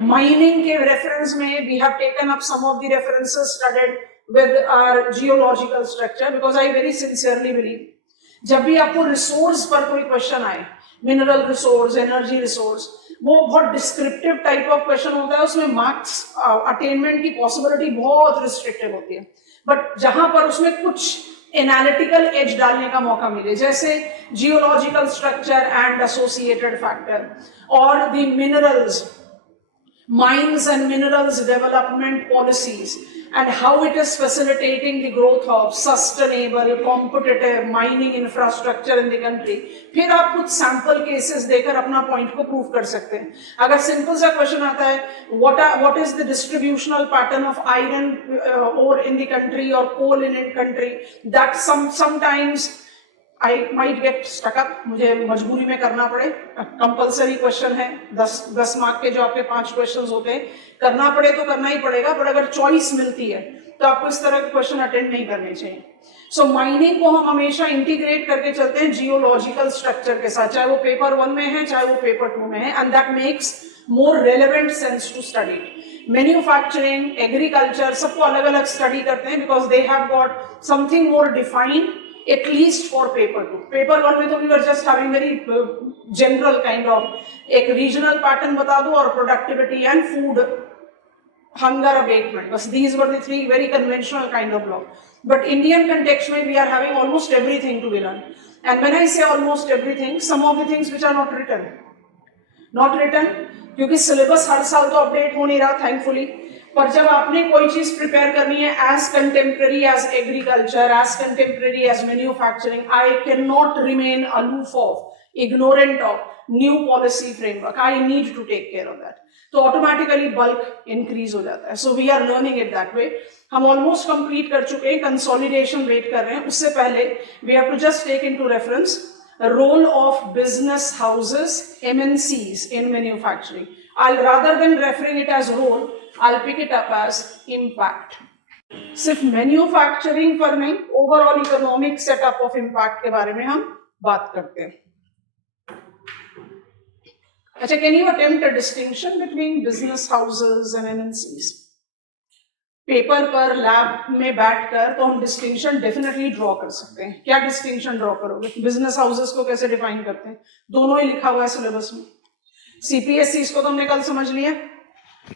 Mining के reference में we have taken up some of the references studied with our geological structure, because I very sincerely believe जब भी आपको resource पर कोई क्वेश्चन आए, मिनरल रिसोर्स, एनर्जी रिसोर्स, वो बहुत डिस्क्रिप्टिव टाइप ऑफ क्वेश्चन होता है, उसमें मार्क्स अटेनमेंट की पॉसिबिलिटी बहुत रिस्ट्रिक्टिव होती है, बट जहां पर उसमें कुछ एनालिटिकल एज डालने का मौका मिले, जैसे geological structure and associated factor और the minerals, mines and minerals development policies and how it is facilitating the growth of sustainable competitive mining infrastructure in the country, फिर आप कुछ सैंपल केसेस देकर अपना पॉइंट को प्रूव कर सकते हैं. अगर सिंपल सा क्वेश्चन आता है what is the distributional pattern of iron ore in the country or coal in a country, that sometimes I might get stuck up, मुझे मजबूरी में करना पड़े, कंपलसरी क्वेश्चन है, 10 मार्क के जो आपके 5 क्वेश्चंस होते हैं, करना पड़े तो करना ही पड़ेगा, पर अगर चॉइस मिलती है तो आपको इस तरह के क्वेश्चन अटेंड नहीं करने चाहिए. सो माइनिंग को हम हमेशा इंटीग्रेट करके चलते हैं जियोलॉजिकल स्ट्रक्चर के साथ, चाहे वो पेपर 1 में है चाहे वो पेपर 2 में है, and that makes more relevant sense to study. Manufacturing, agriculture, सबको अलग अलग स्टडी करते हैं because they have got something more defined, at least for paper 2. Paper 1 में तो we were just having very general kind of एक regional pattern बता दो और productivity and food hunger abatement, बस these were the 3 very conventional kind of law. But Indian context में we are having almost everything to be learned, and when I say almost everything, some of the things which are not written क्योंकि syllabus हर साल तो update हो नहीं रहा thankfully, पर जब आपने कोई चीज प्रिपेयर करनी है as contemporary as agriculture, as contemporary as manufacturing, I can not remain aloof of, ignorant of new policy framework. I need to take care of that. तो ऑटोमेटिकली बल्क इंक्रीज हो जाता है. So we are learning it that way. हम almost complete कर चुके हैं, consolidation wait कर रहे हैं. उससे पहले we have to just take into reference role of business houses, MNCs in manufacturing. Rather than referring it as role, I'll pick it up as impact. सिर्फ मैन्युफैक्चरिंग पर नहीं, overall economic setup of impact के बारे में हम बात करते हैं. अच्छा, can you attempt a distinction between business houses and MNCs? Paper पर लैब में बैठकर तो हम डिस्टिंक्शन डेफिनेटली ड्रॉ कर सकते हैं. क्या डिस्टिंक्शन ड्रॉ करोगे? बिजनेस हाउसेस को कैसे डिफाइन करते हैं? दोनों ही लिखा हुआ है सिलेबस में. CPSCs को तो हमने कल समझ लिया.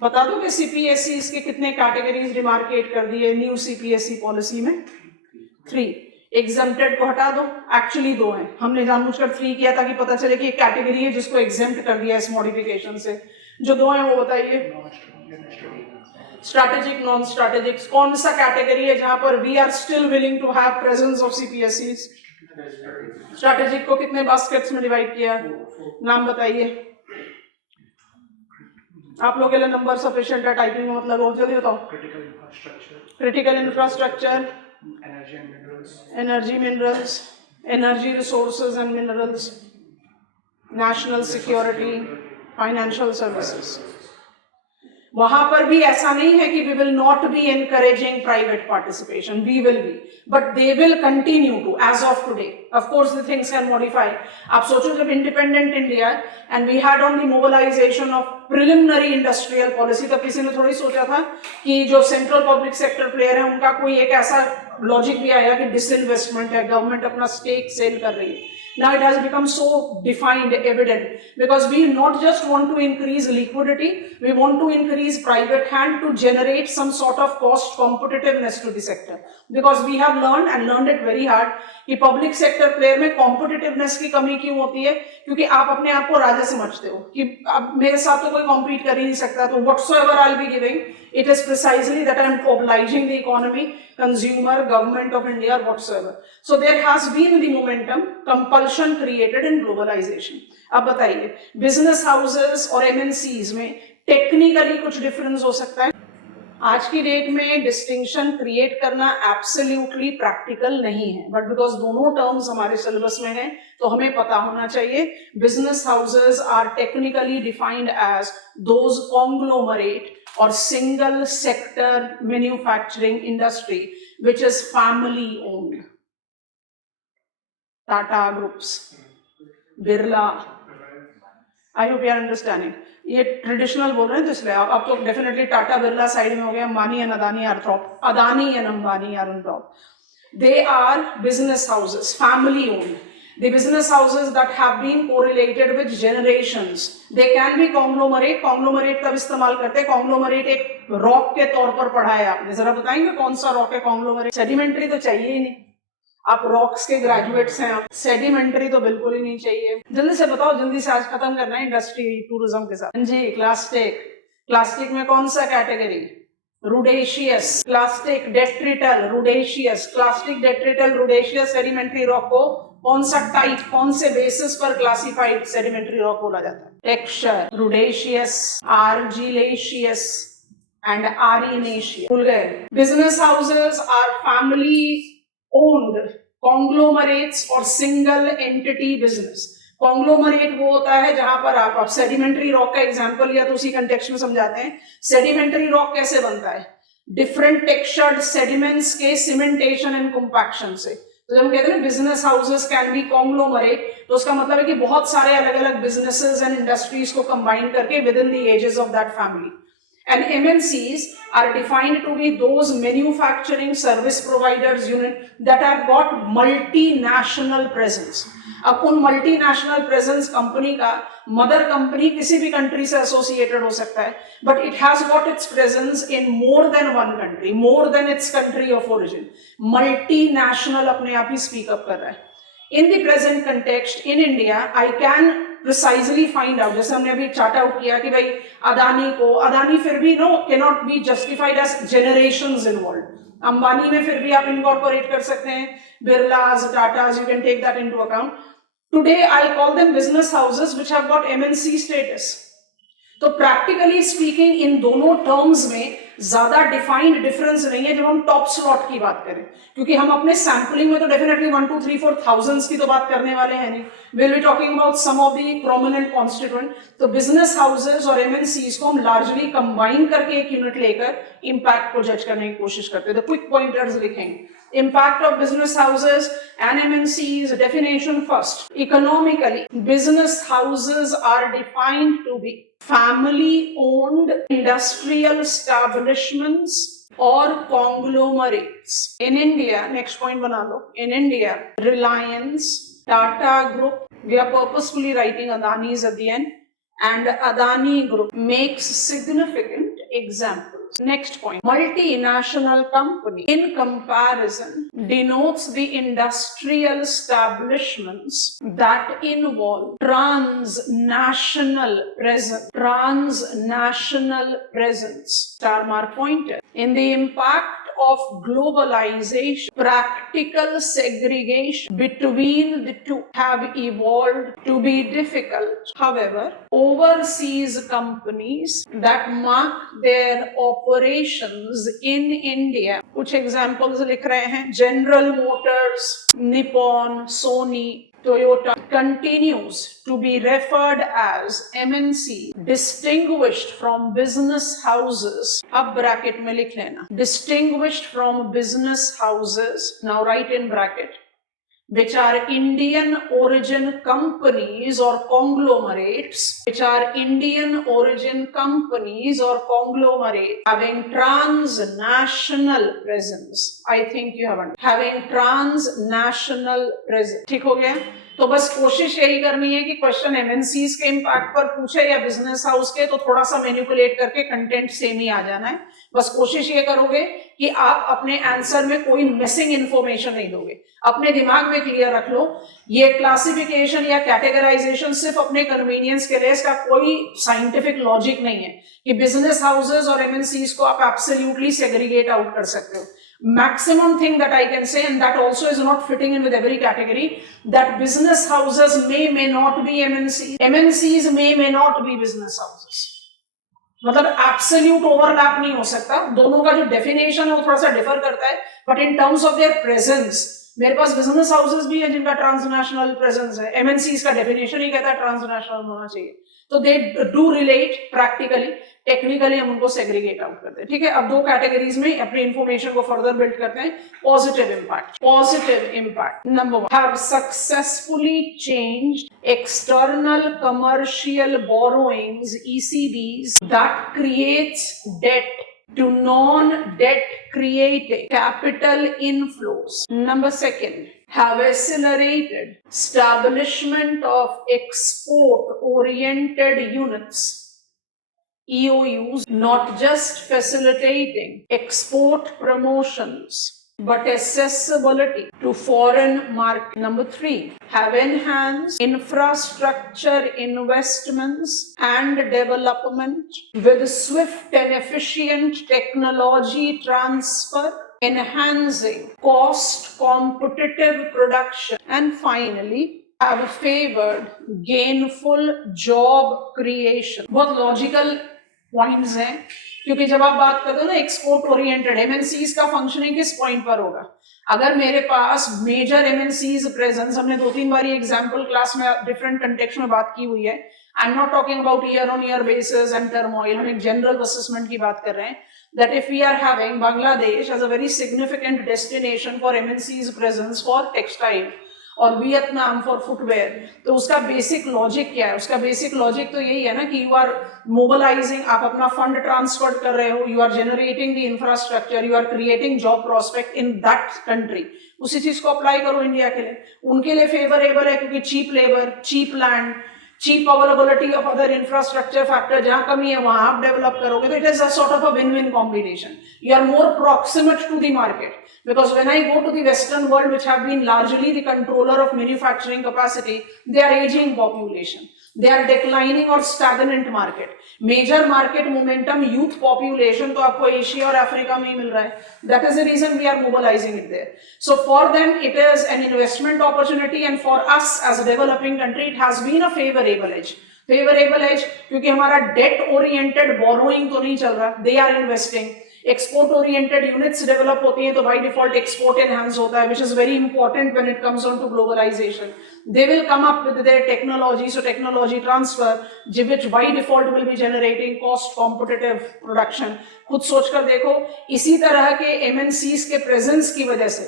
बता दो कि CPSCs के कितने कैटेगरीज डिमार्केट कर दिए न्यू CPSC पॉलिसी में? 3. एग्जेम्प्टेड को हटा दो, एक्चुअली 2 हैं. हमने जानबूझकर 3 किया ताकि पता चले कि एक कैटेगरी है जिसको एग्जेम्प्ट कर दिया इस मॉडिफिकेशन से. जो 2 हैं वो बताइए. Strategic, non strategic. कौन सा कैटेगरी है जहां पर we are still willing to have presence of CPSCs? Strategic को कितने बास्केट्स में डिवाइड किया? नाम बताइए. आप लोगों के लिए नंबर सफिशिएंट है, टाइपिंग में मतलब हो. जल्दी बताओ. Critical infrastructure, energy minerals, energy resources and minerals, national security, financial services. वहां पर भी ऐसा नहीं है कि we will not be encouraging private participation, we will be, but they will continue to as of today. Of course the things can modify. आप सोचो जब independent India and we had on the mobilisation of preliminary industrial policy, तब किसी ने थोड़ी सोचा था कि जो सेंट्रल पब्लिक सेक्टर प्लेयर है उनका कोई एक ऐसा लॉजिक भी आया कि डिसइन्वेस्टमेंट है, गवर्नमेंट अपना स्टेक सेल कर रही है. Now it has become so defined, evident, because we not just want to increase liquidity, we want to increase private hand to generate some sort of cost competitiveness to the sector. Because we have learned and learned it very hard कि public sector player में competitiveness की कमी क्यों होती है? क्योंकि आप अपने आप को राजा समझते हो कि अब मेरे साथ तो कोई compete कर ही नहीं सकता, तो whatsoever I'll be giving, it is precisely that I am obliging the economy, consumer, government of India, or whatsoever. So there has been the momentum, compulsion created in globalization. अब बताइए, business houses और MNCs में technically कुछ difference हो सकता है? आज की डेट में डिस्टिंक्शन क्रिएट करना एब्सोल्युटली प्रैक्टिकल नहीं है, बट बिकॉज दोनों टर्म्स हमारे सिलेबस में हैं तो हमें पता होना चाहिए. Business houses are technically defined as those conglomerate और single sector manufacturing industry which is family owned. Tata groups, Birla, I hope you are understanding. ये ट्रेडिशनल बोल रहे हैं तो इसलिए अब तो डेफिनेटली टाटा बिरला साइड में हो गया, Ambani and Adani are top, Adani and Ambani are on top. They are business houses, family owned. The business houses that have been correlated with generations. They can be conglomerate. Conglomerate तब इस्तेमाल करते हैं, conglomerate एक रॉक के तौर पर पढ़ा है आपने, जरा बताएंगे कौन सा रॉक है conglomerate? सेडिमेंट्री तो चाहिए ही नहीं, आप रॉक्स के ग्रेजुएट्स हैं, आप सेडिमेंट्री तो बिल्कुल ही नहीं चाहिए. जल्दी से बताओ, जल्दी से आज खत्म करना है इंडस्ट्री टूरिज्म के साथ. जी, क्लास्टिक. क्लास्टिक में कौन सा category? Rudaceous. Clastic detrital rudaceous. Clastic detrital rudaceous sedimentary rock को कौन सा टाइप, कौन से बेसिस पर क्लासिफाइड सेडिमेंट्री रॉक बोला जाता है? Texture. Rudaceous, argillaceous and arenaceous. भूल गए? Business houses are family owned conglomerates or single entity business. Conglomerate वो होता है जहां पर आप सेडिमेंट्री रॉक का एग्जांपल लिया तो उसी कंटेक्स्ट में समझाते हैं. सेडिमेंट्री रॉक कैसे बनता है? डिफरेंट टेक्सचर्ड सेडिमेंट्स के सीमेंटेशन एंड कंपैक्शन से. तो जब हम कहते हैं business houses can be conglomerate, तो उसका मतलब है कि बहुत सारे अलग अलग बिजनेसेस एंड इंडस्ट्रीज को कंबाइन करके within the ages of that family. And MNCs are defined to be those manufacturing service providers unit that have got multinational presence. अब उन मल्टीनेशनल प्रेजेंस कंपनी का मदर कंपनी किसी भी country से associated हो सकता है, but it has got its presence in more than one country, more than it's country of origin. Multinational अपने आप ही स्पीकअप कर रहा है. In the present context in India, I can precisely find out, जैसे हमने अभी चार्ट आउट किया कि भाई अदानी फिर भी cannot be justified as generations involved. Ambani में फिर भी आप इनकॉर्पोरेट कर सकते हैं, बिरलास, Tatas, you can take that into account. Today I'll call them business houses which have got MNC status. तो प्रैक्टिकली स्पीकिंग इन दोनों टर्म्स में ज्यादा डिफाइंड डिफरेंस नहीं है जब हम टॉप स्लॉट की बात करें, क्योंकि हम अपने सैंपलिंग में तो डेफिनेटली 1 2 3 4 थाउजेंड्स की तो बात करने वाले हैं नहीं. Will be talking about some of the prominent constituent. तो बिजनेस हाउसेस और एमएनसीज को हम लार्जली कंबाइन करके एक यूनिट लेकर इंपैक्ट को जज करने की कोशिश करते हैं. तो क्विक पॉइंटर्स लिखेंगे. Impact of business houses and MNCs. Definition first. Economically, business houses are defined to be family-owned industrial establishments or conglomerates. In India, next point bana lo. In India, Reliance, Tata Group, we are purposefully writing Adani's at the end, and Adani Group makes significant examples. Next point, multinational company in comparison denotes the industrial establishments that involve transnational presence. Star mark pointer. In the impact of globalization, practical segregation between the two have evolved to be difficult. However, overseas companies that mark their operations in India, कुछ examples लिख रहे हैं, General Motors, Nippon, Sony, Toyota, continues to be referred as MNC, distinguished from business houses. अब bracket में लिख लेना, distinguished from business houses, now write in bracket, which are Indian origin companies or conglomerates, having transnational presence. I think you haven't. Having transnational presence. ठीक हो गया? तो बस कोशिश यही करनी है कि क्वेश्चन एमएनसीज के इम्पैक्ट पर पूछे या बिजनेस हाउस के, तो थोड़ा सा मैनिपुलेट करके कंटेंट सेम ही आ जाना है. बस कोशिश ये करोगे कि आप अपने आंसर में कोई मिसिंग इंफॉर्मेशन नहीं दोगे. अपने दिमाग में क्लियर रख लो, ये क्लासिफिकेशन या कैटेगराइजेशन सिर्फ अपने कन्वीनियंस के लिए, इसका कोई साइंटिफिक लॉजिक नहीं है कि बिजनेस हाउसेस और एमएनसीज को आप एब्सोल्युटली सेग्रीगेट आउट कर सकते हो. Maximum thing that I can say, and that also is not fitting in with every category, that business houses may not be MNCs, MNCs may not be business houses. मतलब absolute overlap नहीं हो सकता. दोनों का जो definition है वो थोड़ा सा डिफर करता है, but in terms of their presence, मेरे पास बिजनेस हाउसेस भी है जिनका ट्रांसनेशनल प्रेजेंस है. एमएनसीज का डेफिनेशन ही कहता है ट्रांसनेशनल होना चाहिए. तो they do relate practically. Technically हम उनको सेग्रीगेट आउट करते हैं, ठीक है। अब दो कैटेगरीज में अपनी इंफॉर्मेशन को फर्दर बिल्ड करते हैं। Positive impact, positive impact number 1, have successfully changed external commercial borrowings ECBs that creates debt to non-debt creating capital inflows. Number 2, have accelerated establishment of export-oriented units, EOUs, not just facilitating export promotions, but accessibility to foreign market. Number 3, have enhanced infrastructure investments and development with swift and efficient technology transfer, enhancing cost competitive production. And finally, have favored gainful job creation. बहुत logical points हैं, क्योंकि जब आप बात करते हो ना export oriented, MNCs का फंक्शनिंग किस पॉइंट पर होगा? अगर मेरे पास मेजर MNCs प्रेजेंस, हमने 2-3 बार एग्जांपल क्लास में डिफरेंट कंटेक्स्ट में बात की हुई है, I am not talking about year on year basis and turmoil, हम एक जनरल असेसमेंट की बात कर रहे हैं, that if we are having Bangladesh as a very significant destination for MNCs presence for textile और वियतनाम फॉर फुटवेयर, तो उसका बेसिक लॉजिक क्या है? उसका बेसिक लॉजिक तो यही है ना कि यू आर मोबिलाइजिंग, आप अपना फंड ट्रांसफर कर रहे हो, you are generating the infrastructure, you are creating job prospect in that country. उसी चीज को अप्लाई करो इंडिया के लिए, उनके लिए फेवरेबल है क्योंकि cheap labour, cheap land, cheap availability of other infrastructure factor, जहां कमी है वहां आप डेवलप करोगे, तो it is a sort of a win-win combination. You are more proximate to the market, because when I go to the Western world, which have been largely the controller of manufacturing capacity, they are aging population, they are declining or stagnant market. Major market momentum youth population तो आपको Asia और Africa में ही मिल रहा है, that is the reason we are mobilizing it there. So for them it is an investment opportunity, and for us as a developing country it has been a favorable edge. Favorable edge क्योंकि हमारा debt oriented borrowing तो नहीं चल रहा, they are investing. Export oriented units develop होती हैं तो by default export enhance होता है, which is very important when it comes on to globalisation. They will come up with their technology, so technology transfer which by default will be generating cost competitive production. खुद सोचकर देखो, इसी तरह के MNCs के presence की वजह से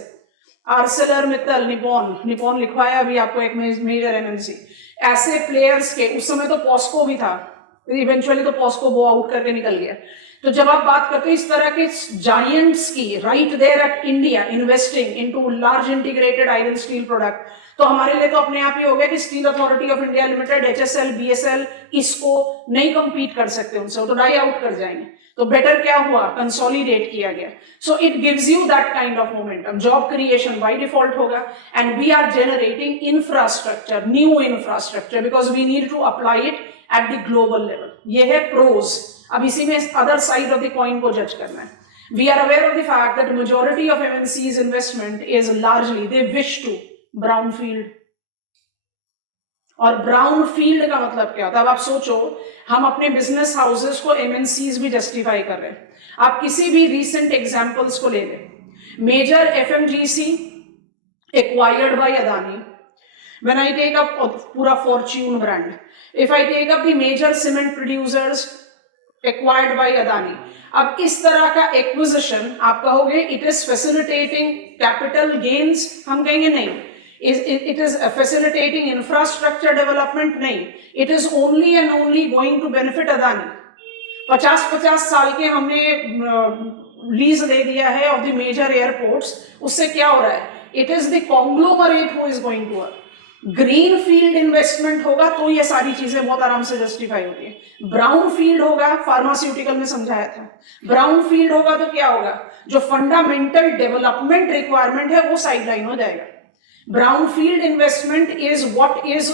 आर्सेलर मित्तल, निपॉन लिखवाया अभी आपको एक मेजर MNC, ऐसे प्लेयर्स के, उस समय तो पॉस्को भी था, इवेंचुअली तो पॉस्को वो आउट करके निकल गया. तो जब आप बात करते हो इस तरह के जायंट्स की, right there at India investing into large integrated iron steel product, तो हमारे लिए तो अपने आप ही हो गया कि steel authority of India limited, HSL, BSL, इसको नहीं कंपीट कर सकते उनसे, वो तो डाई आउट कर जाएंगे. तो बेटर क्या हुआ, कंसोलिडेट किया गया. So it gives you that kind of momentum. Job creation by default होगा, and we are generating infrastructure, new infrastructure, because we need to apply it at the global level. ये है pros. अब इसी में other side of the coin को जज करना है. We are aware of the fact that majority of MNCs investment is largely they wish to brownfield. और ब्राउनफील्ड का मतलब क्या होता है? अब आप सोचो, हम अपने बिजनेस हाउसेस को MNCs भी जस्टिफाई कर रहे हैं. आप किसी भी रीसेंट एग्जांपल्स को ले लें. Major FMGC acquired by Adani. When I take up पूरा Fortune brand, if I take up the major cement producers acquired by Adani, अब इस तरह का एक्विजिशन आप कहोगे it is facilitating capital gains? हम कहेंगे नहीं. It is facilitating infrastructure development? नहीं. It is only and only going to benefit Adani. 50 साल के हमने लीज दे दिया है ऑफ द मेजर एयरपोर्ट्स. उससे क्या हो रहा है? It is the conglomerate who is going to earn. Green field investment होगा तो ये सारी चीजें बहुत आराम से जस्टिफाई होती है. ब्राउन फील्ड होगा, फार्मास्यूटिकल में समझाया था. ब्राउन फील्ड होगा तो क्या होगा? जो फंडामेंटल डेवलपमेंट रिक्वायरमेंट है वो साइडलाइन हो जाएगा. Brown field investment is what is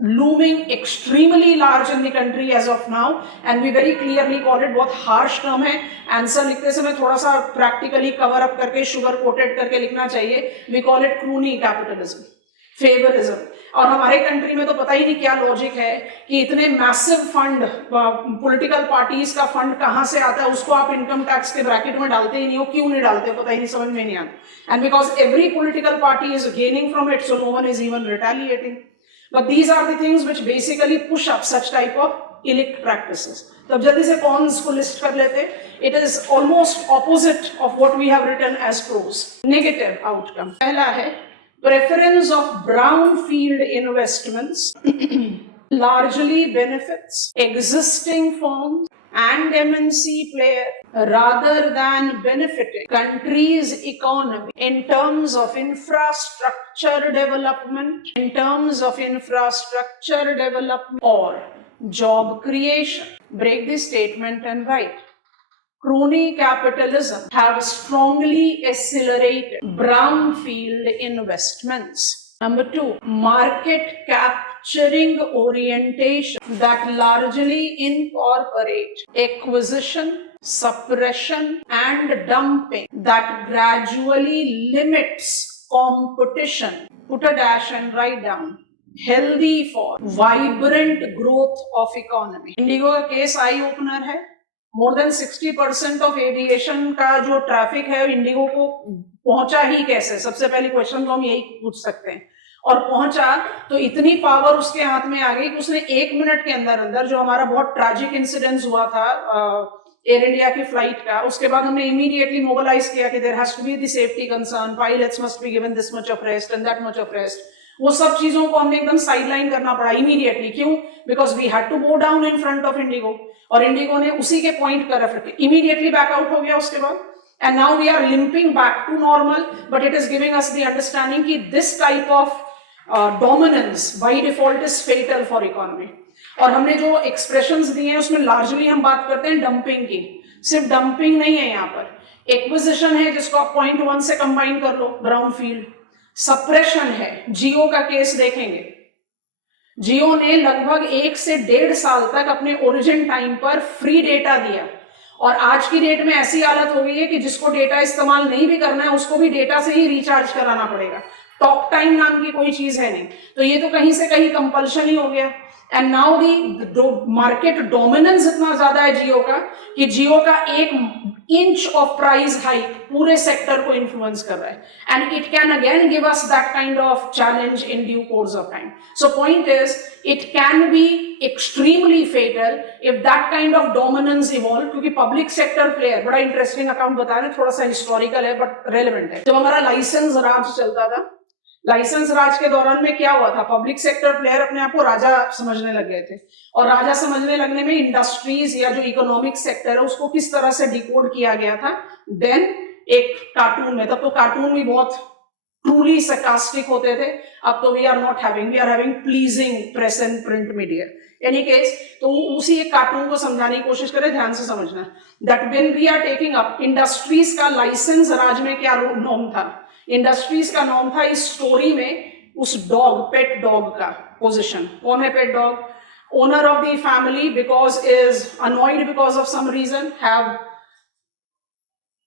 looming extremely large in the country as of now, and we very clearly call it, बहुत harsh term है, आंसर लिखते समय थोड़ा सा प्रैक्टिकली कवर अप करके शुगर कोटेड करके लिखना चाहिए. we call it crony capitalism, favouritism. और हमारे कंट्री में तो पता ही नहीं क्या लॉजिक है कि इतने मैसिव फंड, पॉलिटिकल पार्टीज का फंड कहां से आता है, उसको आप इनकम टैक्स के ब्रैकेट में डालते ही नहीं हो. क्यों नहीं डालते पता ही नहीं, समझ में नहीं आता. And because every political party is gaining from it, so no one is even retaliating. But these are the things which basically push up such type of illicit practices. तो अब जल्दी से cons को list कर लेते. It is almost opposite of what we have written as pros. Negative outcome. पहला है preference of brownfield investments largely benefits existing firms and MNC player rather than benefiting country's economy in terms of infrastructure development, or job creation. Break this statement and write. Crony capitalism have strongly accelerated brownfield investments. Number 2, market capturing orientation that largely incorporate acquisition, suppression, and dumping that gradually limits competition. Put a dash and write down. Healthy for vibrant growth of economy. Indigo का case eye opener है. More than 60% of aviation का जो traffic है Indigo को पहुंचा ही कैसे? सबसे पहले क्वेश्चन तो हम यही पूछ सकते हैं. और पहुंचा तो इतनी पावर उसके हाथ में आ गई कि उसने 1 मिनट के अंदर अंदर, जो हमारा बहुत ट्रैजिक इंसिडेंस हुआ था एयर इंडिया की फ्लाइट का, उसके बाद हमने इमीडिएटली मोबिलाइज किया कि there has to be the safety concern, pilots must be given this much of rest and that much of rest. वो सब चीजों को हमने एकदम साइडलाइन करना पड़ा इमीडिएटली. क्यों? Because we had to go down in front of IndiGo. और इंडिगो ने उसी के पॉइंट का रेफर किया, इमीडिएटली बैकआउट हो गया उसके बाद. And now we are limping back to normal, but it is giving us the understanding कि this type of dominance by default is fatal for economy. और हमने जो एक्सप्रेशंस दिए हैं उसमें लार्जली हम बात करते हैं डंपिंग की. सिर्फ डंपिंग नहीं है, यहाँ पर एक्विजिशन है जिसको आप पॉइंट 1 से कंबाइन कर लो, ब्राउन फील्ड. सप्रेशन है, जियो का केस देखेंगे. जियो ने लगभग 1 से 1.5 साल तक अपने ओरिजिन टाइम पर फ्री डेटा दिया, और आज की डेट में ऐसी हालत हो गई है कि जिसको डेटा इस्तेमाल नहीं भी करना है उसको भी डेटा से ही रिचार्ज कराना पड़ेगा. टॉक टाइम नाम की कोई चीज है नहीं. तो ये तो कहीं से कहीं कंपल्शन ही हो गया. And now the market dominance इतना ज्यादा है जियो का कि जियो का 1 इंच ऑफ प्राइस हाइक पूरे सेक्टर को इन्फ्लुएंस कर रहा है. And it can again give us that kind of challenge in due course of time. So point is it can be extremely fatal if that kind of dominance evolve. क्योंकि public sector player, बड़ा interesting account बता रहे हैं, थोड़ा सा historical है but relevant है. जब हमारा लाइसेंस राज चलता था, लाइसेंस राज के दौरान में क्या हुआ था? पब्लिक सेक्टर प्लेयर अपने आप को राजा समझने लग गए थे. और राजा समझने लगने में इंडस्ट्रीज या जो इकोनॉमिक सेक्टर है उसको किस तरह से डिकोड किया गया था. देन एक कार्टून में, तब तो कार्टून भी बहुत ट्रूली sarcastic होते थे. अब तो we are having pleasing press and print media. Any case, तो उसी एक कार्टून को समझाने की कोशिश करें, ध्यान से समझना. That when we are taking up industries का लाइसेंस राज में क्या नॉर्म था? इंडस्ट्रीज का नॉर्म था इस स्टोरी में उस डॉग, पेट डॉग का पोजीशन. कौन है pet dog? Owner of the family because is annoyed because of some reason, have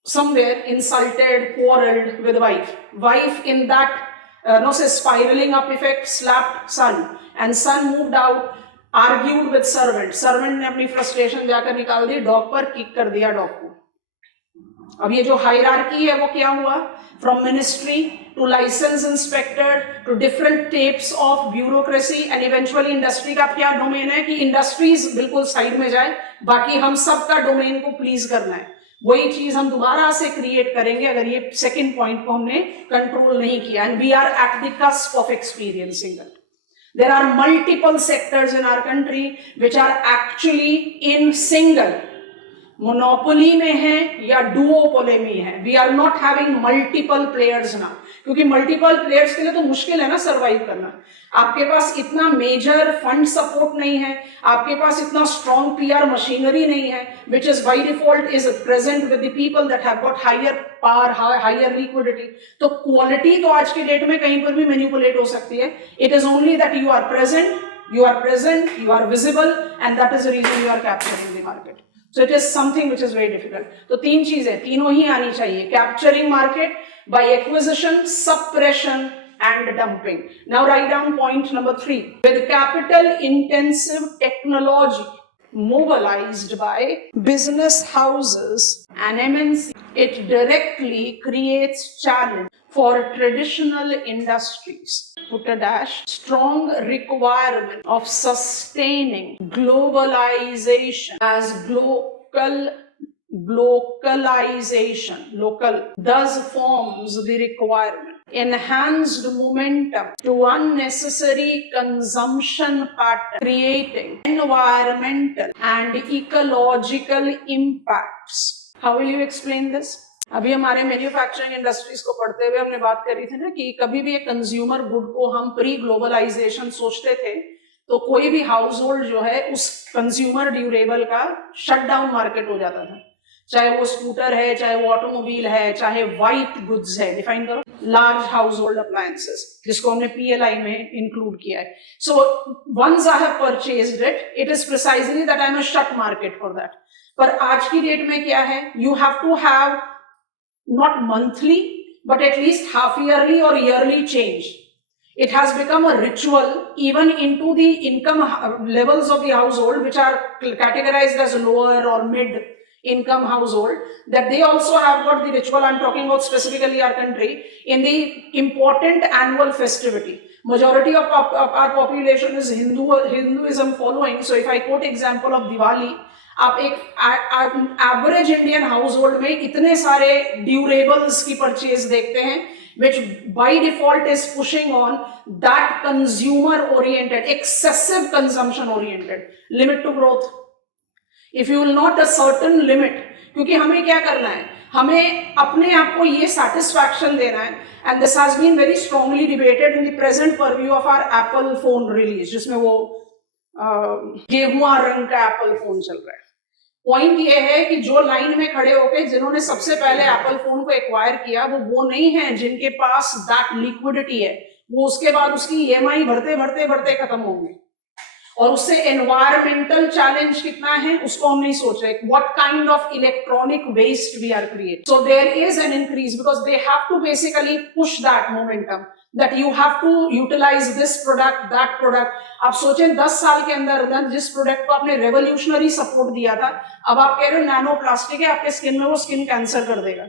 somewhere insulted, quarreled with wife. Wife in that spiraling up effect slapped son, and son moved out, argued with servant. Servant ने अपनी frustration जाकर निकाल दी dog पर, kick कर दिया dog को. अब ये जो हायरार्की है वो क्या हुआ? From ministry to license inspector to different types of bureaucracy and eventually industry का क्या डोमेन है कि इंडस्ट्रीज बिल्कुल साइड में जाए, बाकी हम सबका डोमेन को प्लीज करना है. वही चीज हम दोबारा से क्रिएट करेंगे अगर ये सेकंड पॉइंट को हमने कंट्रोल नहीं किया. And we are at the cusp of experiencing that. There are multiple sectors in our country which are actually in single monopoly में है या डुओपोली में है. We are not having multiple players ना, क्योंकि मल्टीपल प्लेयर्स के लिए तो मुश्किल है ना सर्वाइव करना. आपके पास इतना मेजर फंड सपोर्ट नहीं है, आपके पास इतना स्ट्रॉन्ग पीआर मशीनरी नहीं है, which is by default is present with the people that have got higher power, higher liquidity. तो क्वालिटी तो आज के डेट में कहीं पर भी मैनिपुलेट हो सकती है. It is only that you are present, you are visible, and that is the reason you are capturing the market. So it is something which is very difficult. तो 3 चीजें, तीनों ही आनी चाहिए. Capturing market by acquisition, suppression and dumping. Now write down point number 3. With capital intensive technology mobilized by business houses and MNC, it directly creates challenge for traditional industries put a dash, strong requirement of sustaining globalization as local thus forms the requirement. Enhanced momentum to unnecessary consumption pattern, creating environmental and ecological impacts. How will you explain this? अभी हमारे manufacturing industries को पढ़ते हुए हमने बात करी थी ना कि कभी भी एक कंज्यूमर गुड को हम प्री ग्लोबलाइजेशन सोचते थे तो कोई भी हाउस होल्ड जो है उस कंज्यूमर ड्यूरेबल का शटडाउन मार्केट हो जाता था, चाहे वो स्कूटर है, चाहे वो ऑटोमोबाइल है, चाहे व्हाइट गुड्स है, डिफाइन करो, लार्ज हाउस होल्ड अप्लायंसेस जिसको हमने PLI में इंक्लूड किया है. So once I have purchased it, it is precisely that I am a shut market for that. पर आज की डेट में क्या है, you have to have not monthly but at least half yearly or yearly change. It has become a ritual even into the income levels of the household, which are categorized as lower or mid income household, that they also have got the ritual. I'm talking about specifically our country, in the important annual festivity. Majority of our population is Hinduism following. So if I quote example of Diwali, आप एक average Indian house hold में इतने सारे durables की purchase देखते हैं which by default is pushing on that consumer oriented, excessive consumption oriented, limit to growth. If you will not a certain limit, क्योंकि हमें क्या करना है, हमें अपने आप को ये satisfaction देना है, and this has been very strongly debated in the present purview of our Apple phone release, जिसमें वो गेहुआ रंग का एप्पल फोन चल रहा है. पॉइंट ये है कि जो लाइन में खड़े होके जिन्होंने सबसे पहले एप्पल फोन को एक्वायर किया वो नहीं है जिनके पास दैट लिक्विडिटी है, वो उसके बाद उसकी EMI भरते भरते भरते खत्म होंगे. और उससे एनवायरमेंटल चैलेंज कितना है उसको हम नहीं सोच रहे. What kind of electronic waste we are create. So there is an increase because they have to basically push that momentum that you have to utilize this product, that product. आप सोचें 10 साल के अंदर जिस प्रोडक्ट को आपने revolutionary support दिया था, अब आप कह रहे हो नैनो प्लास्टिक है, आपके स्किन में वो स्किन कैंसर कर देगा.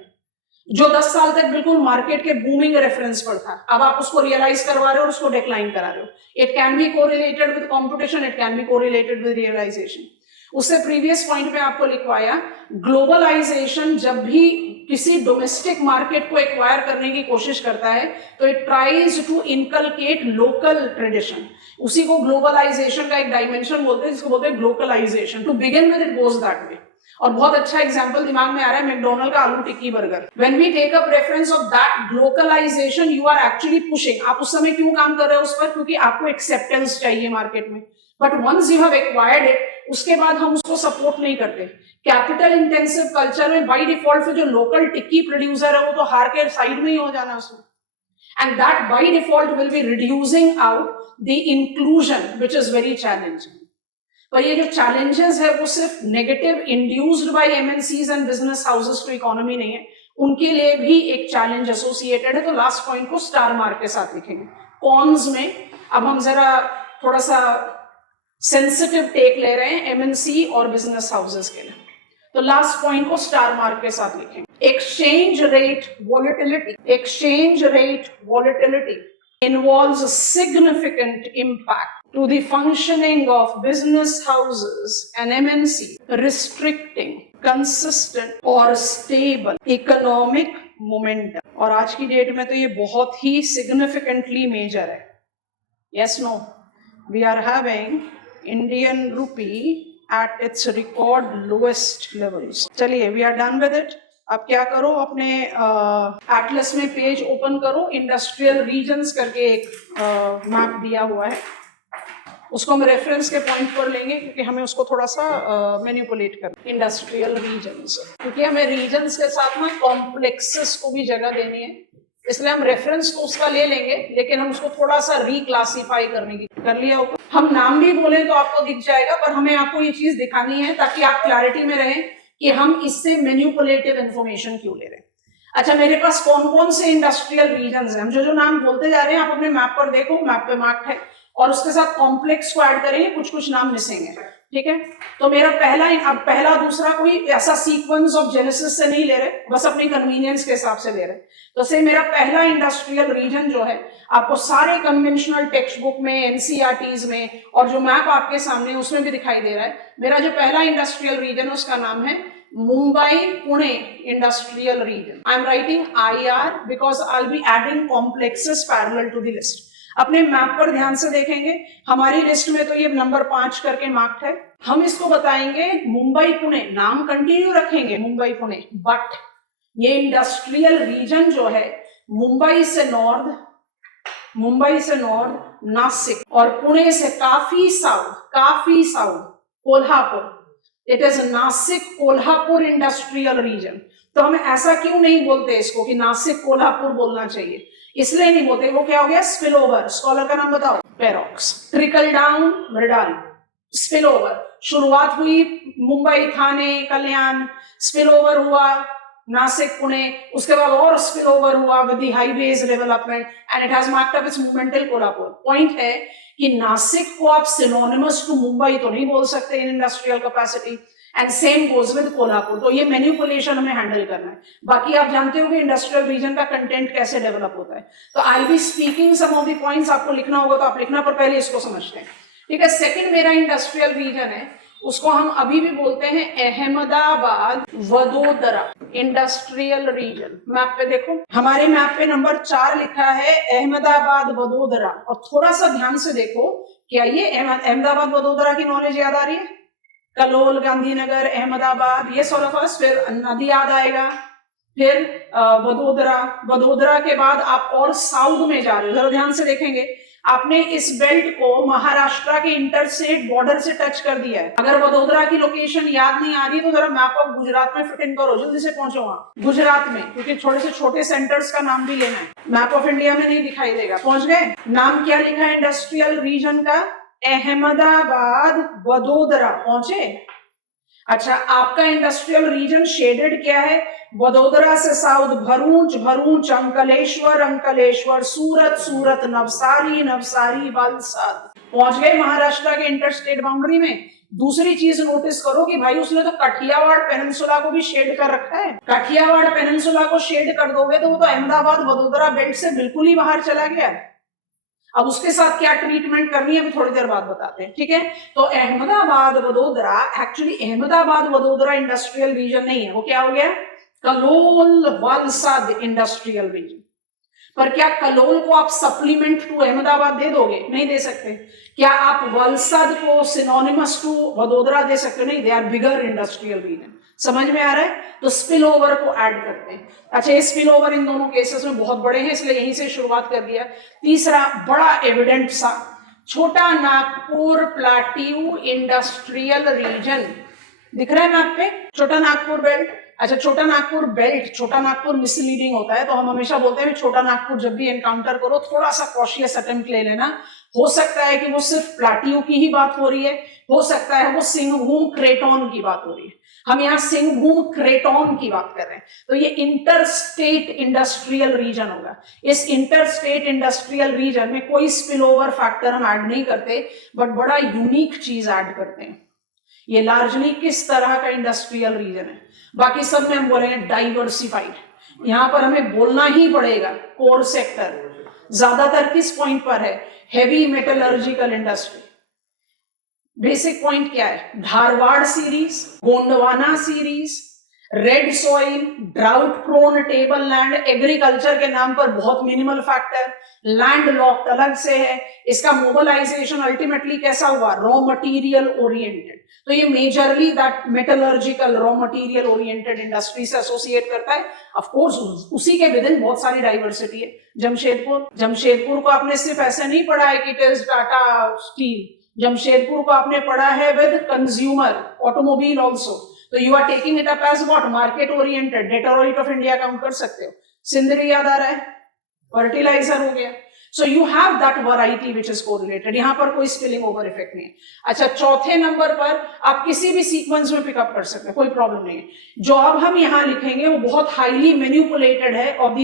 जो 10 साल तक बिल्कुल मार्केट के बूमिंग रेफरेंस पर था, अब आप उसको रियलाइज करवा रहे हो और उसको डिक्लाइन करा रहे हो. It can be correlated with competition, it can be correlated with realisation. उससे प्रीवियस पॉइंट में आपको लिखवाया, ग्लोबलाइजेशन जब भी किसी डोमेस्टिक मार्केट को एक्वायर करने की कोशिश करता है तो it tries to inculcate local tradition. उसी को ग्लोबलाइजेशन का एक डायमेंशन बोलते हैं जिसको बोलते हैं glocalization. To begin with it goes that way. और बहुत अच्छा एग्जांपल दिमाग में आ रहा है मैकडोनल्ड का aloo tikki burger. When we take up reference of that glocalization, you are actually pushing. आप उस समय क्यों काम कर रहे हो उस पर? क्योंकि आपको एक्सेप्टेंस चाहिए मार्केट में. But once you have acquired it, उसके बाद हम उसको सपोर्ट नहीं करते. कैपिटल इंटेंसिव कल्चर में बाय डिफॉल्ट फिर जो लोकल टिक्की प्रोड्यूसर है वो तो हार के साइड में ही हो जाना उसमें. And that by default will be reducing out the inclusion which is very challenging. पर ये जो चैलेंजेस है वो सिर्फ negative induced by MNCs and business houses to economy नहीं है, उनके लिए भी एक चैलेंज एसोसिएटेड है. तो लास्ट पॉइंट को स्टार मार्क के साथ लिखेंगे. कॉन्स में अब हम जरा थोड़ा सा सेंसिटिव टेक ले रहे हैं MNC और बिजनेस हाउसेस के लिए. तो लास्ट पॉइंट को स्टार मार्क के साथ लिखेंगे. Exchange rate volatility. Exchange rate volatility involves a significant impact to the functioning of business houses and MNC, restricting consistent or stable economic momentum. और आज की डेट में तो ये बहुत ही significantly major है. Yes, no? We are having Indian rupee at its record lowest levels. चलिए, we are done with it. अब क्या करो, अपने एटलस में पेज ओपन करो. इंडस्ट्रियल रीजन्स करके एक मैप दिया हुआ है, उसको हम रेफरेंस के पॉइंट पर लेंगे क्योंकि हमें उसको थोड़ा सा मैनिपुलेट करना. इंडस्ट्रियल रीजन्स, क्योंकि हमें रीजन्स के साथ में कॉम्प्लेक्सेस को भी जगह देनी है, इसलिए हम रेफरेंस तो उसका ले लेंगे लेकिन हम उसको थोड़ा सा रिक्लासीफाई करने की कर लिया ऊपर. हम नाम भी बोले तो आपको दिख जाएगा, पर हमें आपको ये चीज दिखानी है ताकि आप क्लैरिटी में रहें कि हम इससे मैनिपुलेटिव इंफॉर्मेशन क्यों ले रहे हैं. अच्छा, मेरे पास कौन कौन से इंडस्ट्रियल रीजन्स हैं, हम जो नाम बोलते जा रहे हैं आप अपने मैप पर देखो, मैप पे मार्क है. और उसके साथ कॉम्प्लेक्स को ऐड करेंगे, कुछ कुछ नाम मिसिंग है, ठीक है। तो मेरा पहला दूसरा कोई ऐसा सीक्वेंस ऑफ जेनेसिस से नहीं ले रहे, बस अपने कन्वीनियंस के हिसाब से ले रहे। तो से मेरा पहला इंडस्ट्रियल रीजन जो है आपको सारे कन्वेंशनल टेक्स्ट बुक में, एनसीईआरटीज में और जो मैप आपके सामने उसमें भी दिखाई दे रहा है। मेरा जो पहला इंडस्ट्रियल रीजन उसका नाम है Mumbai Pune industrial region. I am writing IR because I will be adding complexes parallel to the list. अपने मैप पर ध्यान से देखेंगे, हमारी लिस्ट में तो ये नंबर 5 करके मार्क्ड है। हम इसको बताएंगे मुंबई पुणे, नाम कंटिन्यू रखेंगे मुंबई पुणे, बट ये इंडस्ट्रियल रीजन जो है मुंबई से नॉर्थ नासिक और पुणे से काफी south Kolhapur, it is Nashik Kolhapur industrial region. तो हम ऐसा क्यों नहीं बोलते इसको कि नासिक कोल्हापुर बोलना चाहिए, इसलिए नहीं बोलते। वो क्या हो गया? Spill over. स्कॉलर का नाम बताओ। Perroux. Trickle down, Myrdal. Spill over, शुरुआत हुई मुंबई, थाने, कल्याण, स्पिल ओवर हुआ नासिक, पुणे, उसके बाद और स्पिल ओवर हुआ with the highways development and it has marked up its movement till Kolhapur. Point है कि नासिक को आप सिनोनिमस टू मुंबई तो नहीं बोल सकते in industrial capacity, and same goes with Kolhapur. तो ये मैनिपुलेशन हमें हैंडल करना है। बाकी आप जानते हो कि इंडस्ट्रियल रीजन का कंटेंट कैसे डेवलप होता है। तो I be speaking some of the points, आपको लिखना होगा तो आप लिखना, पर पहले इसको समझते हैं, ठीक है। सेकंड मेरा इंडस्ट्रियल रीजन है, उसको हम अभी भी बोलते हैं Ahmedabad Vadodara industrial region. Map पे देखो, हमारे मैप पे नंबर 4 लिखा है अहमदाबाद वडोदरा। और थोड़ा सा ध्यान से देखो, क्या ये अहमदाबाद वडोदरा की नॉलेज याद आ रही है? कलोल, गांधीनगर, अहमदाबाद, ये ऑल ऑफ अस। फिर नदी याद आएगा, फिर वडोदरा के बाद आप और साउथ में जा रहे हो। जरा ध्यान से देखेंगे, आपने इस बेल्ट को महाराष्ट्र के इंटरस्टेट बॉर्डर से टच कर दिया है। अगर वडोदरा की लोकेशन याद नहीं आ रही तो जरा मैप ऑफ गुजरात में फिट इन करो, जल्दी से पहुंचो वहां गुजरात में, क्योंकि थोड़े से छोटे सेंटर्स का नाम भी लेना है। मैप ऑफ इंडिया में नहीं दिखाई देगा। पहुंच गए? नाम क्या लिखा है इंडस्ट्रियल रीजन का? अहमदाबाद वडोदरा। पहुंचे? अच्छा, आपका इंडस्ट्रियल रीजन शेडेड क्या है? वडोदरा से साउथ भरूच, अंकलेश्वर, सूरत, नवसारी, वलसाड। पहुंच गए महाराष्ट्र के इंटरस्टेट बाउंड्री में। दूसरी चीज नोटिस करो कि भाई उसने तो काठियावाड़ पेनिनसुला को भी शेड कर रखा है। काठियावाड़ पेनिनसुला को शेड कर दोगे तो वो तो अहमदाबाद वडोदरा बेल्ट से बिल्कुल ही बाहर चला गया। अब उसके साथ क्या ट्रीटमेंट करनी है अभी थोड़ी देर बाद बताते हैं, ठीक है। तो Ahmedabad Vadodara, actually Ahmedabad Vadodara industrial region नहीं है, वो क्या हो गया? Kalol Valsad industrial region. पर क्या कलोल को आप सप्लीमेंट टू अहमदाबाद दे दोगे? नहीं दे सकते। क्या आप वलसाड को सिनोनिमस टू वडोदरा दे सकते? नहीं, they are bigger industrial region. समझ में आ रहा है? तो स्पिल ओवर को ऐड करते हैं। अच्छा, ये स्पिल ओवर इन दोनों केसेस में बहुत बड़े हैं, इसलिए यहीं से शुरुआत कर दिया। तीसरा बड़ा एविडेंट सा, छोटा नागपुर प्लाट्यू इंडस्ट्रियल रीजन दिख रहा है मैप पे? छोटा नागपुर बेल्ट। अच्छा, छोटा नागपुर बेल्ट, छोटा नागपुर मिसलीडिंग होता है, तो हम हमेशा बोलते हैं छोटा नागपुर जब भी एनकाउंटर करो थोड़ा सा कॉशियस अटेम्प्ट ले लेना। हो सकता है कि वो सिर्फ प्लाट्यू की ही बात हो रही है, हो सकता है वो सिंहभूम क्रेटोन की बात हो रही है। हम यहाँ सिंहभूम क्रेटोन की बात कर रहे हैं। तो ये इंटरस्टेट इंडस्ट्रियल रीजन होगा। इस इंटरस्टेट इंडस्ट्रियल रीजन में कोई स्पिल ओवर फैक्टर हम ऐड नहीं करते, बट बड़ा यूनिक चीज ऐड करते हैं। ये लार्जली किस तरह का इंडस्ट्रियल रीजन है? बाकी सब में हम बोलेंगे डाइवर्सिफाइड। यहां पर हमें बोलना ही पड़ेगा कोर सेक्टर ज्यादातर किस पॉइंट पर है? Heavy metallurgical industry. Basic point क्या है? Dharwar series, Gondwana series, red soil, drought prone tableland, agriculture के नाम पर बहुत मिनिमल फैक्टर, लैंड लॉक्ड अलग से है। इसका मोबिलाइजेशन अल्टीमेटली कैसा हुआ? Raw material oriented. तो ये majorly that metallurgical raw material oriented industry से एसोसिएट करता है। ऑफ कोर्स उसी के विदिन बहुत सारी डाइवर्सिटी है। जमशेदपुर को आपने सिर्फ ऐसे नहीं पढ़ा है कि it is Tata steel. Jamshedpur को आपने पढ़ा है विद कंज्यूमर ऑटोमोबाइल ऑल्सो। तो you are taking it up as what? Market oriented. Detroit of India काउंट कर सकते हो। सिंदरी याद आ रहा है? फर्टिलाइजर हो गया। So you have that variety which is correlated. यहां पर कोई स्पिलिंग ओवर इफेक्ट नहीं है। अच्छा, चौथे नंबर पर आप किसी भी सीक्वेंस में पिकअप कर सकते हैं, कोई प्रॉब्लम नहीं है। जो अब हम यहां लिखेंगे वो बहुत हाईली मैनिपुलेटेड है of the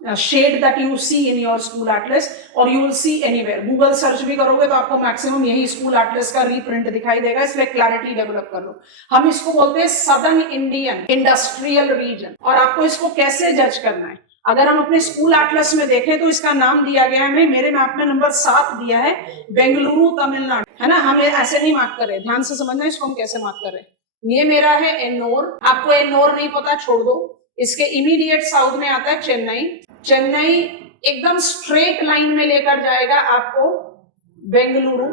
shade that you see in your school atlas और you will see anywhere. Google search भी करोगे तो आपको मैक्सिमम यही स्कूल एटलस का रीप्रिंट दिखाई देगा, इसलिए क्लैरिटी डेवलप कर लो। हम इसको बोलते हैं सदर्न इंडियन इंडस्ट्रियल रीजन। और आपको इसको कैसे जज करना है, अगर हम अपने स्कूल एटलस में देखें तो इसका नाम दिया गया है, मेरे मैप में नंबर 7 दिया है बेंगलुरु तमिलनाडु, है ना। हम ऐसे नहीं मार्क कर रहे, ध्यान से समझना इसको हम कैसे मार्क कर रहे हैं। ये मेरा है एन्नोर, आपको एन्नोर नहीं पता छोड़ दो। इसके इमीडिएट साउथ में आता है चेन्नई। चेन्नई एकदम स्ट्रेट लाइन में लेकर जाएगा आपको बेंगलुरु।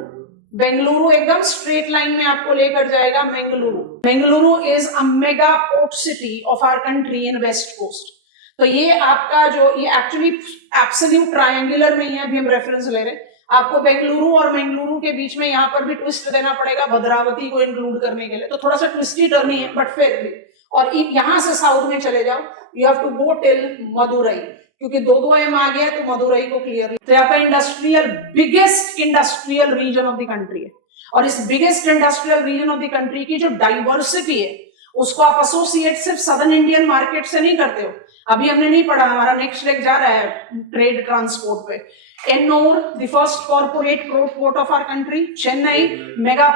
बेंगलुरु एकदम स्ट्रेट लाइन में आपको लेकर जाएगा Bengaluru. Bengaluru is a mega port city of our country in west coast. तो ये आपका जो ये एक्चुअली एब्सोल्यूट ट्रायंगुलर नहीं है, अभी हम रेफरेंस ले रहे हैं। आपको बेंगलुरु और बेंगलुरु के बीच में यहाँ पर भी ट्विस्ट देना पड़ेगा भद्रावती को इंक्लूड करने के लिए, तो थोड़ा सा ट्विस्टी टर्नी है बट फिर भी। और यहां से साउथ में चले जाओ, you have to go till Madurai, क्योंकि 2 एम आ गया तो मदुरई को क्लियर। तो यहाँ पे industrial biggest industrial region of the country है। और इस biggest industrial region of the country की जो डाइवर्सिटी है उसको आप एसोसिएट सिर्फ सदर्न इंडियन मार्केट से नहीं करते हो। अभी हमने नहीं पढ़ा, हमारा नेक्स्ट लेक्चर जा रहा है ट्रेड ट्रांसपोर्ट पे। Ennore the first corporate port of our country, Chennai mega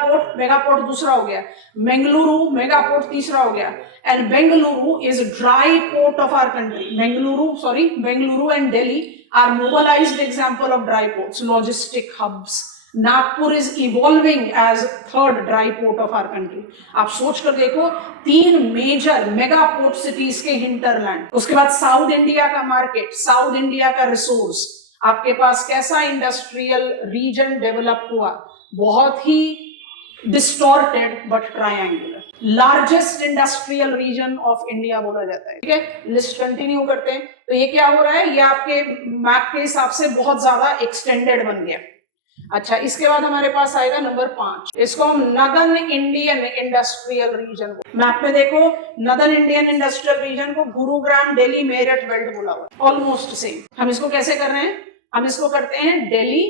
port दूसरा हो गया, बेंगलुरु मेगा पोर्ट तीसरा हो गया, and Bengaluru is dry port of our country. Bengaluru and Delhi are mobilized example of dry ports, logistic hubs. Nagpur is evolving as third dry port of our country. आप सोच कर देखो, 3 मेजर मेगा पोर्ट सिटीज के hinterland. उसके बाद साउथ इंडिया का market, south India का resource, आपके पास कैसा इंडस्ट्रियल रीजन डेवलप हुआ, बहुत ही distorted but triangular. Largest industrial region of India बोला जाता है। ठीक है, लिस्ट कंटिन्यू करते हैं। तो ये क्या हो रहा है, ये आपके मैप के हिसाब से बहुत ज्यादा एक्सटेंडेड बन गया। अच्छा, इसके बाद हमारे पास आएगा नंबर 5, इसको हम northern Indian industrial reason. Map में देखो, नदर्न इंडियन इंडस्ट्रियल रीजन को गुरुग्राम, दिल्ली, मेरठ बेल्ट बोला हुआ है, ऑलमोस्ट सेम। हम इसको कैसे कर रहे हैं, हम इसको करते हैं दिल्ली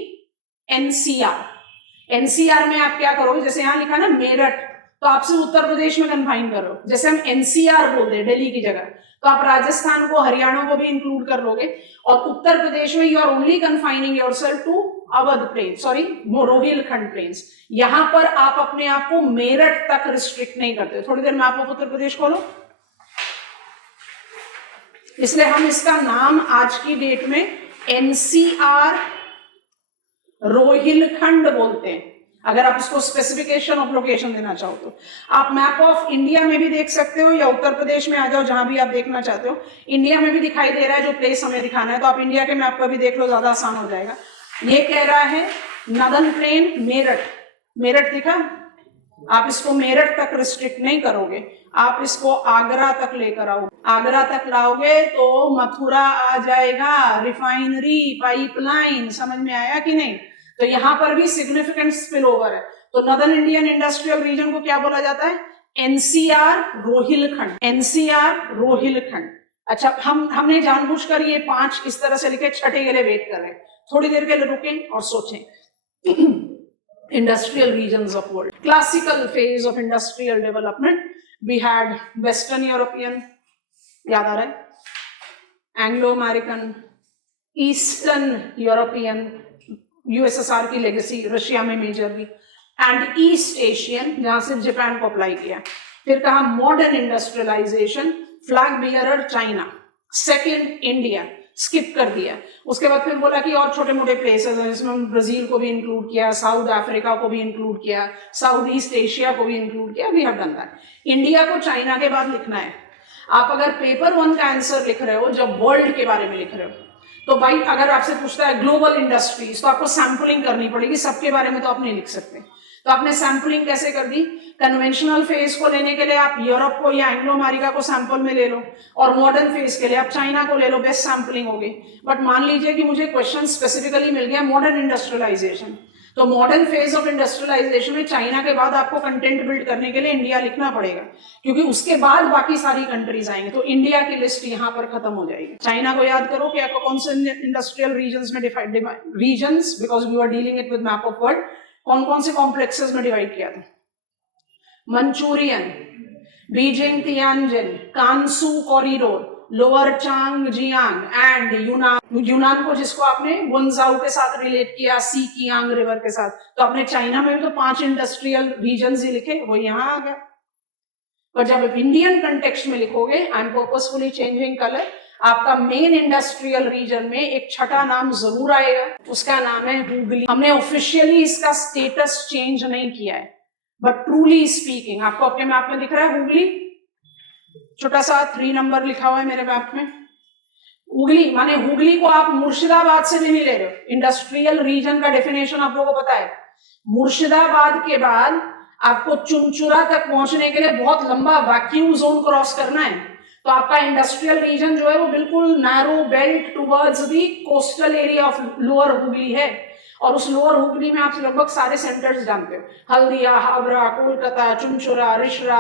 एनसीआर। एनसीआर में आप क्या करोगे, जैसे यहां लिखा ना मेरठ, तो आपसे उत्तर प्रदेश में कन्फाइन करो। जैसे हम एनसीआर बोलते हैं दिल्ली की जगह, तो आप राजस्थान को, हरियाणा को भी इंक्लूड कर लोगे। और उत्तर प्रदेश में you are only confining yourself to Awadh plain, sorry Rohilkhand plains. यहां पर आप अपने आप को मेरठ तक रिस्ट्रिक्ट नहीं करते। थोड़ी देर मैप ऑफ उत्तर प्रदेश खोलो, इसलिए हम इसका नाम आज की डेट में एनसीआर रोहिलखंड बोलते हैं। अगर आप इसको स्पेसिफिकेशन ऑफ लोकेशन देना चाहो तो आप मैप ऑफ इंडिया में भी देख सकते हो, या उत्तर प्रदेश में आ जाओ, जहां भी आप देखना चाहते हो। इंडिया में भी दिखाई दे रहा है जो प्लेस हमें दिखाना है, तो आप इंडिया के मैप पर भी देख लो, ज्यादा आसान हो जाएगा। ये कह रहा है नदर्न प्लेन मेरठ, मेरठ दिखा। आप इसको मेरठ तक रिस्ट्रिक्ट नहीं करोगे, आप इसको आगरा तक लेकर आओगे। आगरा तक लाओगे तो मथुरा आ जाएगा, रिफाइनरी, पाइपलाइन, समझ में आया कि नहीं। तो यहां पर भी सिग्निफिकेंट स्पिल ओवर है। तो नदर्न इंडियन इंडस्ट्रियल रीजन को क्या बोला जाता है, एनसीआर रोहिलखंड, एनसीआर रोहिलखंड। अच्छा, हमने जानबूझकर ये 5 इस तरह से लिखे, छठे के लिए वेट कर रहे हैं, थोड़ी देर के लिए रुकें और सोचें। Industrial regions of world. Classical phase of industrial development. We had Western European, याद आ रहा है, Anglo-American, Eastern European, USSR की लेगेसी, रशिया में मेजरली, एंड ईस्ट एशियन, जहां से जापान को अप्लाई किया। फिर कहा modern industrialisation, flag bearer China, second India, skip कर दिया। उसके बाद फिर बोला कि और छोटे मोटे प्लेसेस हैं, जिसमें ब्राजील को भी इंक्लूड किया, साउथ अफ्रीका को भी इंक्लूड किया, साउथ ईस्ट एशिया को भी इंक्लूड किया। We have done that. India को चाइना के बाद लिखना है। आप अगर पेपर 1 का आंसर लिख रहे हो, जब वर्ल्ड के बारे में लिख रहे हो, तो भाई अगर आपसे पूछता है ग्लोबल इंडस्ट्रीज, तो आपको सैंपलिंग करनी पड़ेगी, सबके बारे में तो आप नहीं लिख सकते। तो आपने सैंपलिंग कैसे कर दी, कन्वेंशनल फेज को लेने के लिए आप यूरोप को या एंग्लो अमेरिका को सैंपल में ले लो, और मॉडर्न फेज के लिए आप चाइना को ले लो, बेस्ट सैंपलिंग होगी। बट मान लीजिए कि मुझे क्वेश्चन स्पेसिफिकली मिल गया मॉडर्न इंडस्ट्रियलाइजेशन, तो मॉडर्न फेज ऑफ इंडस्ट्रियलाइजेशन में चाइना के बाद आपको कंटेंट बिल्ड करने के लिए इंडिया लिखना पड़ेगा, क्योंकि उसके बाद बाकी सारी कंट्रीज आएंगे। तो इंडिया की लिस्ट यहाँ पर खत्म हो जाएगी। चाइना को याद करो कि आपको कौन से इंडस्ट्रियल रीजन्स में regions, because we are dealing it with map of world, कौन कौन से कॉम्प्लेक्सेस में डिवाइड किया था, Manchurian, Beijing Tianjin, Kansu corridor, lower Changjiang and Yunnan. Yunnan को जिसको आपने गुनजाऊ के साथ रिलेट किया, सी कियांग रिवर के साथ, तो आपने चाइना में भी तो 5 इंडस्ट्रियल रीजन्स ही लिखे, वो यहाँ आ गया। पर जब आप इंडियन कंटेक्स्ट में लिखोगे, I am purposefully changing colour, आपका मेन इंडस्ट्रियल रीजन में एक छठा नाम जरूर आएगा, उसका नाम है हुगली। हमने ऑफिशियली इसका स्टेटस चेंज नहीं किया है, बट ट्रूली स्पीकिंग, आपको अपने मैप में दिख रहा है हुगली, छोटा सा 3 नंबर लिखा हुआ है मेरे मैप में। हुगली माने हुगली को आप मुर्शिदाबाद से भी नहीं ले रहे हो। इंडस्ट्रियल रीजन का डेफिनेशन आप लोगों को पता है, मुर्शिदाबाद के बाद आपको चुनचुरा तक पहुंचने के लिए बहुत लंबा वैक्यूम जोन क्रॉस करना है, तो आपका इंडस्ट्रियल रीजन जो है वो बिल्कुल narrow belt towards the coastal area of lower Hooghly है। और उस लोअर हुगली में आप लगभग सारे सेंटर्स जानते हो, हल्दिया, हावड़ा, कोलकाता, चुनचुरा, रिश्रा,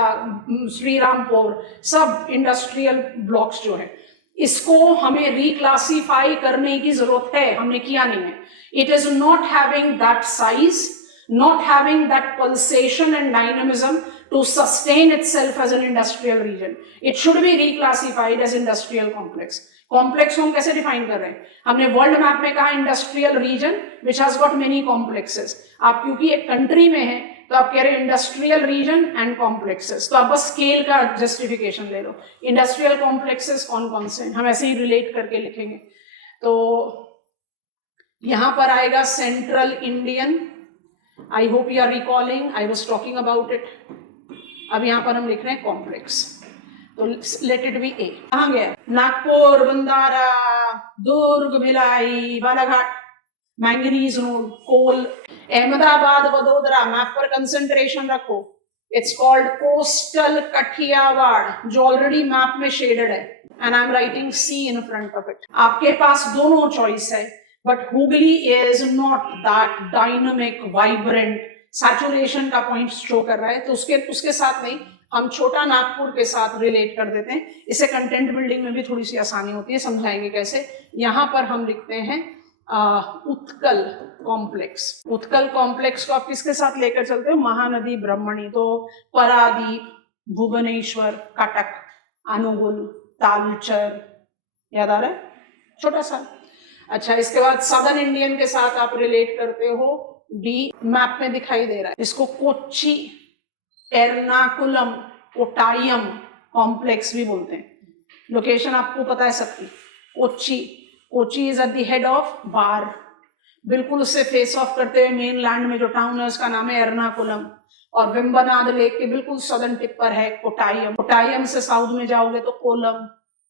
श्रीरामपुर, सब इंडस्ट्रियल ब्लॉक्स जो है, इसको हमें रिक्लासिफाई करने की जरूरत है, हमने किया नहीं है। It is not having that size, not having that pulsation and dynamism to sustain itself as an industrial region. It should be reclassified as industrial complex. Complex को हम कैसे डिफाइन कर रहे हैं? हमने वर्ल्ड मैप में कहा industrial region which has got many complexes. आप क्योंकि एक कंट्री में है तो आप कह रहे हैं इंडस्ट्रियल रीजन एंड कॉम्प्लेक्सेस, तो आप बस स्केल का जस्टिफिकेशन ले लो। इंडस्ट्रियल कॉम्प्लेक्सेस कौन कौन से हैं हम ऐसे ही रिलेट करके लिखेंगे। तो यहां पर आएगा central Indian, I hope you are recalling, I was talking about it. अब यहाँ पर हम लिख रहे हैं कॉम्प्लेक्स, तो let it be A। कहाँ गया? नागपुर, बंदारा, दुर्ग, भिलाई, बालाघाट, मैंगनीज रोड, कोल, अहमदाबाद, वडोदरा। मैप पर कंसंट्रेशन रखो। It's called कोस्टल कठियावाड़, जो ऑलरेडी मैप में शेडेड है, and I'm writing C in front of it। आपके पास दोनों चॉइस है, but Hooghly is not that dynamic, vibrant, saturation का पॉइंट शो कर रहा है, तो उसके साथ नहीं, हम छोटा नागपुर के साथ रिलेट कर देते हैं। इससे कंटेंट बिल्डिंग में भी थोड़ी सी आसानी होती है, समझाएंगे कैसे। यहाँ पर हम लिखते हैं उत्कल कॉम्प्लेक्स। उत्कल कॉम्प्लेक्स को आप किसके साथ लेकर चलते हो? महानदी ब्रह्मणी, तो परादीप, भुवनेश्वर, कटक, अनुगुल, तालचर, याद आ रहा है? छोटा सा। अच्छा, इसके बाद सदर्न इंडियन के साथ आप रिलेट करते हो, डी मैप में दिखाई दे रहा है, इसको कोच्चि, एर्नाकुलम, कोटायम कॉम्प्लेक्स भी बोलते हैं। लोकेशन आपको पता है सबकी, Kochi is at the head of बार, बिल्कुल उससे फेस ऑफ करते हुए मेन लैंड में जो टाउन है उसका नाम है एर्नाकुलम, और वेम्बनाड लेक के बिल्कुल सदर्न टिप पर है कोटायम। कोटायम से साउथ में जाओगे तो Kollam,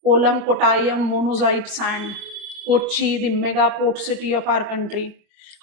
Kollam Kottayam monazite sand, Kochi the mega port city of our country.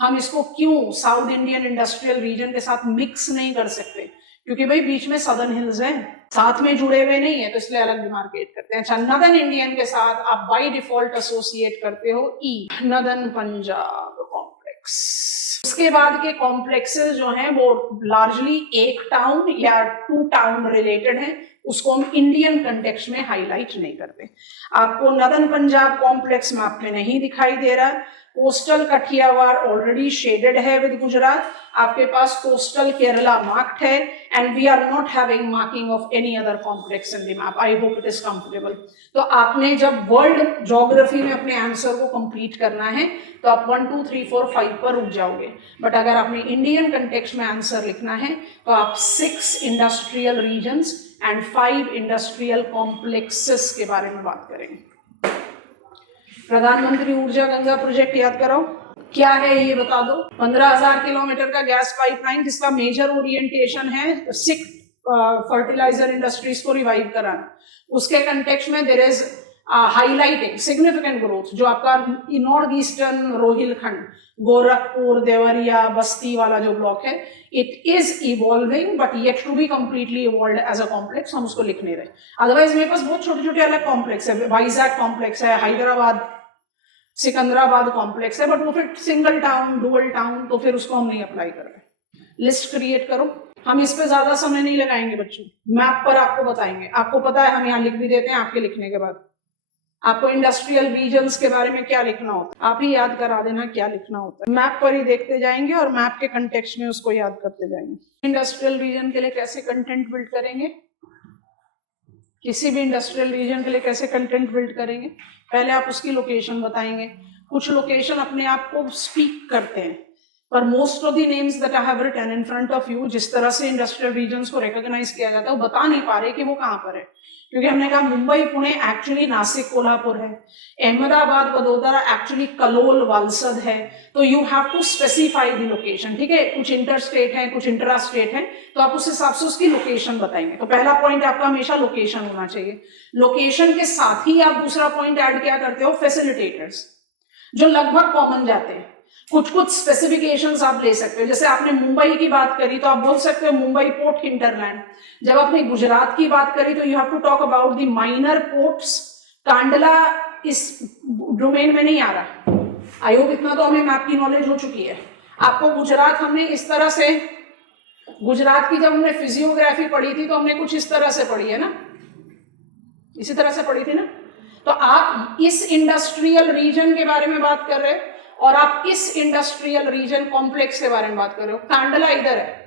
हम इसको क्यों साउथ इंडियन इंडस्ट्रियल रीजन के साथ मिक्स नहीं कर सकते? क्योंकि भाई बीच में सदर्न हिल्स हैं, साथ में जुड़े हुए नहीं है, तो इसलिए अलग डिमार्केट करते हैं। अच्छा, नदर्न इंडियन के साथ आप बाय डिफॉल्ट एसोसिएट करते हो ई, नदर्न पंजाब कॉम्प्लेक्स। उसके बाद के कॉम्प्लेक्सेस जो हैं वो लार्जली एक टाउन या 2 टाउन रिलेटेड हैं, उसको हम इंडियन कंटेक्स्ट में हाईलाइट नहीं करते। आपको नदर्न पंजाब कॉम्प्लेक्स मैप में नहीं दिखाई दे रहा। कोस्टल कठियावाड़ ऑलरेडी शेडेड है विद गुजरात, आपके पास कोस्टल केरला मार्क्ड है, and we are not having marking of any other complex in the map. I hope it is comfortable. तो आपने जब वर्ल्ड ज्योग्राफी में अपने आंसर को कंप्लीट करना है तो आप 1 2 3 4 5 पर रुक जाओगे, बट अगर आपने इंडियन कंटेक्स्ट में आंसर लिखना है तो आप 6 industrial regions and 5 industrial complexes के बारे में बात करेंगे। प्रधानमंत्री ऊर्जा गंगा प्रोजेक्ट याद कराओ, क्या है ये बता दो। 15,000 किलोमीटर का गैस पाइपलाइन जिसका मेजर ओरिएंटेशन है सिक फर्टिलाइजर इंडस्ट्रीज को रिवाइव कराना। उसके कंटेक्स्ट में there is highlighting significant growth, जो आपका नॉर्थ ईस्टर्न रोहिलखंड, गोरखपुर, देवरिया, बस्ती वाला जो ब्लॉक है, it is evolving but yet to be completely evolved as a complex. हम उसको लिख नहीं रहे। अदरवाइज मेरे पास बहुत छोटे छोटे अलग कॉम्प्लेक्स है, वाइजैक कॉम्प्लेक्स है, हैदराबाद सिकंदराबाद कॉम्प्लेक्स है, बट वो फिर सिंगल टाउन डुअल टाउन, तो फिर उसको हम नहीं अप्लाई कर रहे। लिस्ट क्रिएट करो। हम इस पे ज्यादा समय नहीं लगाएंगे बच्चों, मैप पर आपको बताएंगे। आपको पता है हम यहाँ लिख भी देते हैं आपके लिखने के बाद। आपको इंडस्ट्रियल रीजन्स के बारे में क्या लिखना होता है आप ही याद करा देना क्या लिखना होता है। मैप पर ही देखते जाएंगे और मैप के कंटेक्स्ट में उसको याद करते जाएंगे। इंडस्ट्रियल रीजन के लिए कैसे कंटेंट बिल्ड करेंगे? किसी भी इंडस्ट्रियल रीजन के लिए कैसे कंटेंट बिल्ड करेंगे? पहले आप उसकी लोकेशन बताएंगे। कुछ लोकेशन अपने आप को स्पीक करते हैं, पर most of the names that I have written in front of you, जिस तरह से इंडस्ट्रियल रीजन्स को रिकॉग्नाइज किया जाता है, वो बता नहीं पा रहे कि वो कहाँ पर है। क्योंकि हमने कहा मुंबई पुणे एक्चुअली नासिक कोल्हापुर है, अहमदाबाद वडोदरा एक्चुअली कलोल वालसद है, तो you have to specify the location, ठीक है? कुछ इंटर स्टेट है, कुछ इंट्रा स्टेट है, तो आप उस हिसाब से उसकी लोकेशन बताएंगे। तो पहला पॉइंट आपका हमेशा लोकेशन होना चाहिए। लोकेशन के साथ ही आप दूसरा पॉइंट ऐड क्या करते हो? फैसिलिटेटर्स, जो लगभग कॉमन जाते हैं। कुछ कुछ स्पेसिफिकेशंस आप ले सकते हो। जैसे आपने मुंबई की बात करी तो आप बोल सकते हो मुंबई पोर्ट हिंटरलैंड। जब आपने गुजरात की बात करी तो you have to talk about the minor ports. Kandla इस डोमेन में नहीं आ रहा। आई होप इतना तो हमें मैप की नॉलेज हो चुकी है। आपको गुजरात हमने इस तरह से, गुजरात की जब हमने फिजियोग्राफी पढ़ी थी तो हमने कुछ इस तरह से पढ़ी है ना, इसी तरह से पढ़ी थी ना। तो आप इस इंडस्ट्रियल रीजन के बारे में बात कर रहे हो और आप इस इंडस्ट्रियल रीजन कॉम्प्लेक्स के बारे में बात कर रहे हो। कांडला इधर है।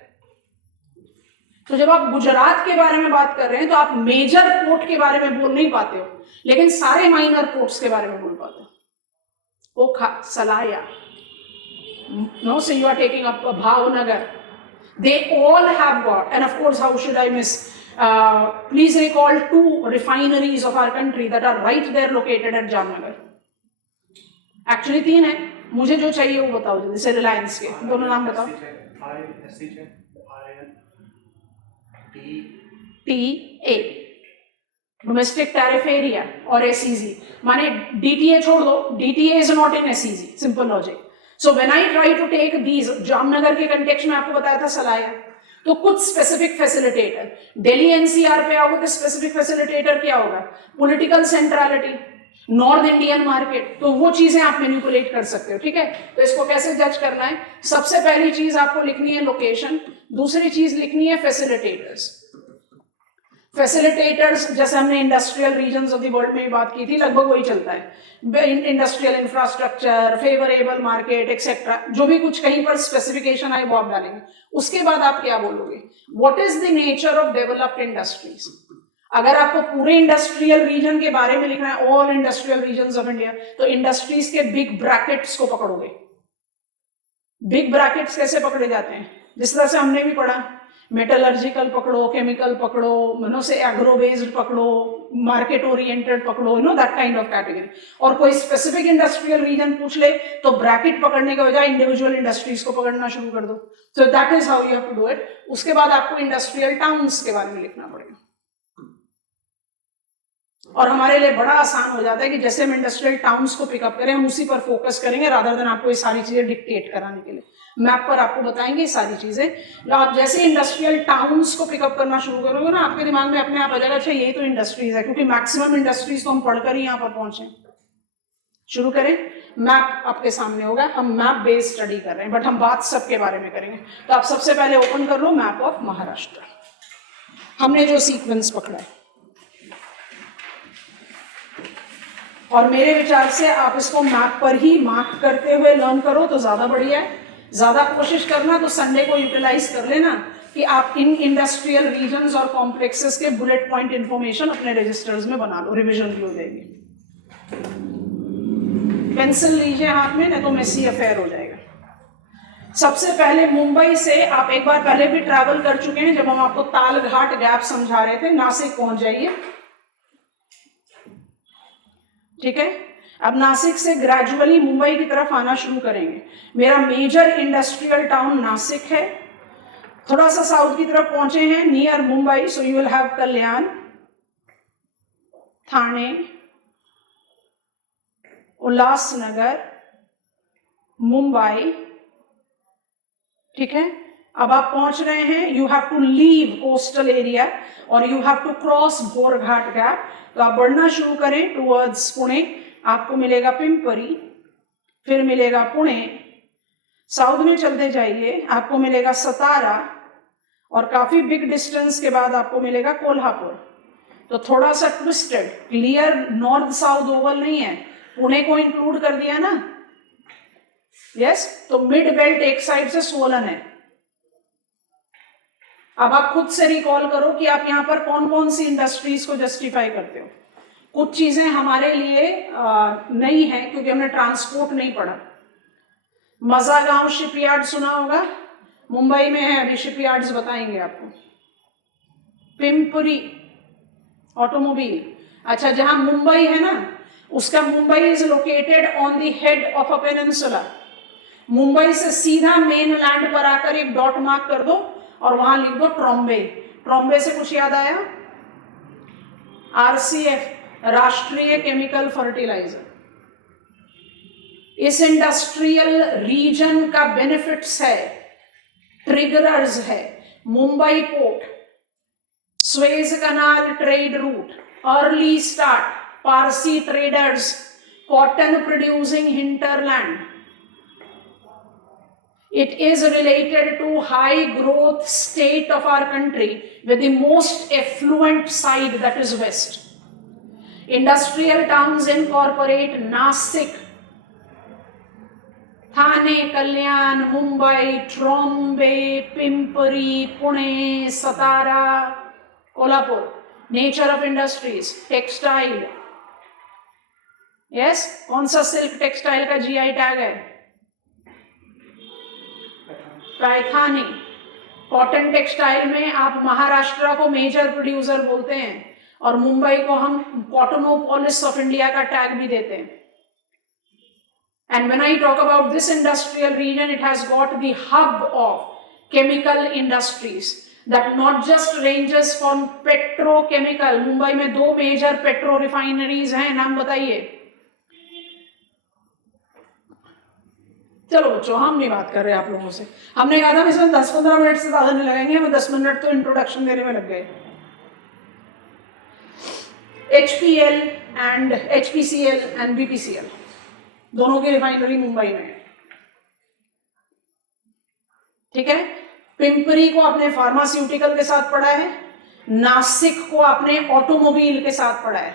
तो जब आप गुजरात के बारे में बात कर रहे हैं तो आप मेजर पोर्ट के बारे में बोल नहीं पाते हो, लेकिन सारे माइनर पोर्ट्स के बारे में बोल पाते हो। ओखा, सलाया, no, so you are taking up Bhavnagar. They all have got, and of course, how should I miss? Please recall 2 refineries of our country that are right there located at Jamnagar. Actually 3 है, मुझे जो चाहिए वो बताओ जल्दी से। रिलायंस के दोनों नाम बताओ। TA डोमेस्टिक टैरिफ एरिया और SEZ, माने DTA छोड़ दो, DTA is not in SEZ, simple logic. So when I try to take these, Jamnagar के कंटेक्स्ट में आपको बताया था सलाया, तो कुछ स्पेसिफिक फैसिलिटेटर। दिल्ली NCR पे आओगे तो स्पेसिफिक फैसिलिटेटर क्या होगा? Political centrality, north Indian market, तो वो चीजें आप मैनिपुलेट कर सकते हो, ठीक है? तो इसको कैसे जज करना है? सबसे पहली चीज आपको लिखनी है लोकेशन, दूसरी चीज लिखनी है फैसिलिटेटर्स। फैसिलिटेटर्स जैसे हमने industrial regions of the world में भी बात की थी, लगभग वही चलता है। Industrial infrastructure, favourable market etcetera, जो भी कुछ कहीं पर स्पेसिफिकेशन आए वो आप डालेंगे। उसके बाद आप क्या बोलोगे? What is the nature of developed industries. अगर आपको पूरे इंडस्ट्रियल रीजन के बारे में लिखना है, all industrial regions of India, तो इंडस्ट्रीज के बिग ब्रैकेट्स को पकड़ोगे। बिग ब्रैकेट्स कैसे पकड़े जाते हैं? जिस तरह से हमने भी पढ़ा, मेटलर्जिकल पकड़ो, केमिकल पकड़ो, मनो से एग्रो बेस्ड पकड़ो, मार्केट ओरिएंटेड पकड़ो, you know that kind of category. और कोई स्पेसिफिक इंडस्ट्रियल रीजन पूछ ले तो ब्रैकेट पकड़ने के बजाय इंडिविजुअल इंडस्ट्रीज को पकड़ना शुरू कर दो। So that is how you have to do it. उसके बाद आपको इंडस्ट्रियल टाउन्स के बारे में लिखना पड़ेगा, और हमारे लिए बड़ा आसान हो जाता है कि जैसे हम इंडस्ट्रियल टाउन्स को पिकअप करें, हम उसी पर फोकस करेंगे रादर देन आपको ये सारी चीजें डिक्टेट कराने के लिए। मैप पर आपको बताएंगे ये सारी चीजें। आप जैसे इंडस्ट्रियल टाउन्स को पिकअप करना शुरू करोगे ना, आपके दिमाग में अपने आप आ जाएगा अच्छा यही तो इंडस्ट्रीज है, क्योंकि मैक्सिमम इंडस्ट्रीज तो हम पढ़कर ही यहाँ पर पहुंचे। शुरू करें। मैप आपके सामने होगा, हम मैप बेस्ड स्टडी कर रहे हैं, बट हम बात सबके बारे में करेंगे। तो आप सबसे पहले ओपन कर लो मैप ऑफ महाराष्ट्र। हमने जो सीक्वेंस पकड़ा है, और मेरे विचार से आप इसको मैप पर ही मार्क करते हुए लर्न करो तो ज्यादा बढ़िया है। ज्यादा कोशिश करना तो संडे को यूटिलाइज कर लेना कि आप इन इंडस्ट्रियल रीजन्स और कॉम्प्लेक्सेस के बुलेट पॉइंट इंफॉर्मेशन अपने रजिस्टर्स में बना लो, रिवीजन भी हो जाएगी। पेंसिल लीजिए हाथ में, नहीं तो मेसी अफेयर हो जाएगा। सबसे पहले मुंबई से आप एक बार पहले भी ट्रैवल कर चुके हैं जब हम आपको तालघाट गैप समझा रहे थे। नासिक पहुंच जाइए, ठीक है? अब नासिक से ग्रेजुअली मुंबई की तरफ आना शुरू करेंगे। मेरा मेजर इंडस्ट्रियल टाउन नासिक है। थोड़ा सा साउथ की तरफ पहुंचे हैं near Mumbai, so you will have Kalyan, Thane, Ulhasnagar, Mumbai, ठीक है? अब आप पहुंच रहे हैं, you have to leave coastal area और you have to cross Borghat gap. तो आप बढ़ना शुरू करें टूवर्ड्स पुणे। आपको मिलेगा पिंपरी, फिर मिलेगा पुणे, साउथ में चलते जाइए आपको मिलेगा सतारा, और काफी बिग डिस्टेंस के बाद आपको मिलेगा कोल्हापुर। तो थोड़ा सा twisted, clear north south Oval नहीं है, पुणे को इंक्लूड कर दिया ना, यस। तो मिड बेल्ट एक साइड से सोलन है। अब आप खुद से रिकॉल करो कि आप यहाँ पर कौन कौन सी इंडस्ट्रीज को जस्टिफाई करते हो। कुछ चीजें हमारे लिए नई है क्योंकि हमने ट्रांसपोर्ट नहीं पढ़ा। मजागांव शिपयार्ड सुना होगा, मुंबई में है, अभी शिपयार्ड्स बताएंगे आपको। पिंपरी ऑटोमोबाइल, अच्छा जहां मुंबई है ना, उसका Mumbai is located on the head of a peninsula. Mumbai से सीधा मेन लैंड पर आकर एक डॉट मार्क कर दो और वहां लिख दो ट्रॉम्बे। ट्रॉम्बे से कुछ याद आया? RCF, Rashtriya chemical fertiliser. इस इंडस्ट्रियल रीजन का बेनिफिट्स है, ट्रिगरर्स है, Mumbai port, Suez canal trade route, early start, Parsi traders, cotton producing hinterland. It is related to high growth state of our country with the most affluent side, that is west. Industrial towns incorporate Nasik, Thane, Kalyan, Mumbai, Trombay, Pimpri, Pune, Satara, Kolhapur. Nature of industries, textile. Yes, कौन सा silk textile का GI tag है? Paithani. Cotton textile में आप महाराष्ट्र को major producer बोलते हैं और मुंबई को हम कॉटनोपोलिस ऑफ इंडिया का टैग भी देते हैं। And when I talk about this industrial region, it has got the hub of chemical industries that not just ranges from petrochemical. Mumbai में 2 मेजर पेट्रो रिफाइनरीज हैं, नाम बताइए। चलो बच्चों, हम नहीं बात कर रहे आप लोगों से, हमने कहा था इसमें 10-15 मिनट से ज्यादा नहीं लगेंगे, हमें 10 मिनट तो इंट्रोडक्शन देने में लग गए। HPL and HPCL and BPCL दोनों की रिफाइनरी मुंबई में है, ठीक है। पिंपरी को आपने फार्मास्यूटिकल के साथ पढ़ा है, नासिक को आपने ऑटोमोबाइल के साथ पढ़ा है।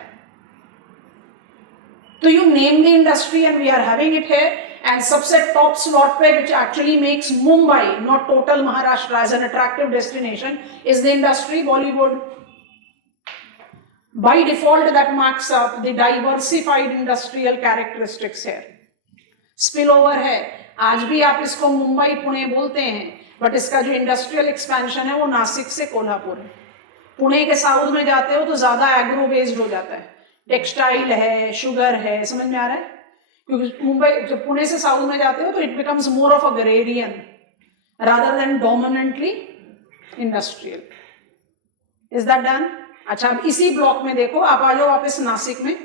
तो you name the industry and we are having it here. And सबसे top slot पे, which actually makes Mumbai, not total Maharashtra, as an attractive destination, is the industry Bollywood. By default, that marks up the diversified industrial characteristics here. Spillover है, आज भी आप इसको मुंबई पुणे बोलते हैं, but इसका जो इंडस्ट्रियल एक्सपेंशन है वो नासिक से कोल्हापुर है। पुणे के साउथ में जाते हो तो ज्यादा एग्रो बेस्ड हो जाता है, टेक्सटाइल है, शुगर है, समझ में आ रहा है? क्योंकि मुंबई जब पुणे से साउथ में जाते हो तो it becomes more of agrarian rather than dominantly industrial. Is that done? अच्छा, अब इसी ब्लॉक में देखो, आप आ जाओ वापस नासिक में।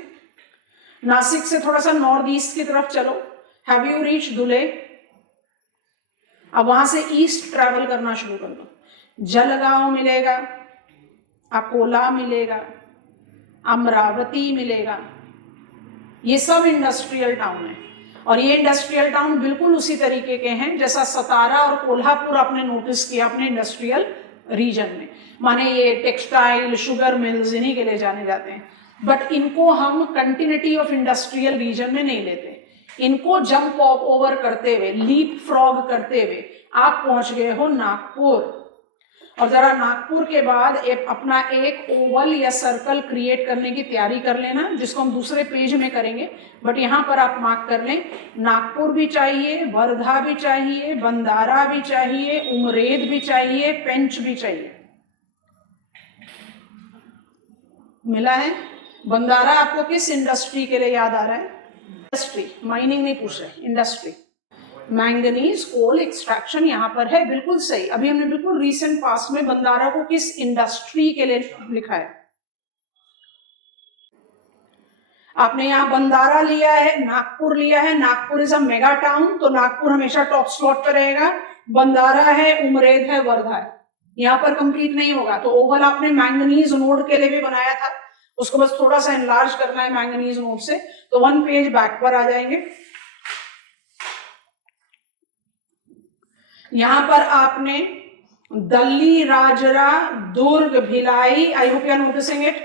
नासिक से थोड़ा सा नॉर्थ ईस्ट की तरफ चलो। हैव यू रीच धुले? अब वहां से ईस्ट ट्रैवल करना शुरू कर दो। जलगांव मिलेगा, अकोला मिलेगा, अमरावती मिलेगा, ये सब इंडस्ट्रियल टाउन है। और ये इंडस्ट्रियल टाउन बिल्कुल उसी तरीके के हैं जैसा सतारा और कोल्हापुर आपने नोटिस किया अपने इंडस्ट्रियल रीजन में। माने ये टेक्सटाइल, शुगर मिल्स इन्हीं के लिए जाने जाते हैं, बट इनको हम कंटिन्यूटी ऑफ इंडस्ट्रियल रीजन में नहीं लेते। इनको जंप ओवर करते हुए, लीप फ्रॉग करते हुए आप पहुंच गए हो नागपुर। और जरा नागपुर के बाद अपना एक ओवल या सर्कल क्रिएट करने की तैयारी कर लेना, जिसको हम दूसरे पेज में करेंगे, बट यहां पर आप मार्क कर लें। नागपुर भी चाहिए, वर्धा भी चाहिए, बंदारा भी चाहिए, उमरेद भी चाहिए, पेंच भी चाहिए। मिला है? बंदारा आपको किस इंडस्ट्री के लिए याद आ रहा है? इंडस्ट्री, माइनिंग नहीं पूछ रहे, इंडस्ट्री। मैंगनीज कोल एक्सट्रैक्शन यहां पर है, बिल्कुल सही। अभी हमने बिल्कुल रीसेंट पास्ट में बंदारा को किस इंडस्ट्री के लिए लिखा है? आपने यहां बंदारा लिया है, नागपुर लिया है। Nagpur is a mega town, तो नागपुर हमेशा टॉप स्लॉट पर रहेगा। बंदारा है, उमरेद है, वर्धा है, यहां पर कंप्लीट नहीं होगा। तो ओवल आपने मैंगनीज नोड के लिए भी बनाया था, उसको बस थोड़ा सा एनलार्ज करना है मैंगनीज नोड से। तो 1 पेज बैक पर आ जाएंगे। यहां पर आपने Dalli, Rajhara, Durg, Bhilai, I hope you are noticing it,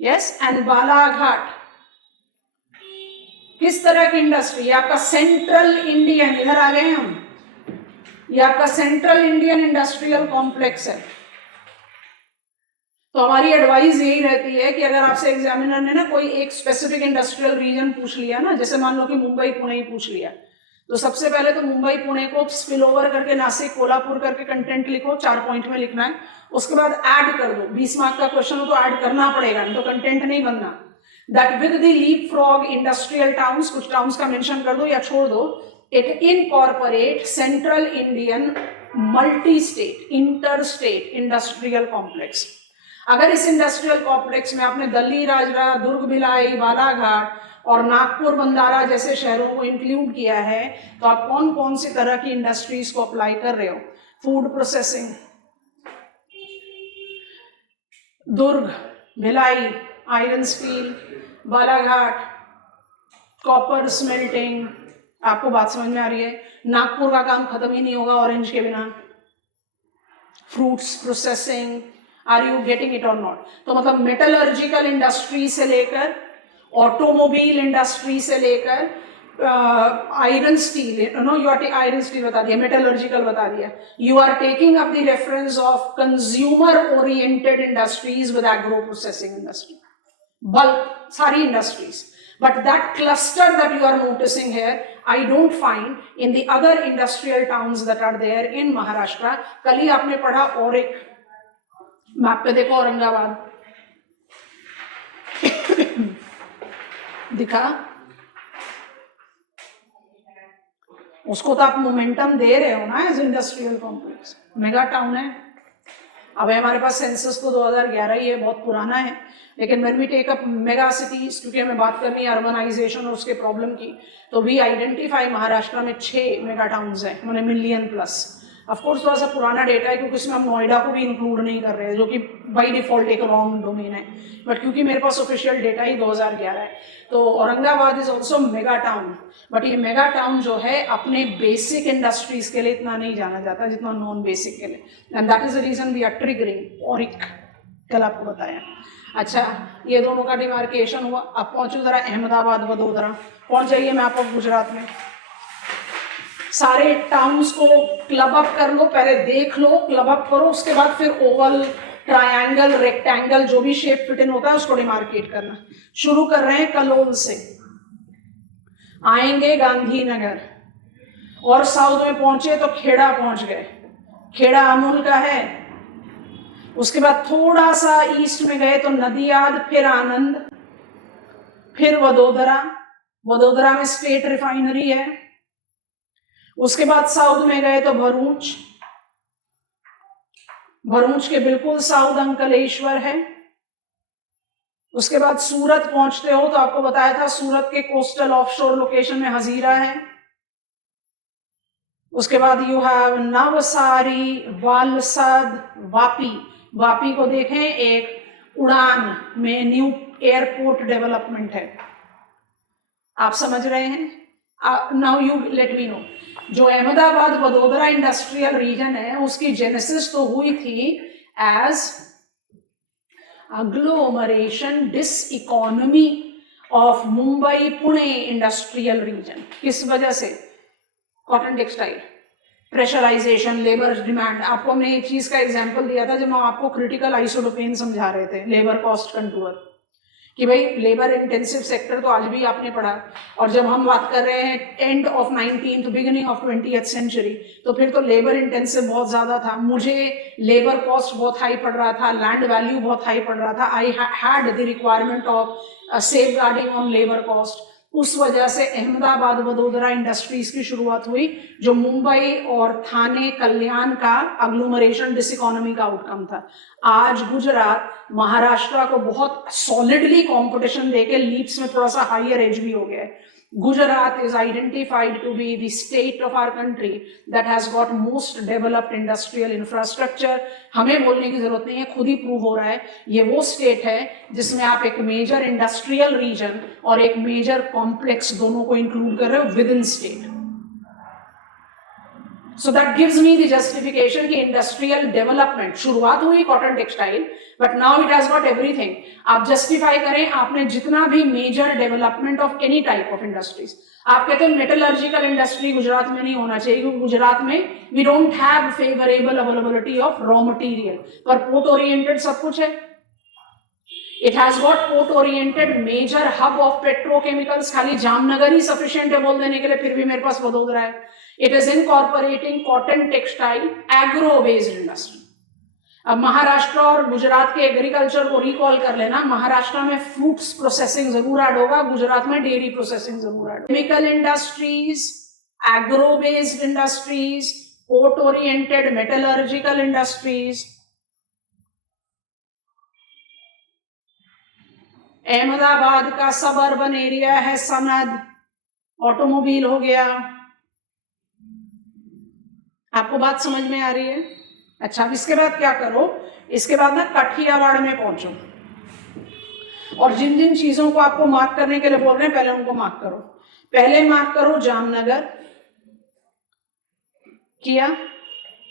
yes, and Balaghat. किस तरह की इंडस्ट्री? आपका सेंट्रल इंडियन, इधर आ गए हम, ये आपका सेंट्रल इंडियन इंडस्ट्रियल कॉम्प्लेक्स है। तो हमारी एडवाइस यही रहती है कि अगर आपसे एग्जामिनर ने ना कोई एक स्पेसिफिक इंडस्ट्रियल रीजन पूछ लिया ना, जैसे मान लो कि मुंबई पुणे ही पूछ लिया, तो सबसे पहले तो मुंबई पुणे को स्पिल ओवर करके नासिक कोल्हापुर करके कंटेंट लिखो, 4 पॉइंट में लिखना है। उसके बाद ऐड कर दो, 20 मार्क का क्वेश्चन हो तो ऐड करना पड़ेगा, नहीं तो कंटेंट नहीं बनना। That with the leap frog industrial towns, कुछ टाउन्स का मेंशन कर दो या छोड़ दो, it incorporate central Indian multi state inter state industrial complex. अगर इस इंडस्ट्रियल कॉम्प्लेक्स में आपने दिल्ली, राजरा, दुर्ग, भिलाई, बालाघाट और नागपुर, बंदारा जैसे शहरों को इंक्लूड किया है, तो आप कौन कौन सी तरह की इंडस्ट्रीज को अप्लाई कर रहे हो? Food processing, Durg, Bhilai, iron steel, Balaghat, copper smelting. आपको बात समझ में आ रही है? नागपुर का काम खत्म ही नहीं होगा ऑरेंज के बिना। Fruits processing, are you getting it or not? तो मतलब मेटलर्जिकल इंडस्ट्री से लेकर, ऑटोमोबाइल इंडस्ट्री से लेकर, iron steel, no you are iron steel बता दिया, मेटलर्जिकल बता दिया, you are taking up the reference of consumer oriented industries with agro processing industry, bulk सारी industries. But that cluster that you are noticing here, I don't find in the other industrial towns that are there in Maharashtra. कल ही आपने पढ़ा, और एक map पे देखो औरंगाबाद दिखा, उसको तो आप मोमेंटम दे रहे हो ना as industrial complex, mega town है। अब हमारे पास सेंसस तो 2011 ही है, बहुत पुराना है, लेकिन when we take up mega cities, क्योंकि हमें बात करनी है अर्बनाइजेशन और उसके प्रॉब्लम की, तो वी आइडेंटिफाई महाराष्ट्र में 6 मेगा टाउन्स हैं, मैंने मिलियन प्लस। ऑफ कोर्स थोड़ा सा पुराना डेटा है क्योंकि इसमें हम नोएडा को भी इंक्लूड नहीं कर रहे हैं, जो कि बाय डिफॉल्ट एक रॉन्ग डोमेन है, बट क्योंकि मेरे पास ऑफिशियल डेटा ही 2011 है। तो Aurangabad is also mega town, but ये मेगा टाउन जो है अपने बेसिक इंडस्ट्रीज के लिए इतना नहीं जाना जाता जितना नॉन बेसिक के लिए, and that is the reason we are triggering Auric, कल आपको बताया। अच्छा, ये दोनों का डिमार्केशन हुआ। अब पहुंचो जरा अहमदाबाद, वडोदरा पहुंच जाइए, मैं आपको गुजरात में सारे टाउन्स को क्लब अप कर लो, पहले देख लो, क्लब अप करो, उसके बाद फिर ओवल, ट्रायंगल, रेक्टेंगल, जो भी शेप फिट इन होता है उसको डिमार्केट करना। शुरू कर रहे हैं कलोल से, आएंगे गांधीनगर, और साउथ में पहुंचे तो खेड़ा पहुंच गए, खेड़ा अमूल का है। उसके बाद थोड़ा सा ईस्ट में गए तो नदियाद, फिर आनंद, फिर वडोदरा, वडोदरा में स्टेट रिफाइनरी है। उसके बाद साउथ में गए तो भरूच, भरूच के बिल्कुल साउथ अंकलेश्वर है। उसके बाद सूरत पहुंचते हो तो आपको बताया था सूरत के कोस्टल ऑफशोर लोकेशन में हजीरा है। उसके बाद यू हैव नवसारी, वालसाद, वापी। वापी को देखें, एक उड़ान में न्यू एयरपोर्ट डेवलपमेंट है, आप समझ रहे हैं? Now you let me know, जो अहमदाबाद वडोदरा इंडस्ट्रियल रीजन है उसकी जेनेसिस तो हुई थी as agglomeration diseconomy of Mumbai Pune industrial region. किस वजह से? Cotton textile, pressurization, labour demand. आपको हमने एक चीज का एग्जांपल दिया था जब हम आपको क्रिटिकल आइसोडोपेन समझा रहे थे, लेबर कॉस्ट कंट्रोल, कि भाई लेबर इंटेंसिव सेक्टर तो आज भी आपने पढ़ा, और जब हम बात कर रहे हैं end of 19th beginning of 20th century, तो फिर तो लेबर इंटेंसिव बहुत ज्यादा था, मुझे लेबर कॉस्ट बहुत हाई पड़ रहा था, लैंड वैल्यू बहुत हाई पड़ रहा था, I had the requirement of safeguarding on labour cost. उस वजह से अहमदाबाद वडोदरा इंडस्ट्रीज की शुरुआत हुई, जो मुंबई और थाने कल्याण का अग्लोमरेशन डिसइकोनॉमी का आउटकम था। आज गुजरात महाराष्ट्र को बहुत सॉलिडली कंपटीशन देके लीप्स में थोड़ा सा हायर एज भी हो गया है। Gujarat is identified to be the state of our country that has got most developed industrial infrastructure. हमें बोलने की जरूरत नहीं है, खुद ही प्रूव हो रहा है। ये वो स्टेट है जिसमें आप एक मेजर इंडस्ट्रियल रीजन और एक मेजर कॉम्प्लेक्स दोनों को इंक्लूड कर रहे हो with in state. So that gives me the justification कि industrial development शुरुआत हुई cotton textile, but now it has got everything. आप justify करें आपने जितना भी major development of any type of industries. आप कहते हैं metallurgical industry गुजरात में नहीं होना चाहिए क्योंकि गुजरात में we don't have favorable availability of raw material, पर port oriented सब कुछ है. It has got port oriented major hub of petrochemicals. खाली जामनगर ही sufficient है बोल देने के लिए, फिर भी मेरे पास वडोदरा है. It is incorporating cotton textile agro based industry. अब महाराष्ट्र और गुजरात के एग्रीकल्चर को रिकॉल कर लेना. महाराष्ट्र में फ्रूट्स प्रोसेसिंग जरूर ऐड होगा, गुजरात में डेयरी प्रोसेसिंग जरूर ऐड होगा. Chemical industries, agro based industries, port oriented metallurgical industries. Ahmedabad का सब अर्बन एरिया है सनद, ऑटोमोबाइल हो गया. आपको बात समझ में आ रही है? अच्छा, अब इसके बाद क्या करो, इसके बाद ना काठियावाड़ में पहुंचो और जिन जिन चीजों को आपको मार्क करने के लिए बोल रहे हैं पहले उनको मार्क करो. पहले मार्क करो जामनगर किया.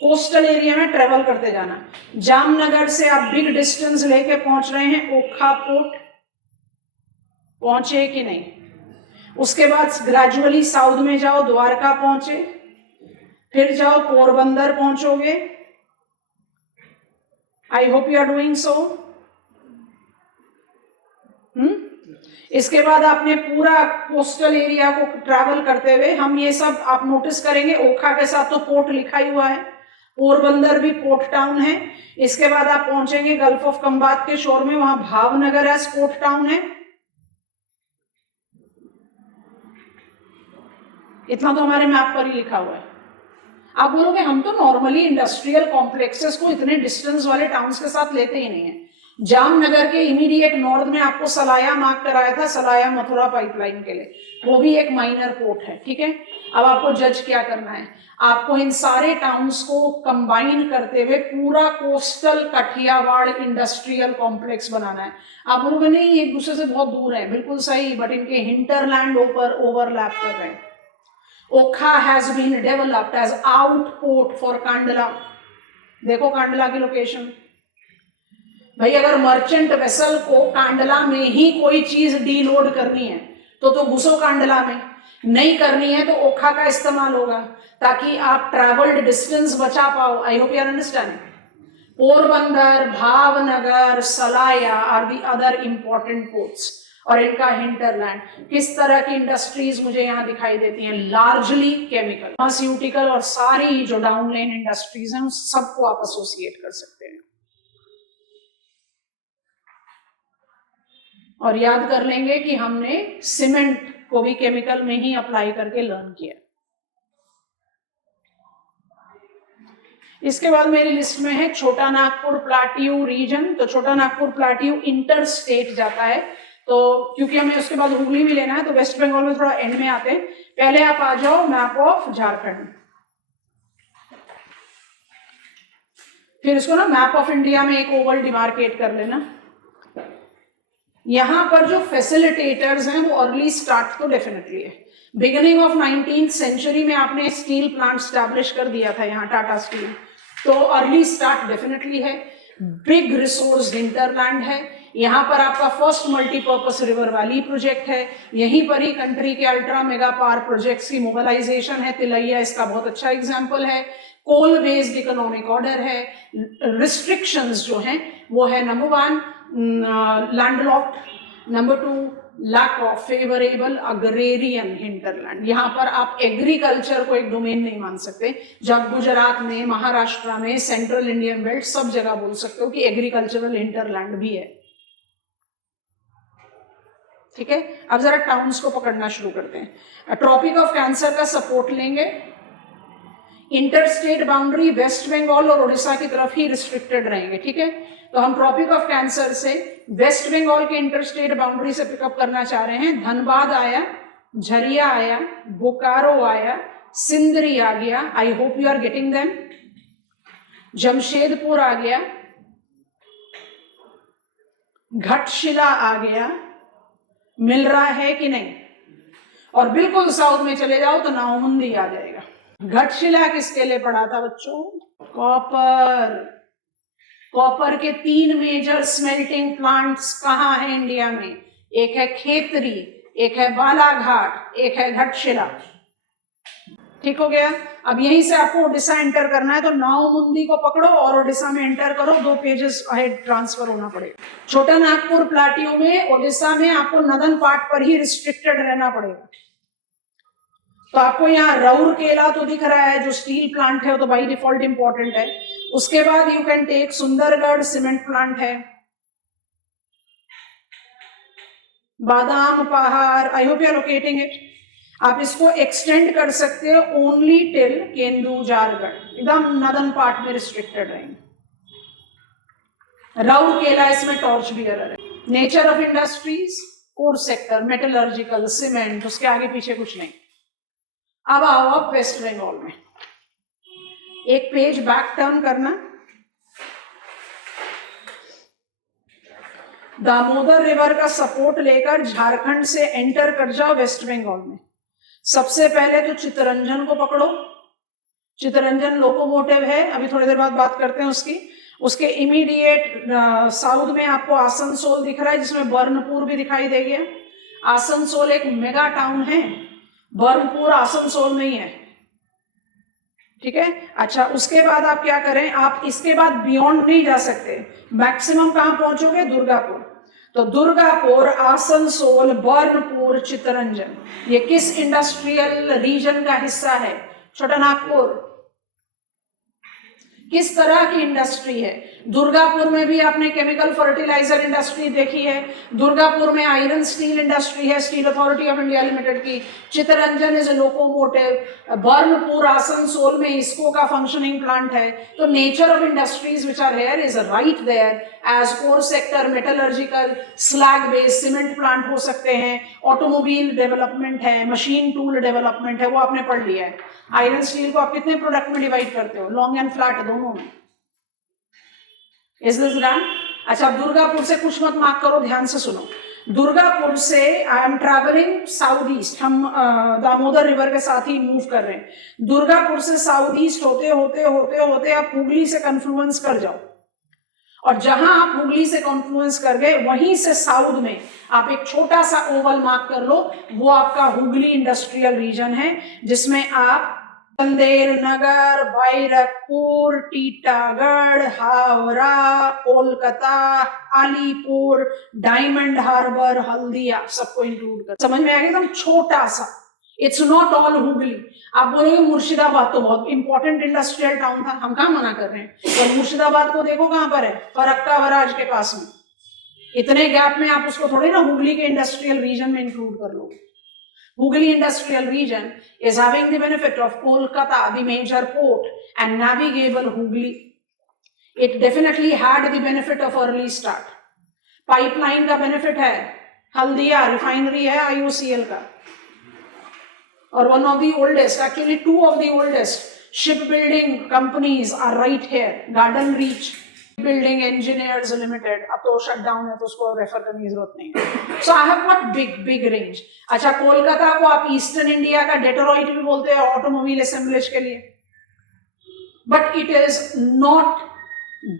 कोस्टल एरिया में ट्रेवल करते जाना. जामनगर से आप बिग डिस्टेंस लेके पहुंच रहे हैं ओखा पोर्ट, पहुंचे कि नहीं? उसके बाद ग्रेजुअली साउथ में जाओ, द्वारका पहुंचे, फिर जाओ पोरबंदर पहुंचोगे. I hope you are doing so. इसके बाद आपने पूरा कोस्टल एरिया को ट्रैवल करते हुए, हम ये सब आप नोटिस करेंगे ओखा के साथ तो पोर्ट लिखा ही हुआ है, पोरबंदर भी पोर्ट टाउन है. इसके बाद आप पहुंचेंगे गल्फ ऑफ खंबात के शोर में, वहां भावनगर एज पोर्ट टाउन है. इतना तो हमारे मैप पर ही लिखा हुआ है. आप बोलोगे हम तो नॉर्मली इंडस्ट्रियल कॉम्प्लेक्सेस को इतने डिस्टेंस वाले टाउन्स के साथ लेते ही नहीं है. जामनगर के इमीडिएट नॉर्थ में आपको सलाया मार्क कराया था, सलाया मथुरा पाइपलाइन के लिए, वो भी एक माइनर पोर्ट है. ठीक है, अब आपको जज क्या करना है, आपको इन सारे टाउन्स को कंबाइन करते हुए पूरा कोस्टल कठियावाड़ इंडस्ट्रियल कॉम्प्लेक्स बनाना है. आप बोलोगे नहीं एक दूसरे से बहुत दूर है, बिल्कुल सही, बट इनके हिंटरलैंड ओवरलैप कर रहे हैं. ओखा has been developed as outport for Kandla. देखो कांडला की लोकेशन. भाई अगर मर्चेंट वेसल को कांडला में ही कोई चीज डीलोड करनी है तो घुसो कांडला में. नहीं करनी है तो ओखा का इस्तेमाल होगा ताकि आप ट्रैवल्ड डिस्टेंस बचा पाओ. I hope you are understanding. Porbandar, Bhavnagar, Salaya are the other important ports और इनका हिंटरलैंड. किस तरह की इंडस्ट्रीज मुझे यहाँ दिखाई देती हैं? लार्जली केमिकल, फार्मास्यूटिकल और सारी जो डाउनलाइन इंडस्ट्रीज हैं उन सबको आप एसोसिएट कर सकते हैं. और याद कर लेंगे कि हमने सीमेंट को भी केमिकल में ही अप्लाई करके लर्न किया. इसके बाद मेरी लिस्ट में है छोटा नागपुर प्लाट्यू रीजन. तो छोटा नागपुर प्लाट्यू इंटर स्टेट जाता है, तो क्योंकि हमें उसके बाद हुगली भी लेना है तो वेस्ट बंगाल में थोड़ा एंड में आते हैं. पहले आप आ जाओ मैप ऑफ झारखंड, फिर इसको ना मैप ऑफ इंडिया में एक ओवल डिमार्केट कर लेना. यहां पर जो फैसिलिटेटर्स हैं वो अर्ली स्टार्ट तो डेफिनेटली है. बिगिनिंग ऑफ 19th सेंचुरी में आपने स्टील प्लांट स्टैब्लिश कर दिया था यहाँ, टाटा स्टील, तो अर्ली स्टार्ट डेफिनेटली है. बिग रिसोर्स हिंटरलैंड है. यहाँ पर आपका first multipurpose river valley project है. यहीं पर ही कंट्री के अल्ट्रा मेगा पावर प्रोजेक्ट्स की मोबिलाइजेशन है. तिलैया इसका बहुत अच्छा एग्जांपल है. कोल बेस्ड इकोनॉमिक ऑर्डर है. रिस्ट्रिक्शंस जो हैं वो है number 1 landlocked, number 2 lack of favourable agrarian hinterland. यहाँ पर आप एग्रीकल्चर को एक डोमेन नहीं मान सकते. जब गुजरात में, महाराष्ट्र में, सेंट्रल इंडियन बेल्ट सब जगह बोल सकते हो कि एग्रीकल्चरल हिंटरलैंड भी है. ठीक है, अब जरा टाउन्स को पकड़ना शुरू करते हैं. ट्रॉपिक ऑफ कैंसर का सपोर्ट लेंगे. इंटरस्टेट बाउंड्री वेस्ट बंगाल और उड़ीसा की तरफ ही रिस्ट्रिक्टेड रहेंगे. ठीक है, तो हम ट्रॉपिक ऑफ कैंसर से वेस्ट बंगाल के इंटरस्टेट बाउंड्री से पिकअप करना चाह रहे हैं. धनबाद आया, झरिया आया, बोकारो आया, सिंदरी आ गया. I hope you are getting them. Jamshedpur आ गया, घटशिला आ गया. मिल रहा है कि नहीं? और बिल्कुल साउथ में चले जाओ तो नावमंदी आ जाएगा. घटशिला किसके लिए पढ़ा था बच्चों? कॉपर। कॉपर के 3 मेजर स्मेल्टिंग प्लांट्स कहाँ है इंडिया में? एक है खेतरी, एक है बालाघाट, एक है घटशिला। ठीक हो गया। अब यहीं से आपको ओडिशा एंटर करना है, तो नावमुंदी को पकड़ो और ओडिशा में एंटर करो, 2 पेजेस अहेड ट्रांसफर होना पड़ेगा। छोटा नागपुर प्लाटियो में, ओडिशा में आपको नदन पार्ट पर ही रिस्ट्रिक्टेड रहना पड़ेगा। तो आपको यहाँ राउरकेला तो दिख रहा है, जो स्टील प्लांट है, वो तो बाई डिफॉल्ट इंपॉर्टेंट है। उसके बाद you can take Sundargarh cement plant है, Badam Pahar, I hope you are locating it. आप इसको एक्सटेंड कर सकते हो ओनली टिल केंदुजारगढ़, एकदम नदन पार्ट में रिस्ट्रिक्टेड रहेंगे। राउरकेला इसमें टॉर्च बियरर है। Nature of industries, core sector, metallurgical, cement, उसके आगे पीछे कुछ नहीं। अब आओ आप वेस्ट बंगाल में, एक पेज बैक टर्न करना। दामोदर रिवर का सपोर्ट लेकर झारखंड से एंटर कर जाओ वेस्ट बंगाल में। सबसे पहले तो चित्तरंजन को पकड़ो। चित्तरंजन लोकोमोटिव है, अभी थोड़ी देर बाद बात करते हैं उसकी। उसके इमीडिएट साउथ में आपको आसनसोल दिख रहा है, जिसमें बर्नपुर भी दिखाई दे गया। आसनसोल एक मेगा टाउन है, बर्नपुर आसनसोल में ही है। ठीक है, अच्छा उसके बाद आप क्या करें, आप इसके बाद बियॉन्ड नहीं जा सकते, मैक्सिमम कहां पहुंचोगे? दुर्गापुर। तो दुर्गापुर, आसनसोल, बर्नपुर, चित्तरंजन, ये किस इंडस्ट्रियल रीजन का हिस्सा है? छोटा नागपुर। किस तरह की इंडस्ट्री है? दुर्गापुर में भी आपने केमिकल फर्टिलाइजर इंडस्ट्री देखी है, दुर्गापुर में आयरन स्टील इंडस्ट्री है, Steel authority of India Limited की। Chittaranjan is locomotive. बर्नपुर आसनसोल में इसको का फंक्शनिंग प्लांट है। तो nature of industries which are here is right there as core sector, metallurgical, slag based cement plant हो सकते हैं, ऑटोमोबाइल डेवलपमेंट है, मशीन टूल डेवलपमेंट है, वो आपने पढ़ लिया है। आयरन स्टील को आप कितने प्रोडक्ट में डिवाइड करते हो? लॉन्ग एंड फ्लैट दोनों में। Is this done? अच्छा, दुर्गापुर से कुछ मत मार्क करो, ध्यान से सुनो। दुर्गापुर से I am travelling south east, हम दामोदर रिवर के साथ ही मूव कर रहे हैं। दुर्गापुर से साउथ ईस्ट होते होते होते होते आप हुगली से कन्फ्लुएंस कर जाओ, और जहां आप हुगली से कॉन्फ्लुएंस कर गए, वहीं से साउथ में आप एक छोटा सा ओवल मार्क कर लो, वो आपका हुगली इंडस्ट्रियल रीजन है, जिसमें आप चंदेर नगर, बैरकपुर, टीटागढ़, हावड़ा, कोलकाता, अलीपुर, डायमंड हार्बर, हल्दिया, सबको इंक्लूड कर। समझ में आ गया? एकदम छोटा सा, इट्स नॉट ऑल हुगली। आप बोलोगे मुर्शिदाबाद तो बहुत इंपॉर्टेंट इंडस्ट्रियल टाउन था, हम कहाँ मना कर रहे हैं, तो मुर्शिदाबाद को देखो कहां पर है, फरक्का बराज के पास में। इतने गैप में आप उसको थोड़ी ना हुगली के इंडस्ट्रियल रीजन में इंक्लूड कर लो। Hooghly industrial region is having the benefit of Kolkata, the major port, and navigable Hooghly. It definitely had the benefit of early start. Pipeline का benefit है, हल्दिया refinery है IOCL का, और one of the oldest, actually 2 of the oldest shipbuilding companies are right here. Garden Reach Building Engineers Limited, अब तो shut down है तो उसको रेफर करने की जरूरत नहीं। So I have got big range. अच्छा, कोलकाता को आप ईस्टर्न इंडिया का डेट्रॉइट भी बोलते हैं ऑटोमोबाइल असेंबलेज के लिए, but it is not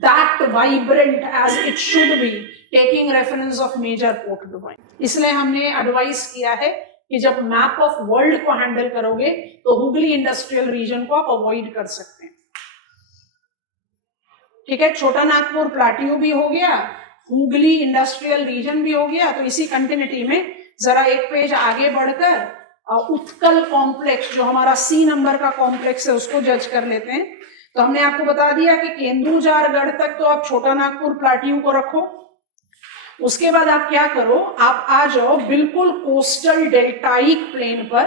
that vibrant as it should be, taking reference of major port Dubai. इसलिए हमने एडवाइस किया है कि जब मैप ऑफ वर्ल्ड को हैंडल करोगे तो हुगली इंडस्ट्रियल रीजन को आप अवॉइड कर सकते हैं। ठीक है, छोटा नागपुर प्लाटियो भी हो गया, हुगली इंडस्ट्रियल रीजन भी हो गया। तो इसी कंटिन्यूटी में जरा एक पेज आगे बढ़कर उत्कल कॉम्प्लेक्स, जो हमारा C नंबर का कॉम्प्लेक्स है, उसको जज कर लेते हैं। तो हमने आपको बता दिया कि केंदुजारगढ़ तक तो आप छोटा नागपुर प्लाटियो को रखो। उसके बाद आप क्या करो, आप आ जाओ बिल्कुल कोस्टल डेल्टाइक प्लेन पर।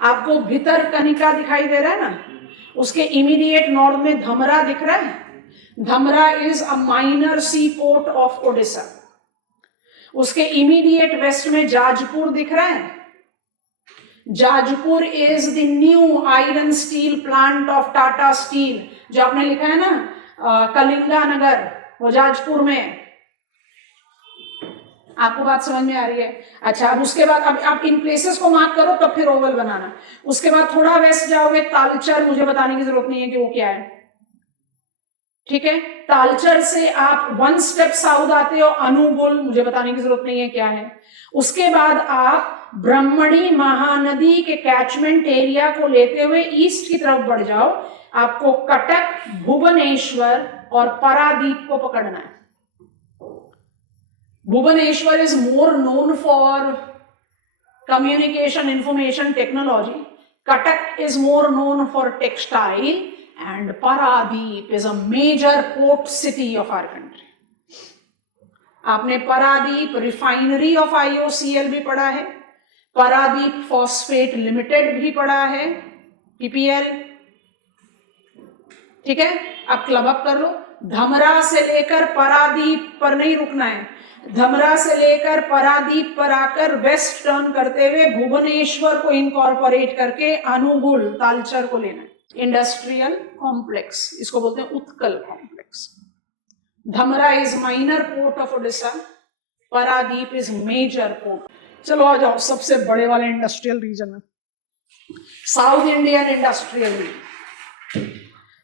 आपको भितरकनिका दिखाई दे रहा है ना, उसके इमीडिएट नॉर्थ में धमरा दिख रहा है। Dhamra is a minor sea port of Odisha. उसके इमीडिएट वेस्ट में जाजपुर दिख रहा है। Jajpur is the new iron steel plant of Tata steel, जो आपने लिखा है ना कलिंगा नगर, वो जाजपुर में। आपको बात समझ में आ रही है? अच्छा, अब उसके बाद अब आप इन प्लेसेस को मार्क करो, तब फिर ओवल बनाना। उसके बाद थोड़ा वेस्ट जाओगे, तालचर, मुझे बताने की जरूरत नहीं है कि वो क्या है, ठीक है। तालचर से आप 1 स्टेप साउथ आते हो, अनुगुल, मुझे बताने की जरूरत नहीं है क्या है। उसके बाद आप ब्रह्मणी महानदी के कैचमेंट एरिया को लेते हुए ईस्ट की तरफ बढ़ जाओ, आपको कटक, भुवनेश्वर और पारादीप को पकड़ना है। Bhubaneswar is more known for communication, information technology. Katak is more known for textile, and Paradeep is a major port city of our country. आपने पारादीप रिफाइनरी ऑफ IOCL भी पढ़ा है, पारादीप फॉस्फेट लिमिटेड भी पढ़ा है, PPL, ठीक है। अब क्लब अप कर लो, धमरा से लेकर पारादीप पर नहीं रुकना है, धमरा से लेकर पारादीप पर आकर वेस्ट टर्न करते हुए भुवनेश्वर को इनकॉर्पोरेट करके अनुगुल, तालचर को लेना है। इंडस्ट्रियल कॉम्प्लेक्स, इसको बोलते हैं Utkal complex. Dhamra is minor port of Odisha, Paradip is major port. चलो आ जाओ सबसे बड़े वाले इंडस्ट्रियल रीजन में, साउथ इंडियन इंडस्ट्रियल रीजन।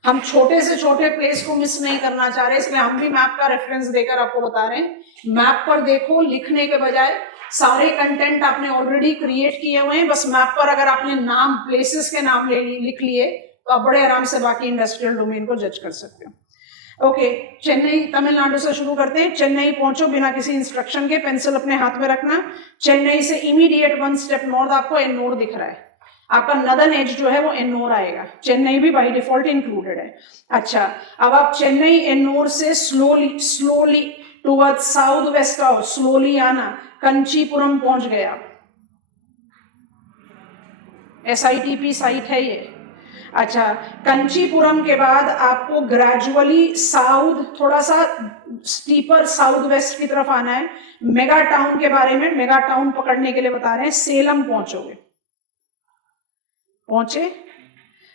हम छोटे से छोटे प्लेस को मिस नहीं करना चाह रहे, इसलिए हम भी मैप का रेफरेंस देकर आपको बता रहे हैं। मैप पर देखो, लिखने के बजाय सारे कंटेंट आपने ऑलरेडी क्रिएट किए हुए हैं, बस मैप पर अगर आपने नाम, प्लेसेस के नाम लिख लिए तो आप बड़े आराम से बाकी इंडस्ट्रियल डोमेन को जज कर सकते हो। ओके, चेन्नई, तमिलनाडु से शुरू करते हैं। चेन्नई पहुंचो बिना किसी इंस्ट्रक्शन के, पेंसिल अपने हाथ में रखना। चेन्नई से इमीडिएट 1 स्टेप नॉर्थ आपको एन्नोर दिख रहा है, आपका नदर्न एज जो है वो एन्नोर आएगा, चेन्नई भी बाय डिफॉल्ट इंक्लूडेड है। अच्छा, अब आप चेन्नई एन्नोर से स्लोली टुवर्ड साउथ वेस्ट आओ, स्लोली आना, कंचीपुरम पहुंच गए आप, SITP साइट है ये। अच्छा, कंचीपुरम के बाद आपको ग्रेजुअली साउथ, थोड़ा सा स्टीपर साउथ वेस्ट की तरफ आना है। मेगा टाउन के बारे में, मेगा टाउन पकड़ने के लिए बता रहे हैं, सेलम पहुंचोगे, पहुंचे।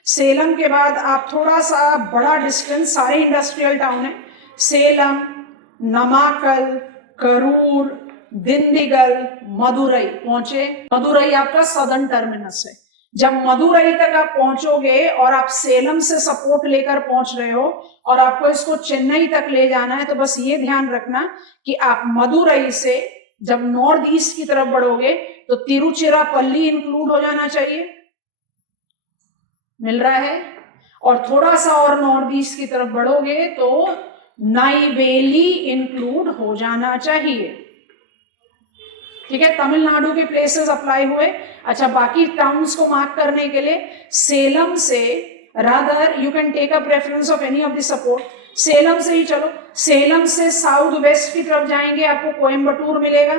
सेलम के बाद आप थोड़ा सा बड़ा डिस्टेंस, सारे इंडस्ट्रियल टाउन है, सेलम, नमाकल, करूर, दिंडिगल, मदुरई पहुंचे। मदुरई आपका सदर्न टर्मिनस है। जब मदुरई तक आप पहुंचोगे और आप सेलम से सपोर्ट लेकर पहुंच रहे हो और आपको इसको चेन्नई तक ले जाना है, तो बस ये ध्यान रखना कि आप मदुरई से जब नॉर्थ ईस्ट की तरफ बढ़ोगे तो तिरुचिरापल्ली इंक्लूड हो जाना चाहिए, मिल रहा है। और थोड़ा सा और नॉर्थ ईस्ट की तरफ बढ़ोगे तो नाइवेली इंक्लूड हो जाना चाहिए, ठीक है। तमिलनाडु के प्लेसेस अप्लाई हुए। अच्छा, बाकी टाउन्स को मार्क करने के लिए सेलम से, rather you can take a preference of any of the support, Salem से ही चलो। सेलम से साउथ वेस्ट की तरफ जाएंगे, आपको कोयम्बटूर मिलेगा,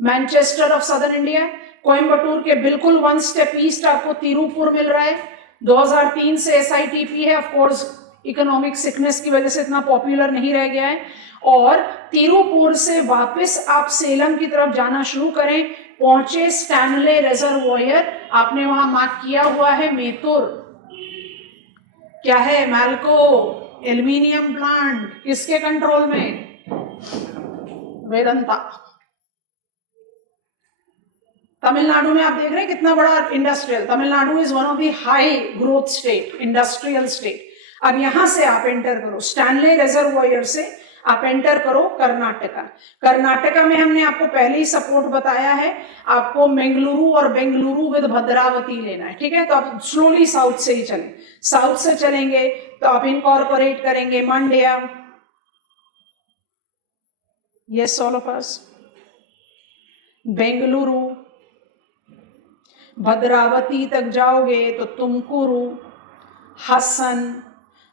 Manchester of southern India. Coimbatore के बिल्कुल 1 स्टेप ईस्ट आपको तिरुपुर मिल रहा है, 2003 से SITP है, ऑफ कोर्स इकोनॉमिक सिकनेस की वजह से इतना पॉपुलर नहीं रह गया है। और तिरुपुर से वापस आप सेलम की तरफ जाना शुरू करें, पहुंचे स्टैनले रिजर्वॉयर, आपने वहां मार्क किया हुआ है मेतुर, क्या है, मैल्को एल्यूमिनियम प्लांट, किसके कंट्रोल में, वेदांता। तमिलनाडु में आप देख रहे हैं कितना बड़ा industrial, Tamil Nadu is one of the high growth state, industrial state. अब यहां से आप एंटर करो, स्टैनले रिजर्वॉयर से आप एंटर करो कर्नाटका। कर्नाटका में हमने आपको पहले ही सपोर्ट बताया है, आपको मंगलुरु और बेंगलुरु विद भद्रावती लेना है, ठीक है। तो आप स्लोली साउथ से ही चलें, साउथ से चलेंगे तो आप इनकॉर्पोरेट करेंगे Mandya, yes all of us, Bengaluru, Bhadravati तक जाओगे तो तुमकुरु, हसन,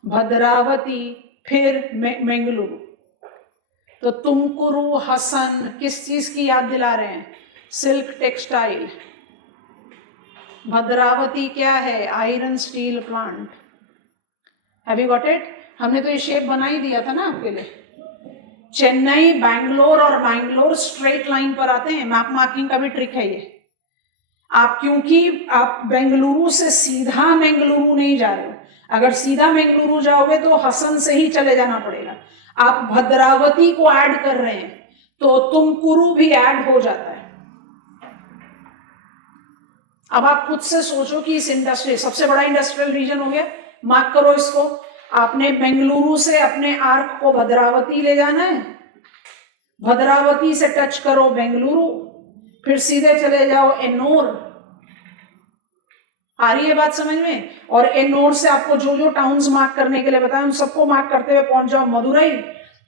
भद्रावती, फिर मंगलुरु। तो तुमकुरु, हसन किस चीज की याद दिला रहे हैं, सिल्क टेक्सटाइल। भद्रावती क्या है, iron steel plant. Have you got it? हमने तो ये शेप बना ही दिया था ना आपके लिए। चेन्नई, बैंगलोर और बैंगलोर स्ट्रेट लाइन पर आते हैं, मैप मार्किंग का भी ट्रिक है ये। आप क्योंकि आप बेंगलुरु से सीधा मंगलुरु नहीं जा रहे हो, अगर सीधा मंगलुरु जाओगे तो हसन से ही चले जाना पड़ेगा। आप भद्रावती को ऐड कर रहे हैं, तो तुमकुरू भी ऐड हो जाता है। अब आप खुद से सोचो कि इस इंडस्ट्री, सबसे बड़ा इंडस्ट्रियल रीजन हो गया, मार्क करो इसको। आपने बेंगलुरु से अपने आर्क को भद्रावती ले जाना है, भद्रावती से टच करो बेंगलुरु, फिर सीधे चले जाओ एन्नोर। आ रही है बात समझ में? और एन्नोर से आपको जो जो टाउन्स मार्क करने के लिए बताया उन सबको मार्क करते हुए पहुंच जाओ मदुरई,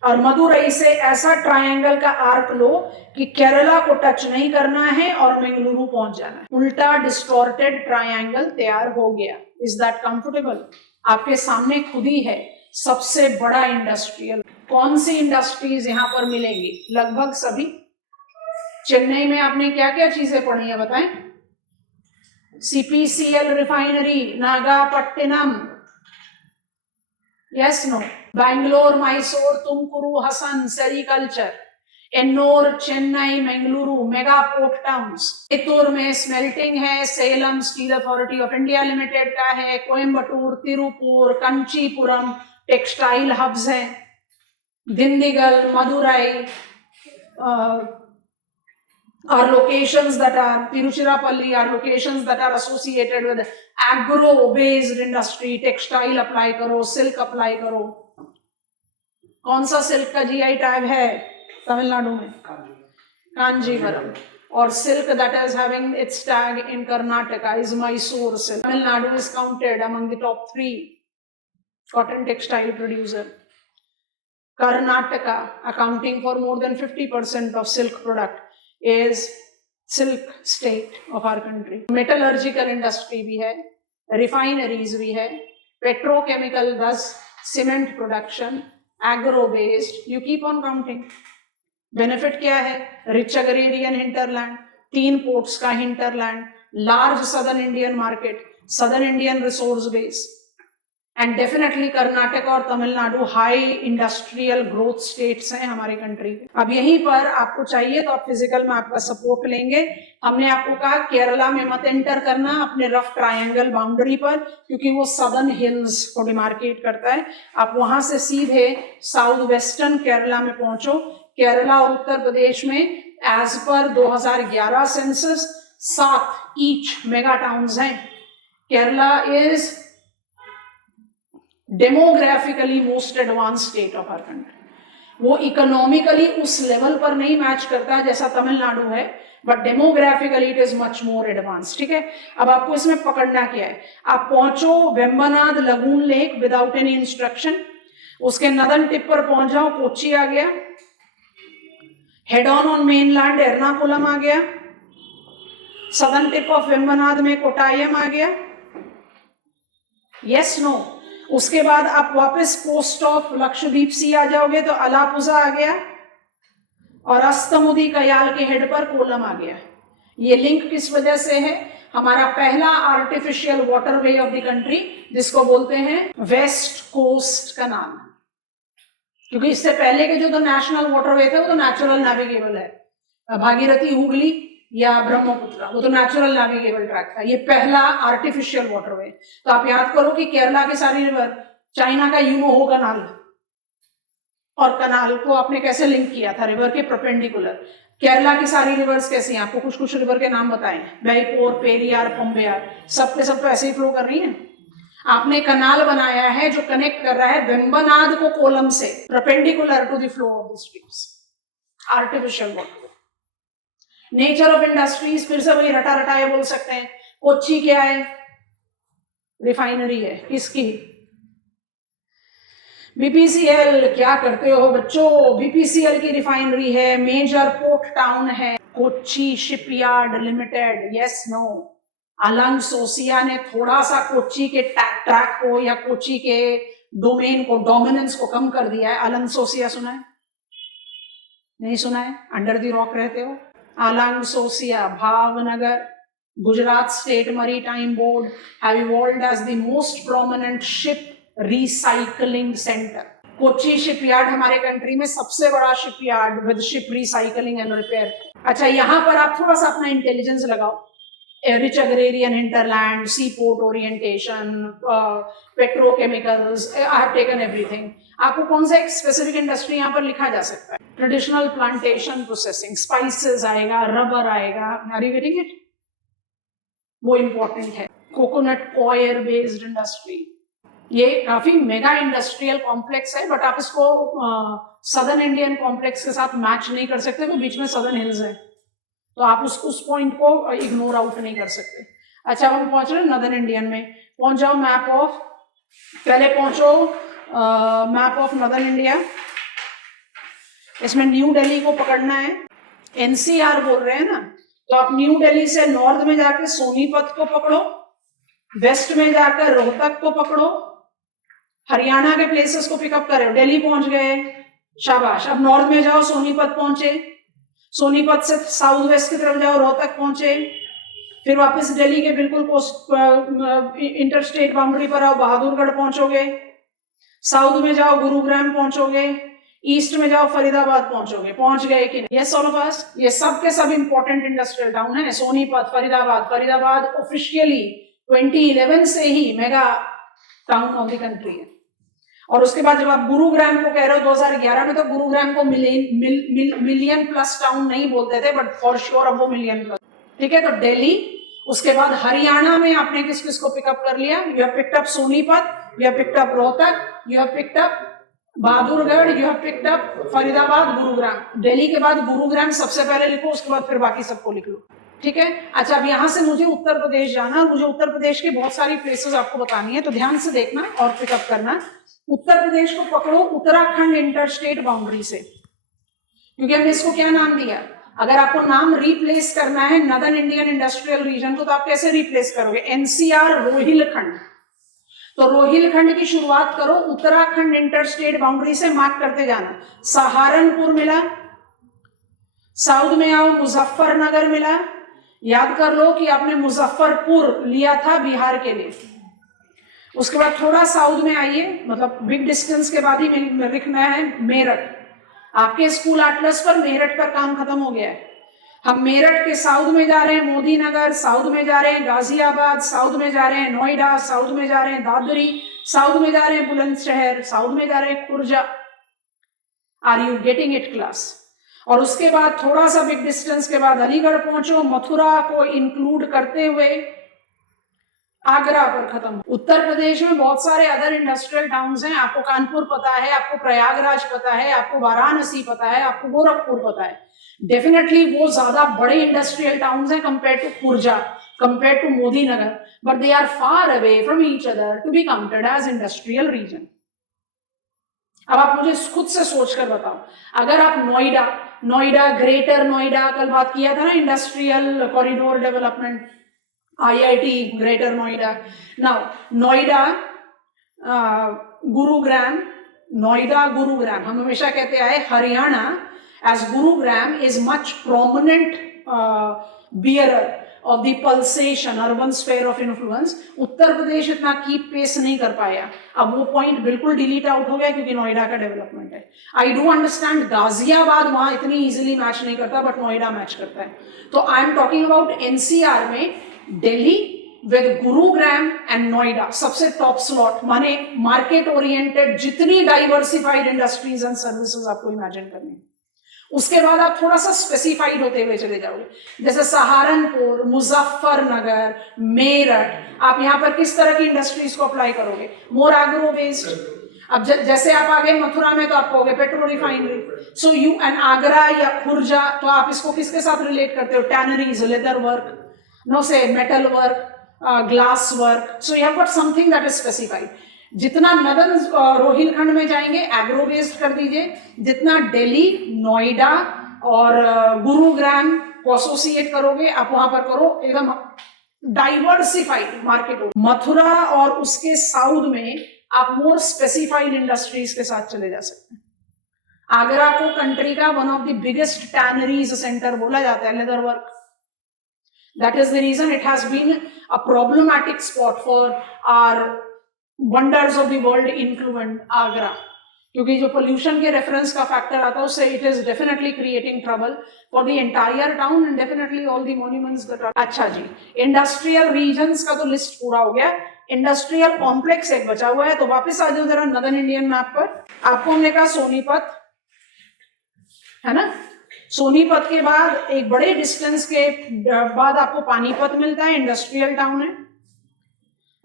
और मदुरई से ऐसा ट्रायंगल का आर्क लो कि केरला को टच नहीं करना है और बेंगलुरु पहुंच जाना है। उल्टा डिस्टॉर्टेड ट्रायंगल तैयार हो गया। Is that comfortable? आपके सामने खुद ही है सबसे बड़ा इंडस्ट्रियल। कौन सी इंडस्ट्रीज यहां पर मिलेंगी? लगभग सभी। चेन्नई में आपने क्या क्या चीजें पढ़ी है बताएं? CPCL refinery, Nagapattinam, yes no? Bangalore, Mysore, Tumakuru, Hassan, sericulture, Ennore, Chennai, Bengaluru, mega port towns. Chittoor में स्मेल्टिंग है, Salem steel authority of India limited का है, कोयम्बटूर, तिरुपुर, कंचीपुरम टेक्सटाइल हब्स हैं, Dindigul, Madurai are locations that are, Tiruchirappalli are locations that are associated with agro based industry, textile apply करो, silk apply करो। कौन सा silk का GI टैग है तमिलनाडु में? कांजीवरम। और silk that is having its tag in Karnataka is Mysore silk. Tamil Nadu is counted among the top 3 cotton textile producer. Karnataka, accounting for more than 50% of silk product, is silk state of our country. Metallurgical industry भी है, refineries भी है, petrochemical thus, cement production, agro based, you keep on counting. Benefit क्या है? Rich agrarian hinterland, 3 ports का hinterland, large southern Indian market, southern Indian resource base, and definitely Karnataka और Tamil Nadu high industrial growth states हैं हमारी country के। अब यहीं पर आपको चाहिए तो आप फिजिकल में आपका सपोर्ट लेंगे। हमने आपको कहा केरला में मत एंटर करना अपने रफ ट्रायंगल बाउंड्री पर, क्योंकि वो सदर्न हिल्स को डिमार्केट करता है। आप वहां से सीधे साउथ वेस्टर्न केरला में पहुंचो। केरला और उत्तर प्रदेश में as per 2011 census 7 each mega towns हैं। Kerala is demographically most advance state of our country. वो इकोनॉमिकली उस लेवल पर नहीं मैच करता जैसा तमिलनाडु है, but demographically it is much more advance. ठीक है, अब आपको इसमें पकड़ना क्या है? आप पहुंचो Vembanad lagoon lake without any instruction, उसके नदन टिप पर पहुंच जाओ, कोच्चि आ गया, हेड ऑन मेनलैंड एर्नाकुलम आ गया, सदर्न टिप ऑफ वेम्बनाद में कोटायम आ गया, यस नो? उसके बाद आप वापस कोस्ट ऑफ लक्षद्वीप सी आ जाओगे तो अलापुजा आ गया, और अस्तमुदी कयाल के हेड पर कोलम आ गया। ये लिंक किस वजह से है? हमारा पहला artificial waterway of the country, जिसको बोलते हैं वेस्ट कोस्ट कनाल, क्योंकि इससे पहले के जो तो नेशनल वाटरवे थे वो तो नेचुरल नेविगेबल है, भागीरथी, हुगली या ब्रह्मपुत्र, वो तो नेचुरल नेविगेबल ट्रैक था। ये पहला आर्टिफिशियल वाटरवे। तो आप याद करो कि केरला की सारी रिवर, चाइना का यूनोहो कनाल, और कनाल को आपने कैसे लिंक किया था? रिवर के परपेंडिकुलर। केरला की सारी रिवर्स कैसी हैं? आपको कुछ कुछ रिवर के नाम बताएं, बैपोर, पेरियार, पंबेयार, सब के सब तो ऐसे ही फ्लो कर रही हैं। आपने कनाल बनाया है जो कनेक्ट कर रहा है वेम्बनाद को कोलम से, perpendicular to the flow of the streams. Artificial water. Nature of industries, फिर से वही रटा रटाए बोल सकते हैं। कोच्चि क्या है? रिफाइनरी है। किसकी? बीपीसीएल। क्या करते हो बच्चों? बीपीसीएल की रिफाइनरी है, मेजर पोर्ट टाउन है Kochi shipyard limited, yes no? अलान सोसिया ने थोड़ा सा कोच्चि के ट्रैक को या कोच्चि के डोमेन को, डोमिनेंस को कम कर दिया है। अलान सोसिया सुना है? नहीं सुना है? अंडर द रॉक रहते हो। Alang Sosiya, Bhavnagar, Gujarat state maritime board have evolved as the most prominent ship recycling centre. Kochi shipyard हमारे कंट्री में सबसे बड़ा shipyard with ship recycling and repair. अच्छा, यहां पर आप थोड़ा सा अपना इंटेलिजेंस लगाओ। Rich agrarian hinterland, sea port orientation, petrochemicals, I have taken everything. आपको कौन सा एक स्पेसिफिक इंडस्ट्री यहाँ पर लिखा जा सकता है? ट्रेडिशनल प्लांटेशन प्रोसेसिंग, स्पाइसेस आएगा, रबर आएगा, आर यू गेटिंग इट? वो इंपॉर्टेंट है। कोकोनट कॉयर बेस्ड इंडस्ट्री, ये काफी मेगा इंडस्ट्रियल कॉम्प्लेक्स है, बट आप इसको सदर्न इंडियन कॉम्प्लेक्स के साथ मैच नहीं कर सकते, वो बीच में सदर्न हिल्स है, तो आप उस पॉइंट को इग्नोर आउट नहीं कर सकते। अच्छा, हम पहुंच रहे हैं नदर्न इंडियन में, पहुंच जाओ मैप ऑफ, पहले पहुंचो मैप ऑफ नदर्न इंडिया। इसमें न्यू दिल्ली को पकड़ना है, एनसीआर बोल रहे हैं ना, तो आप न्यू दिल्ली से नॉर्थ में जाकर सोनीपत को पकड़ो, वेस्ट में जाकर रोहतक को पकड़ो, हरियाणा के प्लेसेस को पिकअप करो। दिल्ली पहुंच गए, शाबाश। अब नॉर्थ में जाओ, सोनीपत पहुंचे, सोनीपत से साउथ वेस्ट की तरफ जाओ, रोहतक पहुंचे, फिर वापस दिल्ली के बिल्कुल इंटरस्टेट बाउंड्री पर आओ, बहादुरगढ़ पहुंचोगे, साउथ में जाओ गुरुग्राम पहुंचोगे, ईस्ट में जाओ फरीदाबाद पहुंचोगे। पहुंच गए कि नहीं? Yes all of us? ये सब के सब इंपॉर्टेंट इंडस्ट्रियल टाउन है। सोनीपत, फरीदाबाद, फरीदाबाद ऑफिशियली 2011 से ही mega town of the country है। और उसके बाद जब आप गुरुग्राम को कह रहे हो, 2011 में तो गुरुग्राम को मिलियन प्लस टाउन नहीं बोलते थे, बट फॉर श्योर अब वो मिलियन प्लस। ठीक है, तो दिल्ली, उसके बाद हरियाणा में आपने किस किस को पिकअप कर लिया? You have picked up Sonipat, you have picked up Rohtak, you have picked up Bahadurgarh, you have picked up Faridabad, Gurugram. Delhi के बाद गुरुग्राम सबसे पहले लिखो, उसके बाद फिर बाकी सबको लिख लो। ठीक है, अच्छा, अब यहां से मुझे उत्तर प्रदेश जाना, और मुझे उत्तर प्रदेश के बहुत सारी प्लेसेस आपको बतानी है, तो ध्यान से देखना और पिकअप करना। उत्तर प्रदेश को पकड़ो उत्तराखंड इंटरस्टेट बाउंड्री से, क्योंकि हमने इसको क्या नाम दिया? अगर आपको नाम रिप्लेस करना है नदर्न इंडियन इंडस्ट्रियल रीजन को, तो आप कैसे रिप्लेस करोगे? एनसीआर रोहिलखंड, तो रोहिलखंड की शुरुआत करो उत्तराखंड इंटरस्टेट बाउंड्री से, मार्क करते जाना। सहारनपुर मिला, साउथ में आओ, मुजफ्फरनगर मिला, याद कर लो कि आपने मुजफ्फरपुर लिया था बिहार के लिए। उसके बाद थोड़ा साउथ में आइए, मतलब बिग डिस्टेंस के बाद ही लिखना है मेरठ। आपके स्कूल एटलस पर मेरठ पर काम खत्म हो गया है। हम मेरठ के साउथ में जा रहे हैं मोदी नगर, साउथ में जा रहे हैं गाजियाबाद, साउथ में जा रहे हैं नोएडा, साउथ में जा रहे हैं दादरी, साउथ में जा रहे हैं बुलंदशहर, साउथ में जा रहे हैं Khurja. Are you getting it class? और उसके बाद थोड़ा सा बिग डिस्टेंस के बाद अलीगढ़ पहुंचो, मथुरा को इंक्लूड करते हुए आगरा पर खत्म। उत्तर प्रदेश में बहुत सारे अदर इंडस्ट्रियल टाउन्स हैं, आपको कानपुर पता है, आपको प्रयागराज पता है, आपको वाराणसी पता है, आपको गोरखपुर पता है। डेफिनेटली वो ज्यादा बड़े इंडस्ट्रियल टाउन्स हैं compare to Khurja, compare to Modi Nagar, but they are far away from each other to be counted as industrial region. अब आप मुझे खुद से सोचकर बताओ, अगर आप नोएडा, ग्रेटर नोएडा, कल बात किया था ना industrial corridor development, IIT greater Noida, now Noida Gurugram, Noida Gurugram, हम हमेशा कहते आए Haryana as Gurugram is much prominent bearer of the pulsation urban sphere of influence. Uttar Pradesh इतना कीप पेस नहीं कर पाया, अब वो पॉइंट बिल्कुल डिलीट आउट हो गया क्योंकि नोएडा का डेवलपमेंट है। आई डू अंडरस्टैंड गाजियाबाद वहां इतनी इजीली मैच नहीं करता, बट नोएडा मैच करता है। तो I am talking about NCR में दिल्ली विद गुरुग्राम एंड नोएडा सबसे टॉप स्लॉट, माने मार्केट ओरिएंटेड जितनी डाइवर्सिफाइड इंडस्ट्रीज एंड सर्विसेज आपको इमेजिन करनी। उसके बाद आप थोड़ा सा स्पेसिफाइड होते हुए चले जाओगे, जैसे सहारनपुर, मुजफ्फरनगर, मेरठ, आप यहाँ पर किस तरह की इंडस्ट्रीज को अप्लाई करोगे? मोर एग्रो बेस्ड। अब जैसे आप आ गए मथुरा में तो आप कहोगे petro refinery, so you and Agra या खुर्जा, तो आप इसको किसके साथ रिलेट करते हो? टैनरीज, लेदर वर्क, नो से metal work, glass work, so you have got something that is specified. जितना नदर्न रोहिलखंड में जाएंगे एग्रो बेस्ड कर दीजिए, जितना दिल्ली, नोएडा और गुरुग्राम को एसोसिएट करोगे आप वहां पर करो एकदम डाइवर्सिफाइड मार्केट हो। मथुरा और उसके साउथ में आप मोर स्पेसिफाइड इंडस्ट्रीज के साथ चले जा सकते हैं। आगरा को कंट्री का one of the biggest tanneries centre बोला जाता है, leather work. That is the reason it has been a problematic spot for our wonders of the world including Agra, क्योंकि जो pollution के reference का factor आता है उससे it is definitely creating trouble for the entire town and definitely all the monuments that are। अच्छा जी, industrial regions का तो list पूरा हो गया। इंडस्ट्रियल कॉम्प्लेक्स एक बचा हुआ है। तो वापस आ जाओ जरा नदर्न इंडियन मैप पर। आपको हमने कहा सोनीपत है ना, सोनीपत के बाद एक बड़े डिस्टेंस के बाद आपको पानीपत मिलता है, इंडस्ट्रियल टाउन है।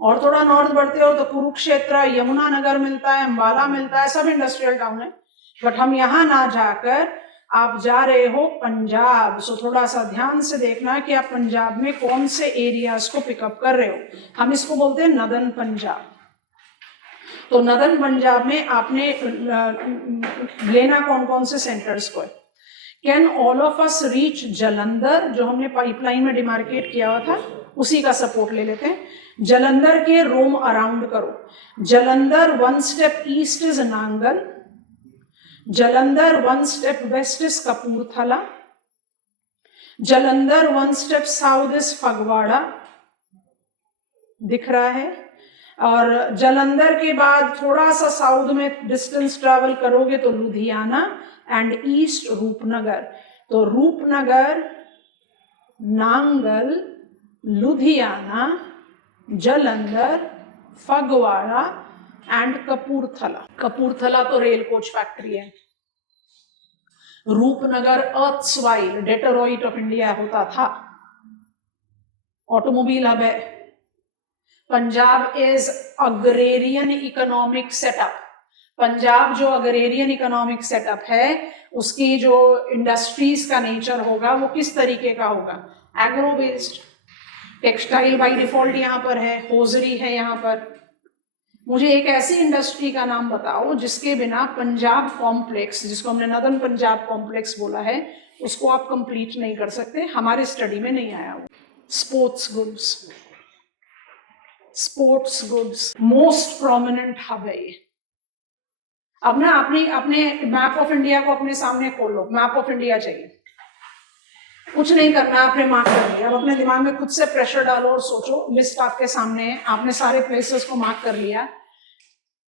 और थोड़ा नॉर्थ बढ़ते हो तो कुरुक्षेत्र, यमुनानगर मिलता है, अंबाला मिलता है, सब इंडस्ट्रियल टाउन है। बट हम यहां ना जाकर आप जा रहे हो पंजाब। सो थोड़ा सा ध्यान से देखना कि आप पंजाब में कौन से एरियाज को पिकअप कर रहे हो। हम इसको बोलते हैं नदर्न पंजाब। तो नदर्न पंजाब में आपने लेना कौन कौन से सेंटर्स को है। Can all of us reach Jalandhar, जो हमने पाइपलाइन में डिमार्केट किया हुआ था, उसी का सपोर्ट ले लेते हैं। जलंधर के रोम अराउंड करो। Jalandhar 1 step east is Nangal, Jalandhar 1 step west is Kapurthala, Jalandhar 1 step south is Phagwara, दिख रहा है। और जलंधर के बाद थोड़ा सा साउथ में डिस्टेंस ट्रैवल करोगे तो लुधियाना एंड ईस्ट रूपनगर। तो रूपनगर, नांगल, लुधियाना, जलंधर, फगवाड़ा एंड कपूरथला। कपूरथला तो रेल कोच फैक्ट्री है। Rupnagar erstwhile Detroit of India होता था, ऑटोमोबाइल हब है। Punjab is agrarian economic setup. Punjab जो अग्रेरियन इकोनॉमिक सेटअप है, उसकी जो इंडस्ट्रीज का नेचर होगा वो किस तरीके का होगा, agro based. Textile by default यहाँ पर है, होजरी है यहाँ पर। मुझे एक ऐसी इंडस्ट्री का नाम बताओ जिसके बिना पंजाब कॉम्प्लेक्स, जिसको हमने नदर्न पंजाब कॉम्प्लेक्स बोला है, उसको आप कंप्लीट नहीं कर सकते। हमारे स्टडी में नहीं आया वो। Sports goods, sports goods most prominent hub है ये। अब ना अपने मैप ऑफ इंडिया को अपने सामने खोलो। मैप ऑफ इंडिया चाहिए, कुछ नहीं करना, आपने मार्क कर लिया। अब अपने दिमाग में खुद से प्रेशर डालो और सोचो। लिस्ट आपके सामने है, आपने सारे प्लेसेस को मार्क कर लिया।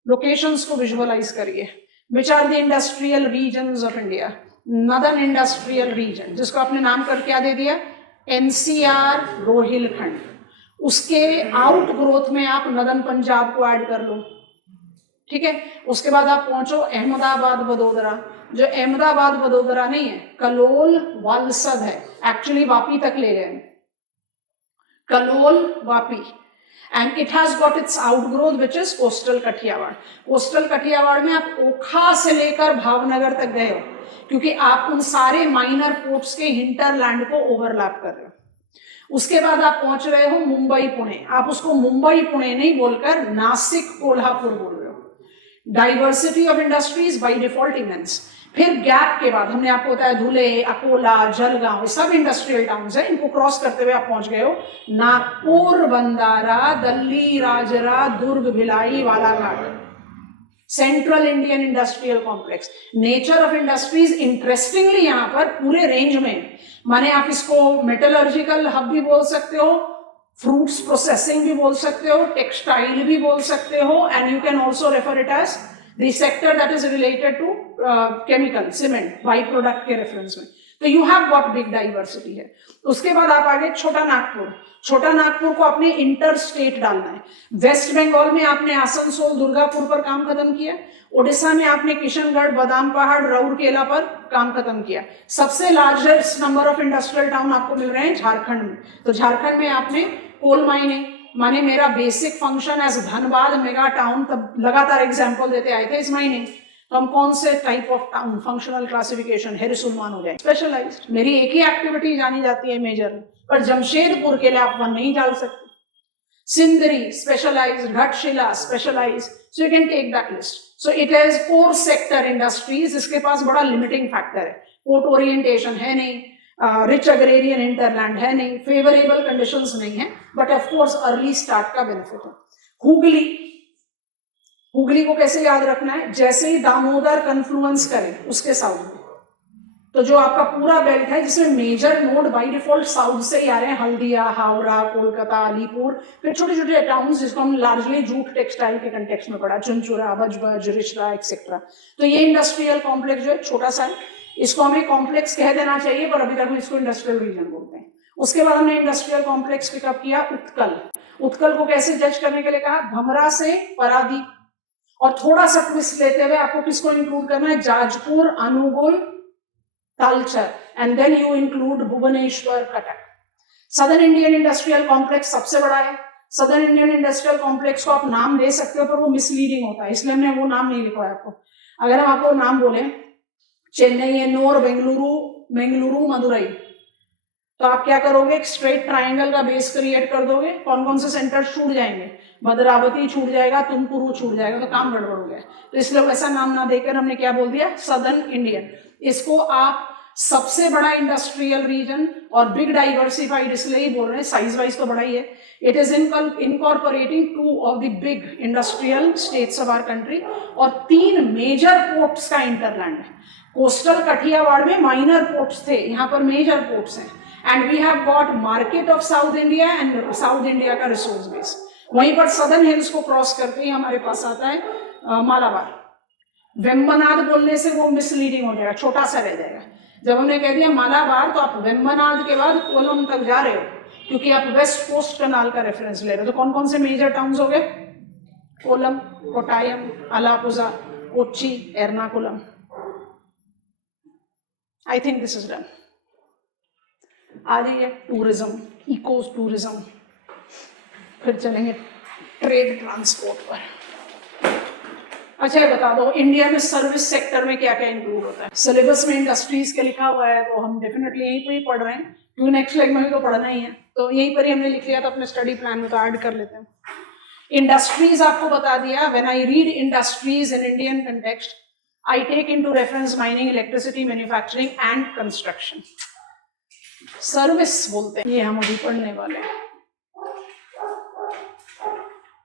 लोकेशंस को विजुअलाइज करिए। Which are the industrial regions of India. Northern industrial region, जिसको आपने नाम कर क्या दे दिया, एनसीआर, रोहिलखंड। उसके आउट ग्रोथ में आप नदर्न पंजाब को ऐड कर लो, ठीक है। उसके बाद आप पहुंचो अहमदाबाद वडोदरा, जो अहमदाबाद वडोदरा नहीं है, कलोल वालसद है। एक्चुअली वापी तक ले गए, Kalol Vapi. And it has got its outgrowth which is coastal Kathiawar. Coastal Kathiawar में आप ओखा से लेकर भावनगर तक गए हो, क्योंकि आप उन सारे माइनर पोर्ट्स के हिंटरलैंड को ओवरलैप कर रहे हो। उसके बाद आप पहुंच रहे हो मुंबई पुणे। आप उसको मुंबई पुणे नहीं बोलकर नासिक कोल्हापुर बोल रहे हो। Diversity of industries by default immense. फिर गैप के बाद हमने आपको बताया धुले, अकोला, जलगांव, सब इंडस्ट्रियल टाउन्स है। इनको क्रॉस करते हुए आप पहुंच गए हो Nagpur, Bhandara, Delhi, Rajhara, Durg, Bhilai, Balaghat. Central Indian industrial complex. Nature of industries interestingly यहाँ पर पूरे रेंज में, माने आप इसको मेटलर्जिकल हब भी बोल सकते हो, फ्रूट्स प्रोसेसिंग भी बोल सकते हो, टेक्सटाइल भी बोल सकते हो, and you can also refer it as the sector that is related to chemical, cement, by product के रेफरेंस में। तो you have got big diversity है। उसके बाद आप आगे छोटा नागपुर। छोटा नागपुर को आपने इंटर स्टेट डालना है। वेस्ट बंगाल में आपने आसनसोल, दुर्गापुर पर काम खत्म किया। ओडिशा में आपने किशनगढ़, बादाम पहाड़, राउरकेला पर काम खत्म किया। सबसे largest number of industrial town आपको मिल रहे हैं झारखंड में। तो झारखंड में आपने कोल माइनिंग, माने मेरा basic function as Dhanbad mega town, तब लगातार एग्जाम्पल देते आए थे इस माइनिंग। तो हम कौन से type of town, functional classification, हेरिसुलमान हो जाए, स्पेशलाइज्ड। मेरी एक ही एक्टिविटी जानी जाती है मेजर, पर जमशेदपुर के लिए आप वन नहीं डाल सकते। Sindri specialised, Ghatshila specialised, so you can take that list. So it is core sector industries. इसके पास बड़ा लिमिटिंग फैक्टर है, पोर्ट ओरिएंटेशन है नहीं, रिच अग्रेरियन इंटरलैंड है नहीं, फेवरेबल कंडीशंस नहीं है, but of course early start का बेनिफिट है। हुगली, हुगली को कैसे याद रखना है, जैसे ही दामोदर कन्फ्लुएंस करे उसके साउथ में। तो जो आपका पूरा बेल्ट है जिसमें major node by default south से ही आ रहे हैं, हल्दिया, हावड़ा, कोलकाता, अलीपुर, फिर छोटे छोटे टाउन्स जिसको हम लार्जली जूट टेक्सटाइल के कंटेक्स्ट में पढ़ा, चुनचुरा, बजबज, रिश्ता एक्सेट्रा। तो ये इंडस्ट्रियल कॉम्प्लेक्स जो है छोटा सा है, इसको हमें कॉम्प्लेक्स कह देना चाहिए, पर अभी तक हम इसको इंडस्ट्रियल रीजन बोलते हैं। उसके बाद हमने इंडस्ट्रियल कॉम्प्लेक्स पिकअप किया उत्कल। उत्कल को कैसे जज करने के लिए कहा, भमरा से परादीप, और थोड़ा सा ट्विस्ट लेते हुए आपको किसको इंक्लूड करना है, Jajpur, Angul, Talcher, and then you include Bhubaneswar, Cuttack. Southern Indian industrial complex सबसे बड़ा है। सदर्न इंडियन इंडस्ट्रियल कॉम्प्लेक्स को आप नाम दे सकते हो, पर वो मिसलीडिंग होता है, इसलिए हमने वो नाम नहीं लिखा है आपको। अगर हम आपको नाम बोले चेन्नई, एन्नोर, बेंगलुरु, मदुरई, तो आप क्या करोगे, एक स्ट्रेट ट्राइंगल का बेस क्रिएट कर दोगे, कौन कौन से सेंटर छूट जाएंगे, भद्रावती छूट जाएगा, तुमकुरू छूट जाएगा, तो काम गड़बड़ हो गया। तो इसलिए वैसा नाम ना देकर हमने क्या बोल दिया, सदर्न इंडियन। इसको आप सबसे बड़ा इंडस्ट्रियल रीजन और बिग डाइवर्सिफाइड इसलिए ही बोल रहे हैं, साइज वाइज तो बड़ा ही है। It is incorporating 2 of the big industrial states of our country, और 3 मेजर पोर्ट्स का इंटरलैंड है। कोस्टल कठियावाड़ में माइनर पोर्ट्स थे, यहाँ पर मेजर पोर्ट्स हैं। And we have got market of south India and south India का रिसोर्स बेस। वहीं पर सदर्न हिल्स को क्रॉस करके ही हमारे पास आता है मालाबार। वेम्बनाड बोलने से वो मिसलीडिंग हो जाएगा, छोटा सा रह जाएगा। जब हमने कह दिया मालाबार, तो आप वेम्बनाड के बाद कोलम तक जा रहे हो, क्योंकि आप वेस्ट कोस्ट कनाल का रेफरेंस ले रहे हो। तो कौन कौन से मेजर टाउन्स हो गए, Kollam, Kottayam, Alappuzha, Kochi, Ernakulam. I think this is done. आ जाइए टूरिज्म, इको टूरिज्म, फिर चलेंगे ट्रेड ट्रांसपोर्ट पर। अच्छा ये बता दो, इंडिया में सर्विस सेक्टर में क्या क्या इंक्लूड होता है। सिलेबस में इंडस्ट्रीज के लिखा हुआ है, तो हम डेफिनेटली यहीं पर ही पढ़ रहे हैं, क्योंकि नेक्स्ट लेग में भी तो पढ़ना ही है, तो यहीं पर ही हमने लिख लिया था अपने स्टडी प्लान में, तो ऐड कर लेते हैं। इंडस्ट्रीज आपको बता दिया। When I read industries in Indian context, I take into reference mining, electricity, manufacturing and construction. Service बोलते हैं, ये हम अभी पढ़ने वाले हैं।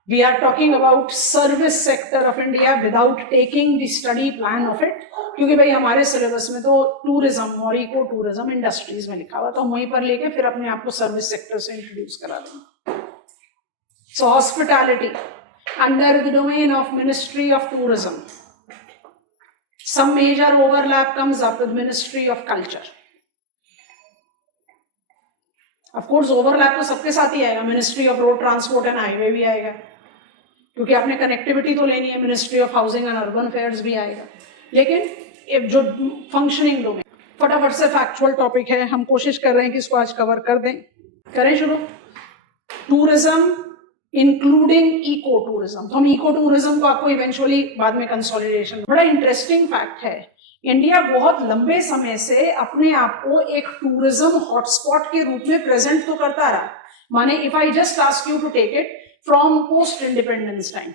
We are talking about service sector of India without taking the study plan of it, क्योंकि भाई हमारे सिलेबस में तो टूरिज्म और इको टूरिज्म इंडस्ट्रीज में लिखा हुआ, तो हम वहीं पर लेके फिर अपने आप को सर्विस सेक्टर से इंट्रोड्यूस करा देंगे। So hospitality under the domain of ministry of tourism, some major overlap comes up with ministry of culture. Of course overlap तो सबके साथ ही आएगा, ministry of road transport and highway भी आएगा, क्योंकि आपने कनेक्टिविटी तो लेनी है, ministry of housing and urban affairs भी आएगा। लेकिन जो फंक्शनिंग डोमेन, फटाफट से फैक्चुअल टॉपिक है, हम कोशिश कर रहे हैं कि इसको आज कवर कर दें। करें शुरू। टूरिज्म इंक्लूडिंग इको टूरिज्म, तो हम इको टूरिज्म को आपको इवेंचुअली बाद में कंसोलिडेशन। बड़ा इंटरेस्टिंग फैक्ट है, इंडिया बहुत लंबे समय से अपने आप को एक टूरिज्म हॉटस्पॉट के रूप में प्रेजेंट तो करता रहा। माने if I just ask you to take it from post independence time,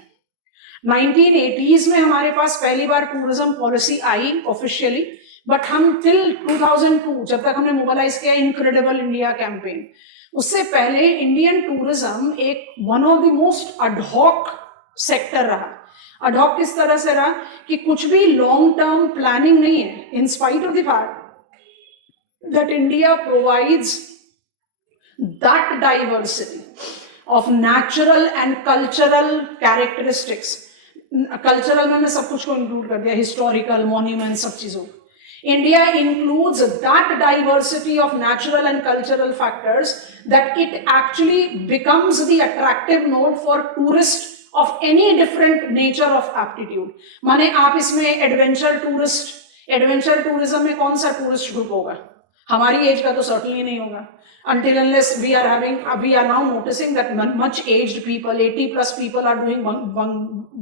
1980s में हमारे पास पहली बार टूरिज्म पॉलिसी आई ऑफिशियली, बट हम टिल 2002 जब तक हमने मोबाइलाइज किया इनक्रेडिबल इंडिया कैंपेन, उससे पहले इंडियन टूरिज्म एक one of the most ad hoc sector रहा। अडॉक किस तरह से रहा कि कुछ भी लॉन्ग टर्म प्लानिंग नहीं है, in spite of the fact that India provides that diversity of natural and cultural characteristics. Cultural में सब कुछ को इंक्लूड कर दिया, हिस्टोरिकल, मॉन्यूमेंट, सब चीजों। India includes that diversity of natural and cultural factors that it actually becomes the attractive node for tourists of any different nature of aptitude. माने आप इसमें एडवेंचर टूरिज्म में कौन सा टूरिस्ट ग्रुप होगा? हमारी एज का तो certainly नहीं होगा, until unless we are now noticing that much aged people, 80 plus people are doing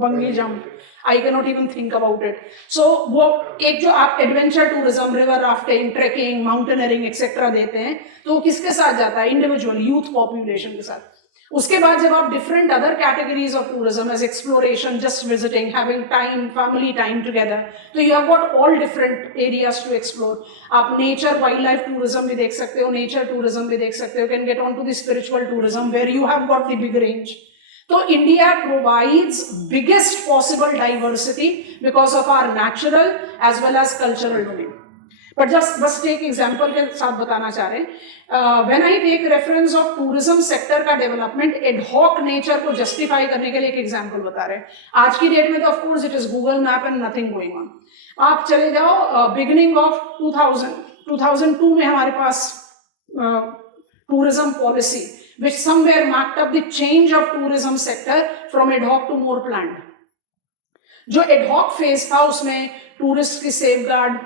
bungee jump. I cannot even think about it. So वो एक जो आप adventure tourism, river rafting, trekking, mountaineering etcetera देते हैं, तो वो किसके साथ जाता है? इंडिविजुअल यूथ पॉपुलेशन के साथ। उसके बाद जब आप different other categories of tourism as exploration, just visiting, having time, family time together, so you have got all different areas to explore. आप नेचर वाइल्ड लाइफ टूरिज्म भी देख सकते हो, नेचर टूरिज्म भी देख सकते हो, can get on to the spiritual tourism where you have got the big range. तो India provides biggest possible diversity because of our natural as well as cultural domain. But just बस एक example के साथ बताना चाह रहे हैं, when I take reference of tourism sector का डेवलपमेंट एडहॉक नेचर को जस्टिफाई करने के लिए एक एग्जाम्पल बता रहे हैं। आज की डेट में तो of course it is Google map and nothing going on. आप चले जाओ बिगिनिंग ऑफ 2002 में हमारे पास tourism policy which somewhere marked up the change of tourism sector from ad hoc to more planned. जो ad hoc phase था उसमें tourist की सेफगार्ड,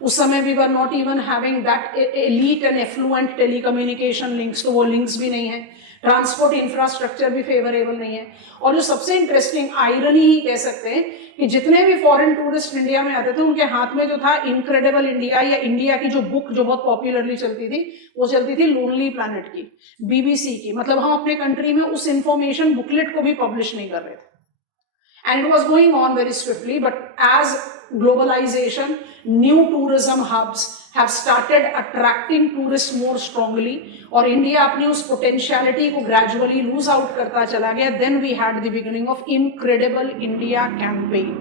उस समय we were not even having that elite and affluent telecommunication links, तो वो links भी नहीं है, ट्रांसपोर्ट इंफ्रास्ट्रक्चर भी फेवरेबल नहीं है। और जो सबसे इंटरेस्टिंग आयरनी ही कह सकते हैं कि जितने भी फॉरेन टूरिस्ट इंडिया में आते थे उनके हाथ में जो था इनक्रेडिबल इंडिया या इंडिया की जो बुक जो बहुत पॉपुलरली चलती थी वो चलती थी लोनली प्लैनेट की, BBC की। मतलब हम अपने कंट्री में उस इंफॉर्मेशन बुकलेट को भी पब्लिश नहीं कर रहे थे। And it was going on very swiftly, but as globalization, new tourism hubs have started attracting tourists more strongly, और इंडिया अपनी उस potentiality को gradually lose out करता चला गया, then we had the beginning of Incredible India campaign,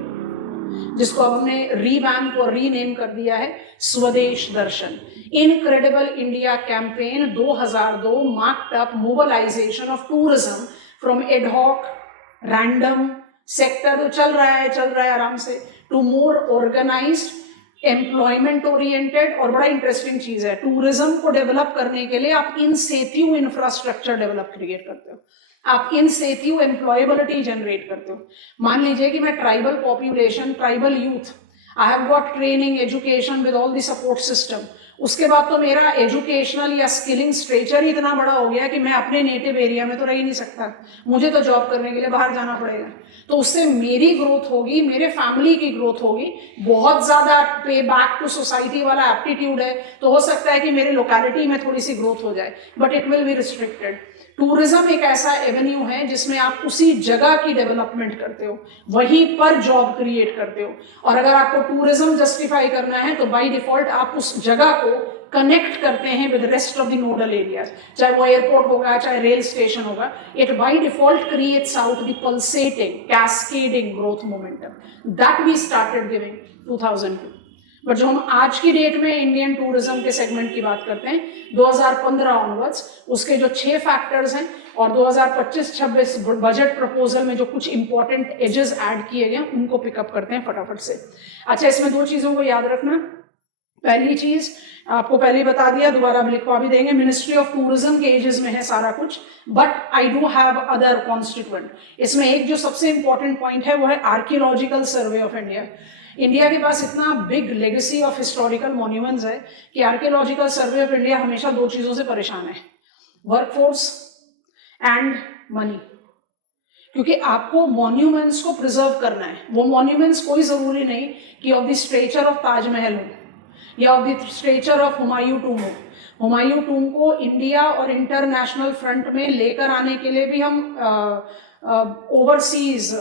जिसको अब हमने revamp और rename कर दिया है स्वदेश दर्शन। Incredible India campaign 2002 marked up mobilization of tourism from ad hoc, random sector तो चल रहा है आराम से, to more organized, employment oriented. और बड़ा इंटरेस्टिंग चीज है, टूरिज्म को डेवलप करने के लिए आप इन सेथिव इंफ्रास्ट्रक्चर डेवलप क्रिएट करते हो, आप इन सेथिव एम्प्लॉयबिलिटी जनरेट करते हो। मान लीजिए कि मैं tribal population, tribal youth, I have got training, education with all the support system. उसके बाद तो मेरा एजुकेशनल या स्किलिंग स्ट्रेचर ही इतना बड़ा हो गया कि मैं अपने नेटिव एरिया में तो रह ही नहीं सकता, मुझे तो जॉब करने के लिए बाहर जाना पड़ेगा। तो उससे मेरी ग्रोथ होगी, मेरे फैमिली की ग्रोथ होगी, बहुत ज्यादा पे बैक टू सोसाइटी वाला एप्टीट्यूड है, तो हो सकता है कि मेरे लोकेलिटी में थोड़ी सी ग्रोथ हो जाए, but it will be restricted. Tourism एक ऐसा एवेन्यू है जिसमें आप उसी जगह की डेवलपमेंट करते हो, वहीं पर जॉब क्रिएट करते हो। और अगर आपको टूरिज्म जस्टिफाई करना है तो बाय डिफॉल्ट आप उस जगह को कनेक्ट करते हैं with rest of the nodal areas, चाहे वो एयरपोर्ट होगा, चाहे रेल स्टेशन होगा। It by default creates out the pulsating, cascading growth momentum that we started giving 2002। But जो हम आज की डेट में इंडियन टूरिज्म के सेगमेंट की बात करते हैं 2015 ऑनवर्ड्स, उसके जो 6 फैक्टर्स हैं और 2025-26 बजट प्रपोजल में जो कुछ इंपॉर्टेंट एजेस ऐड किए गए उनको पिकअप करते हैं फटाफट से। अच्छा, इसमें 2 चीजों को याद रखना। पहली चीज आपको पहले बता दिया, दोबारा लिखवा भी देंगे, मिनिस्ट्री ऑफ टूरिज्म के एजेस में है सारा कुछ, but I do have other constituent. इसमें एक जो सबसे इंपॉर्टेंट पॉइंट है वो है archaeological survey of India. India के पास इतना big legacy of historical monuments है कि आर्कियोलॉजिकल सर्वे ऑफ इंडिया हमेशा 2 चीजों से परेशान है, वर्कफोर्स एंड मनी। क्योंकि आपको मॉन्यूमेंट्स को प्रिजर्व करना है। वो मॉन्यूमेंट्स कोई जरूरी नहीं कि of the structure of Taj Mahal हो या of the structure of Humayun tomb हो। हुमायूं टूम को इंडिया और इंटरनेशनल फ्रंट में लेकर आने के लिए भी हम ओवरसीज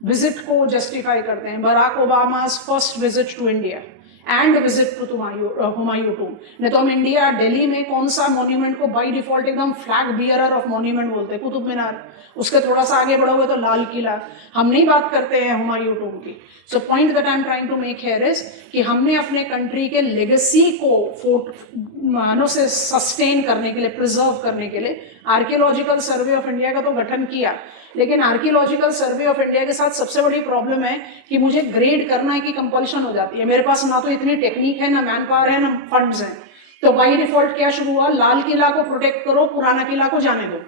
विजिट को जस्टिफाई करते हैं। Barack Obama's first visit to India and visit to Humayun tomb. नहीं तो हम इंडिया दिल्ली में कौन सा मॉन्यूमेंट को बाय डिफॉल्ट एकदम फ्लैग बियरर ऑफ मॉन्यूमेंट बोलते हैं, कुतुब मीनार। उसके थोड़ा सा आगे बढ़ोगे तो लाल किला। हम नहीं बात करते हैं हुमायूं टूम की। So point that I am trying to make here is कि हमने अपने कंट्री के लेगेसी को मानो से सस्टेन करने के लिए, प्रिजर्व करने के लिए आर्कियोलॉजिकल सर्वे ऑफ इंडिया का तो गठन किया। लेकिन आर्कियोलॉजिकल सर्वे ऑफ इंडिया के साथ सबसे बड़ी प्रॉब्लम है कि मुझे ग्रेड करना की कंपल्शन हो जाती है। मेरे पास ना तो इतनी टेक्निक है, ना मैन पावर है, ना फंड्स हैं। तो बाय डिफॉल्ट क्या शुरू हुआ, लाल किला को प्रोटेक्ट करो, पुराना किला को जाने दो।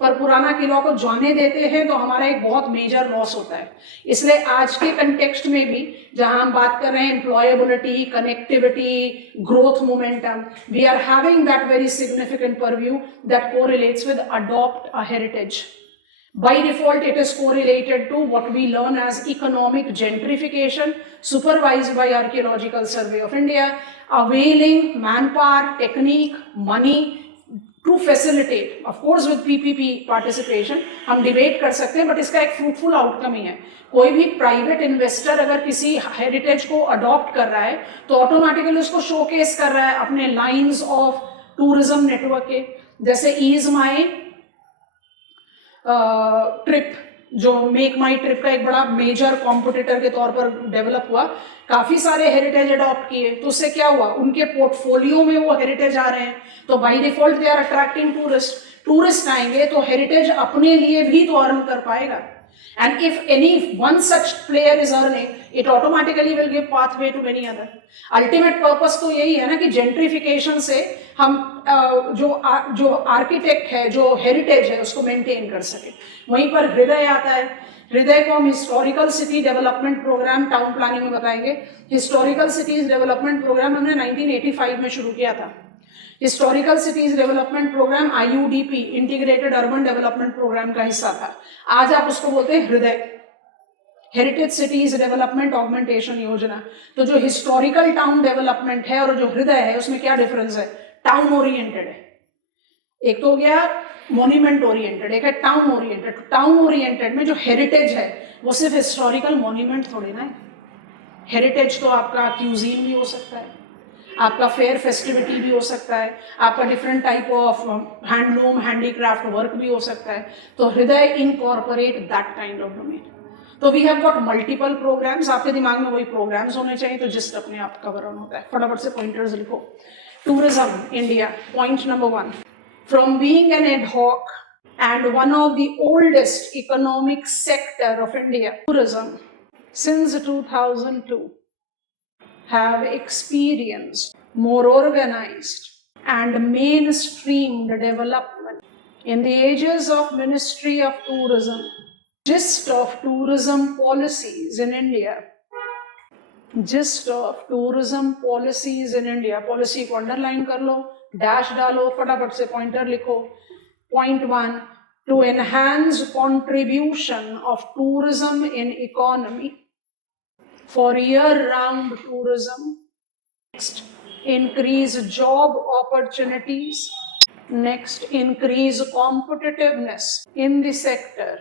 पर पुराना किला को जाने देते हैं तो हमारा एक बहुत मेजर लॉस होता है। इसलिए आज के कंटेक्स्ट में भी जहां हम बात कर रहे हैं employability, connectivity, growth momentum, we are having that very significant purview that correlates with adopt a heritage. By default, it is correlated to what we learn as economic gentrification, supervised by Archaeological Survey of India, availing manpower, technique, money to facilitate, of course with PPP participation, हम debate कर सकते हैं, but इसका एक fruitful outcome ही है। कोई भी private investor अगर किसी हेरिटेज को अडॉप्ट कर रहा है तो ऑटोमेटिकली उसको शोकेस कर रहा है अपने लाइंस ऑफ टूरिज्म नेटवर्क के। जैसे ईज माई ट्रिप, जो मेक माई ट्रिप का एक बड़ा मेजर कॉम्पिटिटर के तौर पर डेवलप हुआ, काफी सारे हेरिटेज अडॉप्ट किए, तो उससे क्या हुआ, उनके पोर्टफोलियो में वो हेरिटेज आ रहे हैं, तो by default they are attracting tourist. Tourist आएंगे तो हेरिटेज अपने लिए भी तो अर्न कर पाएगा। And if any one such player is earning, it automatically will give pathway to many other. Ultimate purpose तो यही है ना कि gentrification से हम जो आर्किटेक्ट है, जो हेरिटेज है, उसको मेंटेन कर सके. वहीं पर हृदय आता है. हृदय को हम historical city development program town planning में बताएंगे. हिस्टोरिकल सिटीज डेवलपमेंट प्रोग्राम हमने 1985 में शुरू किया था. Historical cities development program IUDP, integrated urban development program का हिस्सा था. आज आप उसको बोलते हैं हृदय, हेरिटेज सिटीज डेवलपमेंट ऑगमेंटेशन योजना. तो जो हिस्टोरिकल टाउन डेवलपमेंट है और जो हृदय है, उसमें क्या डिफरेंस है? टाउन ओरिएंटेड है. एक तो हो गया मॉन्यूमेंट ओरिएंटेड, एक है टाउन ओरिएंटेड. टाउन ओरिएंटेड में जो हेरिटेज है वो सिर्फ हिस्टोरिकल मॉन्यूमेंट थोड़ी ना है. हेरिटेज तो आपका क्यूजीन भी हो सकता है, आपका फेयर फेस्टिविटी भी हो सकता है, आपका different type of handloom handicraft work भी हो सकता है. तो Hriday incorporate that kind of domain. तो we have got multiple programmes. आपके दिमाग में वही प्रोग्राम्स होने चाहिए, तो जिस्ट अपने आप कवर ऑन होता है. फटाफट से पॉइंटर्स लिखो. Tourism India, point number 1. From being an ad hoc and one of the oldest economic sector of India, tourism since 2002 have experienced more organized and mainstreamed development. In the ages of Ministry of Tourism, gist of tourism policies in India, gist of tourism policies in India, policy को underline कर लो, dash डालो, फटाफट से pointer लिखो. Point 1, to enhance contribution of tourism in economy for year-round tourism. Next, increase job opportunities. Next, increase competitiveness in the sector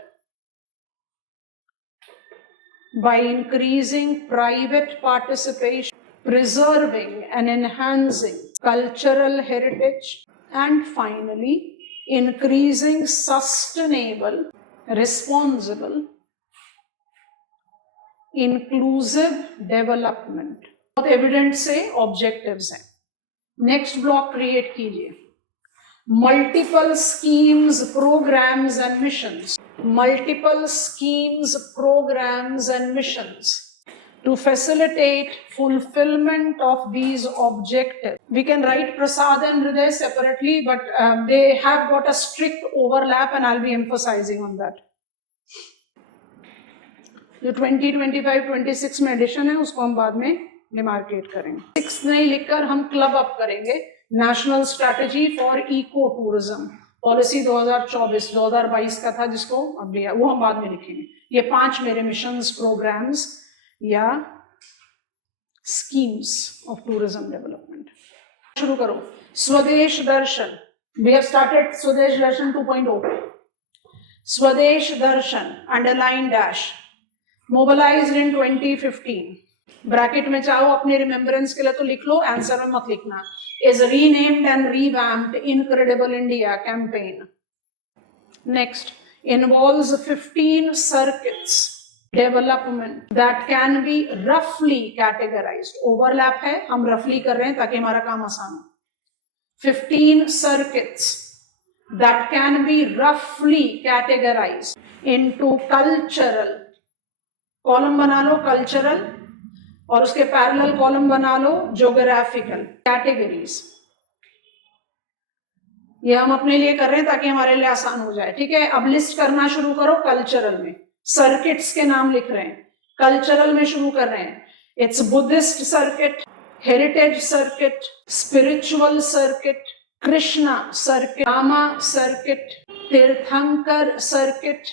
by increasing private participation, preserving and enhancing cultural heritage, and finally, increasing sustainable, responsible, inclusive development. बहुत evident से objectives हैं. Next block create कीजिए. Multiple schemes, programs and missions. Multiple schemes, programs and missions to facilitate fulfillment of these objectives. We can write Prasad and Hriday separately, but they have got a strict overlap and I'll be emphasizing on that. जो 2025 26 में addition है उसको हम बाद में demarcate करेंगे. 6 नहीं लिखकर हम क्लब अप करेंगे. National strategy for eco tourism, policy 2024-2022 का था जिसको अब लिया, वो हम बाद में लिखेंगे. ये 5 मेरे मिशंस, प्रोग्राम्स या स्कीम्स ऑफ टूरिज्म डेवलपमेंट. शुरू करो. स्वदेश दर्शन, वी हैव स्टार्टेड स्वदेश दर्शन 2.0. स्वदेश दर्शन अंडरलाइन डैश, मोबिलाइज्ड इन 2015. ब्रैकेट में चाहो अपने रिमेम्बरेंस के लिए तो लिख लो, आंसर में मत लिखना. Is renamed and revamped incredible India campaign. Next, involves 15 circuits development that can be रफली कैटेगराइज्ड. ओवरलैप है, हम रफली कर रहे हैं ताकि हमारा काम आसान हो. 15 सर्किट्स दैट कैन बी रफली कैटेगराइज्ड इनटू कल्चरल. कॉलम बना लो कल्चरल और उसके पैरेलल कॉलम बना लो ज्योग्राफिकल कैटेगरीज. ये हम अपने लिए कर रहे हैं ताकि हमारे लिए आसान हो जाए. ठीक है, अब लिस्ट करना शुरू करो. कल्चरल में सर्किट्स के नाम लिख रहे हैं, कल्चरल में शुरू कर रहे हैं. It's Buddhist circuit, heritage circuit, spiritual circuit, Krishna circuit, Rama circuit, तीर्थंकर सर्किट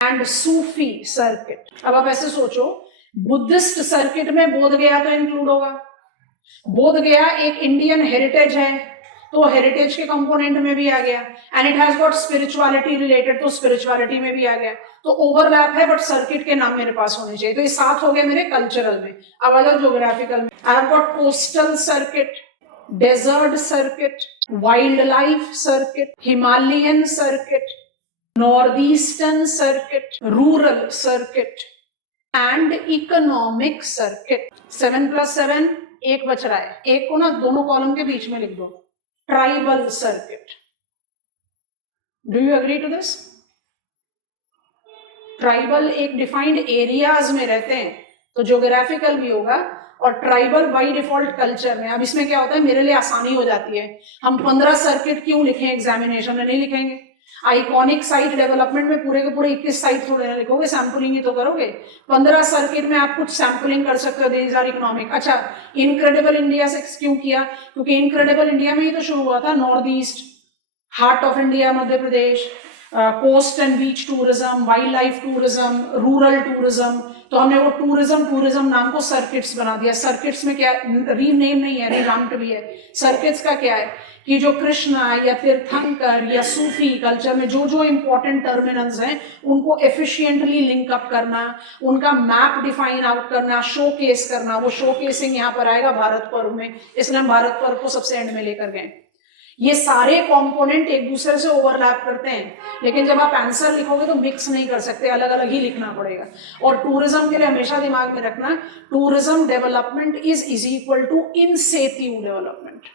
एंड सूफी सर्किट. अब आप ऐसे सोचो, बुद्धिस्ट सर्किट में बोध गया तो इंक्लूड होगा. बोध गया एक इंडियन हेरिटेज है तो हेरिटेज के कंपोनेंट में भी आ गया. And it has got spirituality related तो स्पिरिचुअलिटी में भी आ गया. तो ओवरलैप है बट सर्किट के नाम मेरे पास होने चाहिए. तो ये 7 हो गए मेरे कल्चरल में. अब आ जाओ ज्योग्राफिकल में. I have got coastal circuit, desert circuit, wild life circuit, Himalayan circuit, north eastern circuit, rural circuit and economic circuit. 7+7 1 बच रहा है. एक को ना दोनों कॉलम के बीच में लिख दो. Tribal circuit. Do you agree to this? Tribal एक डिफाइंड एरियाज में रहते हैं तो ज्योग्राफिकल भी होगा, और ट्राइबल बाय डिफॉल्ट कल्चर में। अब इसमें क्या होता है, मेरे लिए आसानी हो जाती है, हम 15 सर्किट क्यों लिखें एग्जामिनेशन में, नहीं लिखेंगे। आइकॉनिक साइट डेवलपमेंट में पूरे के पूरे 21 साइट थोड़े ना लिखोगे, सैम्पलिंग ही तो करोगे। 15 सर्किट में आप कुछ सैम्पलिंग कर सकते हो, दीज आर इकोनॉमिक। अच्छा, इनक्रेडिबल इंडिया से क्यों किया, क्योंकि इनक्रेडिबल इंडिया में ही तो शुरू हुआ था, north east, heart of India Madhya Pradesh, coast and beach tourism, wild life tourism, rural tourism, तो हमने वो टूरिज्म नाम को सर्किट्स बना दिया। सर्किट्स में क्या, रीनेम नहीं है, रिवाम्प्ड भी है। सर्किट्स का क्या है कि जो कृष्णा या तीर्थंकर या सूफी कल्चर में जो जो इंपॉर्टेंट टर्मिनल्स हैं उनको एफिशिएंटली लिंक अप करना, उनका मैप डिफाइन आउट करना, शोकेस करना। वो शोकेसिंग यहाँ पर आएगा भारत पर्व में, इसलिए हम भारत पर्व को सबसे एंड में लेकर गए। ये सारे कंपोनेंट एक दूसरे से ओवरलैप करते हैं, लेकिन जब आप आंसर लिखोगे तो मिक्स नहीं कर सकते, अलग अलग ही लिखना पड़ेगा। और टूरिज्म के लिए हमेशा दिमाग में रखना, tourism development is equal to incentive development.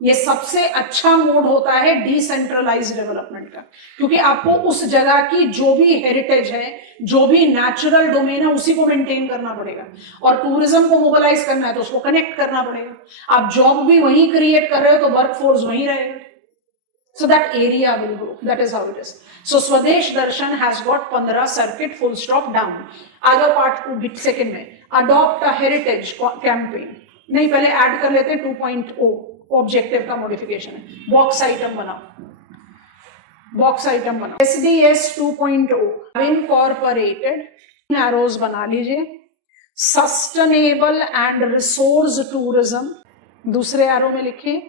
ये सबसे अच्छा मोड होता है डिसेंट्रलाइज डेवलपमेंट का, क्योंकि आपको उस जगह की जो भी हेरिटेज है, जो भी नेचुरल डोमेन है, उसी को मेंटेन करना पड़ेगा। और टूरिज्म को मोबिलाइज करना है तो उसको कनेक्ट करना पड़ेगा। आप जॉब भी वहीं क्रिएट कर रहे हो तो वर्क फोर्स वहीं रहेगा, so that area will grow. That is how it is. So Swadesh Darshan has got 15 circuit, full stop, down. आ जाओ पार्ट 2 बिट सेकंड में, अडॉप्ट अ हेरिटेज कैंपेन। नहीं, पहले ऐड कर लेते हैं 2.0, ऑब्जेक्टिव का मॉडिफिकेशन है। बॉक्स आइटम बनाओ, बॉक्स आइटम बनाओ। SDS 2.0 इनकॉर्पोरेटेड एरोज बना लीजिए, सस्टेनेबल एंड रिसोर्स टूरिज्म दूसरे एरो में लिखिए,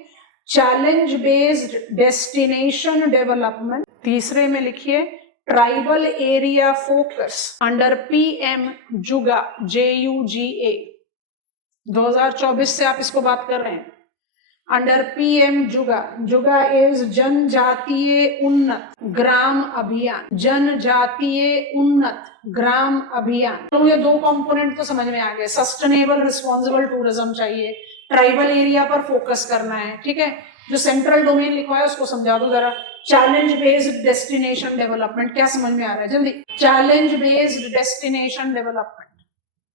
चैलेंज बेस्ड डेस्टिनेशन डेवलपमेंट तीसरे में लिखिए, tribal area focus under PM जुगा, JUGA 2024 से आप इसको बात कर रहे हैं। अंडर PM जुगा, जुगा इज जनजातीय उन्नत ग्राम अभियान, जनजातीय उन्नत ग्राम अभियान। तो ये 2 कंपोनेंट तो समझ में आ गए। सस्टेनेबल रिस्पॉन्सिबल टूरिज्म चाहिए, ट्राइबल एरिया पर फोकस करना है, ठीक है। जो सेंट्रल डोमेन लिखा है उसको समझा दो जरा। चैलेंज बेस्ड डेस्टिनेशन डेवलपमेंट, क्या समझ में आ रहा है जल्दी। Challenge based destination development,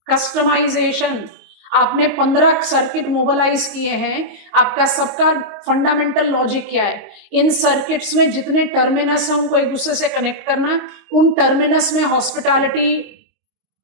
customization. आपने 15 सर्किट मोबिलाइज किए हैं, आपका सबका फंडामेंटल लॉजिक क्या है, इन सर्किट्स में जितने टर्मिनस हैं उनको एक दूसरे से कनेक्ट करना, उन टर्मिनस में हॉस्पिटैलिटी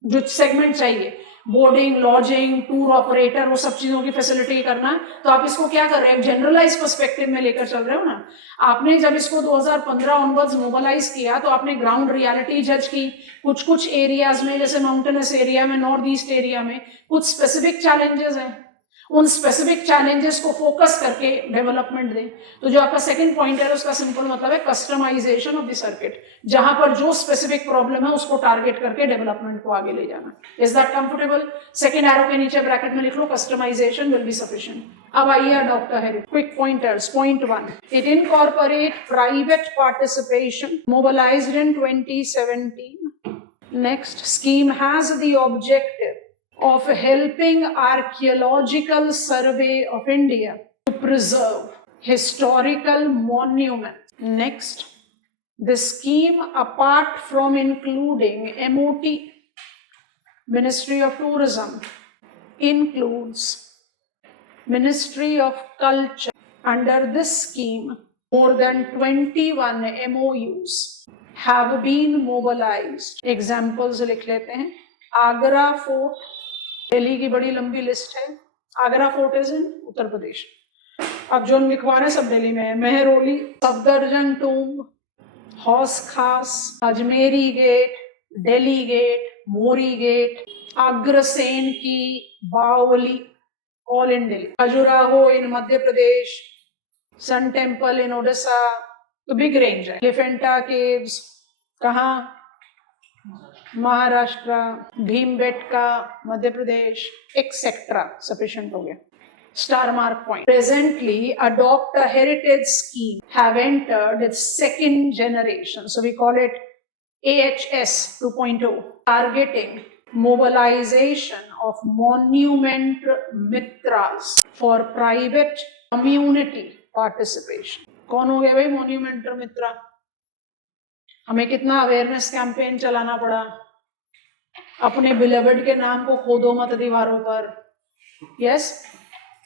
जो सेगमेंट चाहिए, बोर्डिंग, लॉजिंग, टूर ऑपरेटर, वो सब चीजों की फैसिलिटी करना। तो आप इसको क्या कर रहे हैं, जनरलाइज पर्सपेक्टिव में लेकर चल रहे हो ना। आपने जब इसको 2015 ऑनवर्ड्स मोबिलाइज किया तो आपने ग्राउंड रियलिटी जज की। कुछ कुछ एरियाज में, जैसे माउंटेनस एरिया में, नॉर्थ ईस्ट एरिया में कुछ स्पेसिफिक चैलेंजेस हैं, उन स्पेसिफिक चैलेंजेस को फोकस करके डेवलपमेंट दें। तो जो आपका सेकंड पॉइंट है उसका सिंपल मतलब है कस्टमाइजेशन ऑफ द सर्किट, जहां पर जो स्पेसिफिक प्रॉब्लम है उसको टारगेट करके डेवलपमेंट को आगे ले जाना। Is that comfortable? Second arrow के नीचे ब्रैकेट में लिख लो कस्टमाइजेशन विल बी सफिशिएंट। अब आइए adopt a heritage, quick pointers. Point 1, it incorporate private participation mobilised in 2017। Next, scheme has the objective of helping Archaeological Survey of India to preserve historical monuments. Next, the scheme, apart from including MOT, Ministry of Tourism, includes Ministry of Culture. Under this scheme, more than 21 MOUs have been mobilized. Examples लिख लेते हैं। Agra fort, Delhi की बड़ी लंबी list है। Agra fort is in Uttar Pradesh. अब जो लिखवा रहे हैं सब दिल्ली में है। Mehrauli, Safdarjung tomb, Hauz Khas, Ajmeri gate, Delhi gate, Mori gate, Agrasen की Baoli, all in Delhi. Khajuraho in Madhya Pradesh, sun temple in Odisha. तो बिग रेंज है। एलिफेंटा केव्स कहाँ, महाराष्ट्र, भीमबेटका मध्य प्रदेश, एक्सेट्रा। सफिशिएंट हो गया। Star mark point. Presently adopt a heritage scheme have entered its second generation, so we call it AHS 2.0, targeting mobilization of monument mitras for private community participation. कौन हो गया भाई monument मित्रा? हमें कितना awareness campaign चलाना पड़ा, अपने बिलेवेड के नाम को खोदो मत दीवारों पर. Yes,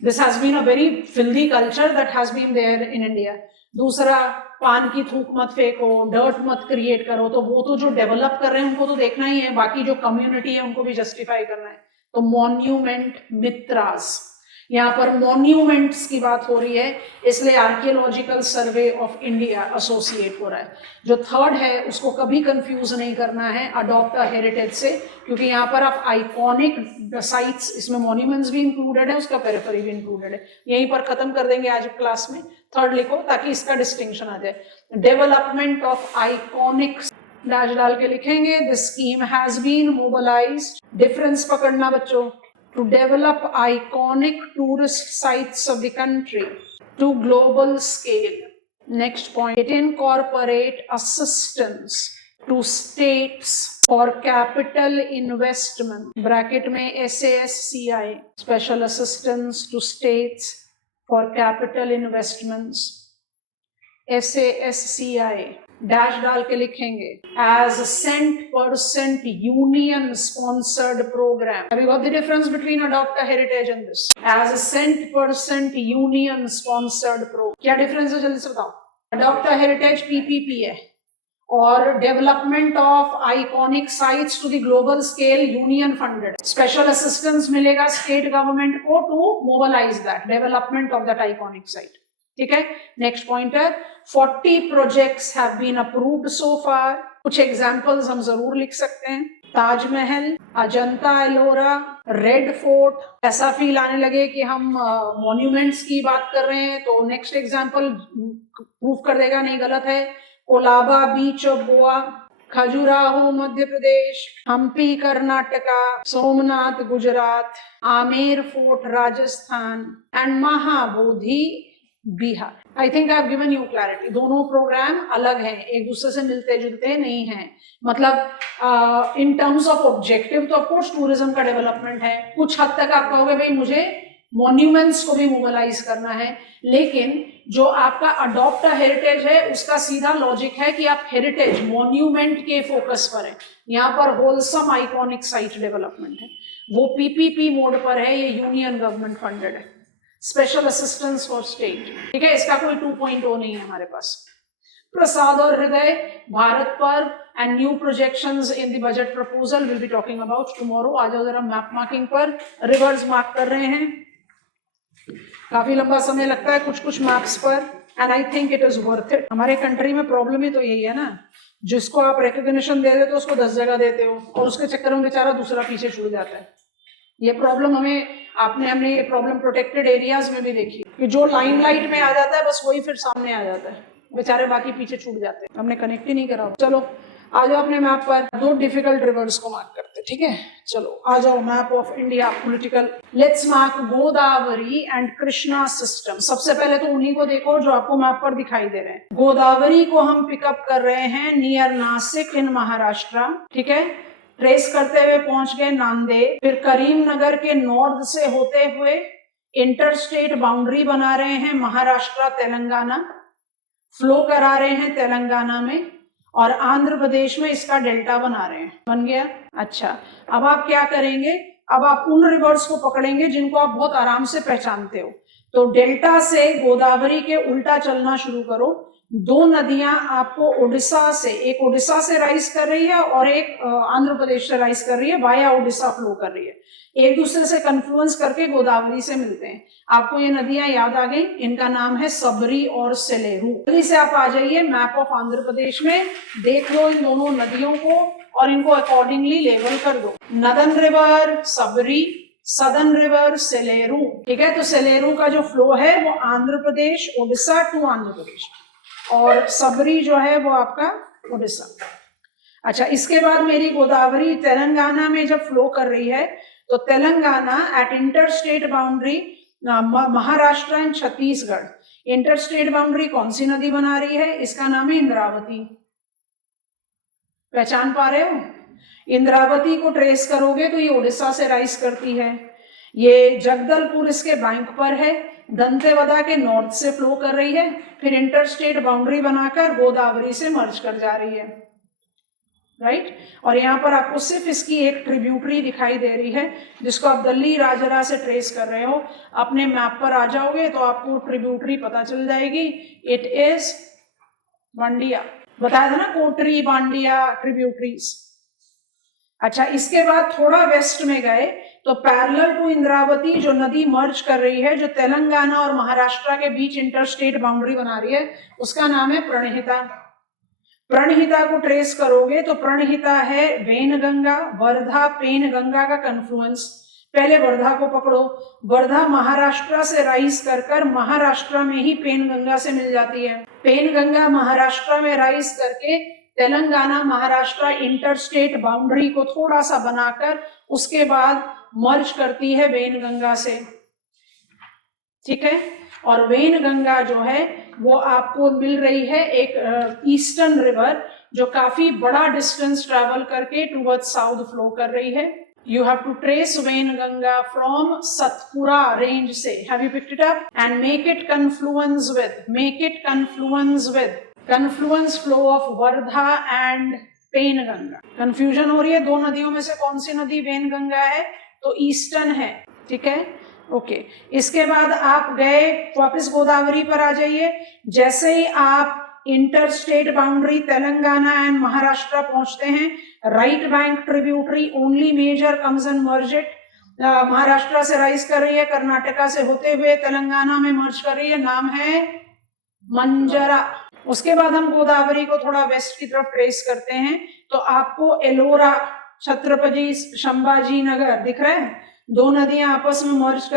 this has been a very filthy culture that has been there in India. दूसरा, पान की थूक मत फेंको, डर्ट मत क्रिएट करो. तो वो तो जो डेवलप कर रहे हैं उनको तो देखना ही है, बाकी जो कम्युनिटी है उनको भी जस्टिफाई करना है. तो मॉन्यूमेंट मित्रास, यहाँ पर मॉन्यूमेंट्स की बात हो रही है, इसलिए archaeological survey of India associate हो रहा है. जो थर्ड है उसको कभी कंफ्यूज नहीं करना है अडॉप्ट अ हेरिटेज से, क्योंकि यहाँ पर आप आइकॉनिक साइट्स, इसमें मॉन्यूमेंट्स भी इंक्लूडेड है, उसका पेरिफेरी भी इंक्लूडेड है. यहीं पर खत्म कर देंगे आज क्लास में. थर्ड लिखो ताकि इसका डिस्टिंक्शन आ जाए. डेवलपमेंट ऑफ आइकॉनिक डैश डाल के लिखेंगे. This scheme has been mobilized, difference पकड़ना बच्चों, to develop iconic tourist sites of the country to global scale. Next point, it incorporate assistance to states for capital investment, bracket में SASCI, special assistance to states for capital investments, SASCI. Dash डाल के लिखेंगे as cent% union sponsored program. Have you got the difference between adopt a heritage and this? As cent% union sponsored program. क्या difference है जल्दी से बताओ. adopt a heritage PPP है और development of iconic sites to the global scale union funded. Special assistance मिलेगा state government को to mobilize that development of that iconic site. ठीक है. नेक्स्ट पॉइंट है 40 projects have been approved so far. कुछ examples हम जरूर लिख सकते हैं. Taj Mahal, Ajanta Ellora, red fort. ऐसा फील आने लगे कि हम मॉन्यूमेंट्स की बात कर रहे हैं तो नेक्स्ट एग्जांपल प्रूव कर देगा नहीं गलत है. Colva beach of Goa, Khajuraho Madhya Pradesh, Hampi Karnataka, Somnath Gujarat, Amer fort Rajasthan and Mahabodhi Bihar. I think I have given you clarity. दोनों प्रोग्राम अलग हैं, एक दूसरे से मिलते जुलते नहीं हैं. मतलब इन टर्म्स ऑफ ऑब्जेक्टिव तो ऑफकोर्स टूरिज्म का डेवलपमेंट है. कुछ हद तक आप कहोगे भाई मुझे मॉन्यूमेंट्स को भी मोबिलाइज करना है, लेकिन जो आपका अडॉप्ट अ हेरिटेज है उसका सीधा लॉजिक है कि आप हेरिटेज मॉन्यूमेंट के फोकस पर है. यहाँ पर होलसम आइकॉनिक साइट डेवलपमेंट है, वो पीपीपी मोड पर है, ये यूनियन गवर्नमेंट फंडेड है. Special assistance for state. ठीक है, इसका कोई 2.0 नहीं है हमारे पास. प्रसाद और हृदय, भारत पर and new projections in the budget proposal will be talking about tomorrow. आ जाओ जरा मैप मार्किंग पर. रिवर्स मार्क कर रहे हैं, काफी लंबा समय लगता है कुछ कुछ मैप्स पर, and I think it is worth it. हमारे कंट्री में प्रॉब्लम ही तो यही है ना, जिसको आप रिकॉग्निशन दे देते हो उसको 10 जगह देते हो और उसके चक्कर में बेचारा दूसरा पीछे छूट जाता है. ये प्रॉब्लम हमने ये प्रॉब्लम प्रोटेक्टेड एरियाज में भी देखी कि जो लाइमलाइट में आ जाता है बस वही फिर सामने आ जाता है, बेचारे बाकी पीछे छूट जाते हैं. हमने कनेक्ट ही नहीं करा. चलो आ जाओ अपने मैप पर. 2 डिफिकल्ट रिवर्स को मार्क करते. ठीक है, चलो आ जाओ. Map of India political. Let's mark Godavari and Krishna system. सबसे पहले तो उन्हीं को देखो जो आपको मैप पर दिखाई दे रहे हैं. गोदावरी को हम पिकअप कर रहे हैं नियर नासिक इन महाराष्ट्र. ठीक है, ट्रेस करते हुए पहुंच गए नांदेड़, फिर करीमनगर के नॉर्थ से होते हुए इंटरस्टेट बाउंड्री बना रहे हैं महाराष्ट्र तेलंगाना, फ्लो करा रहे हैं तेलंगाना में और आंध्र प्रदेश में इसका डेल्टा बना रहे हैं. बन गया. अच्छा, अब आप क्या करेंगे, अब आप उन रिवर्स को पकड़ेंगे जिनको आप बहुत आराम से पहचानते हो. तो डेल्टा से गोदावरी के उल्टा चलना शुरू करो. 2 नदियां आपको उड़ीसा से, एक उड़ीसा से राइज कर रही है और एक आंध्र प्रदेश से राइज कर रही है, वाया उड़ीसा फ्लो कर रही है. एक दूसरे से कन्फ्लुएंस करके गोदावरी से मिलते हैं. आपको ये नदियां याद आ गई, इनका नाम है सबरी और सेलेरू. जल्दी से आप आ जाइए मैप ऑफ आंध्र प्रदेश में, देख लो इन दोनों नदियों को और इनको अकॉर्डिंगली लेबल कर दो. नदन रिवर सबरी, सदर्न रिवर सेलेरू. ठीक है, तो सेलेरू का जो फ्लो है वो आंध्र प्रदेश उड़ीसा टू आंध्र प्रदेश, और सबरी जो है वो आपका उड़ीसा. अच्छा, इसके बाद मेरी गोदावरी तेलंगाना में जब फ्लो कर रही है तो Telangana at interstate boundary Maharashtra and Chhattisgarh, interstate boundary कौन सी नदी बना रही है, इसका नाम है इंद्रावती. पहचान पा रहे हो? इंद्रावती को ट्रेस करोगे तो ये उड़ीसा से राइज करती है. ये जगदलपुर इसके बैंक पर है, दंतेवाड़ा के नॉर्थ से फ्लो कर रही है, फिर इंटरस्टेट बाउंड्री बनाकर गोदावरी से मर्ज कर जा रही है. राइट। और यहाँ पर आपको सिर्फ इसकी एक ट्रिब्यूटरी दिखाई दे रही है जिसको आप दल्ली राजरा से ट्रेस कर रहे हो। अपने मैप पर आ जाओगे तो आपको ट्रिब्यूटरी पता चल जाएगी, इट इज बांडिया। बताया था ना कोटरी बांडिया ट्रिब्यूटरीज। अच्छा, इसके बाद थोड़ा वेस्ट में गए तो पैरेलल टू इंद्रावती जो नदी मर्ज कर रही है, जो तेलंगाना और महाराष्ट्र के बीच इंटरस्टेट बाउंड्री बना रही है, उसका नाम है प्रणहिता। प्रणहिता को ट्रेस करोगे तो प्रणहिता है वेनगंगा वर्धा पेनगंगा का कन्फ्लुएंस। पहले वर्धा को पकड़ो, वर्धा महाराष्ट्र से राइज कर महाराष्ट्र में ही पेनगंगा से मिल जाती है। पेनगंगा महाराष्ट्र में राइज करके तेलंगाना महाराष्ट्र इंटरस्टेट बाउंड्री को थोड़ा सा बनाकर उसके बाद मर्ज करती है वेनगंगा से, ठीक है। और वेनगंगा जो है वो आपको मिल रही है एक ईस्टर्न रिवर जो काफी बड़ा डिस्टेंस ट्रेवल करके टुवर्ड्स साउथ फ्लो कर रही है। You have to trace Wainganga from Satpura range से, have you picked it up, and make it confluence with confluence flow of Vardha and Penganga। Confusion हो रही है, दो नदियों में से कौन सी नदी वेनगंगा है, तो ईस्टर्न है, ठीक है, ओके। इसके बाद आप गए वापस गोदावरी पर आ जाइए। जैसे ही आप interstate boundary Telangana and Maharashtra पहुंचते हैं, right bank tributary only major comes and merge it. Maharashtra से राइज कर रही है, कर्नाटका से होते हुए तेलंगाना में मर्ज कर रही है, नाम है मंजरा। उसके बाद हम गोदावरी को थोड़ा वेस्ट की तरफ ट्रेस करते हैं तो आपको एलोरा छत्रपति संभाजी नगर दिख रहा है। दो नदियां आपस में मर्ज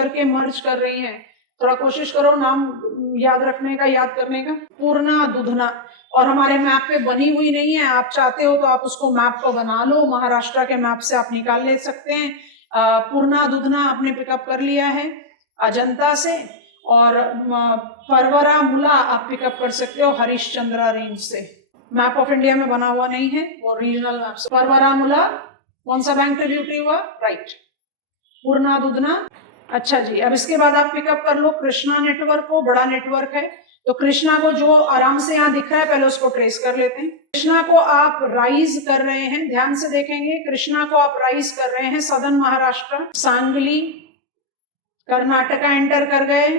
कर रही हैं। थोड़ा कोशिश करो नाम याद रखने का, याद करने का। पूर्णा दुधना, और हमारे मैप पे बनी हुई नहीं है, आप चाहते हो तो आप उसको मैप को बना लो, महाराष्ट्र के मैप से आप निकाल ले सकते हैं। पूर्णा दुधना आपने पिकअप कर लिया है अजंता से, और परवरा मुला आप पिकअप कर सकते हो हरिश्चंद्रा रेंज से। मैप ऑफ इंडिया में बना हुआ नहीं है, वो रीजनल मैप से। परवरा मुला कौन सा बैंक ट्रिब्यूटरी हुआ, राइट, पूर्णा दुधना। अच्छा जी, अब इसके बाद आप पिकअप कर लो कृष्णा नेटवर्क को, बड़ा नेटवर्क है। तो कृष्णा को जो आराम से यहाँ दिख रहा है पहले उसको ट्रेस कर लेते हैं। कृष्णा को आप राइज कर रहे हैं, ध्यान से देखेंगे, कृष्णा को आप राइज कर रहे हैं सदर्न महाराष्ट्र, सांगली कर्नाटका एंटर कर गए,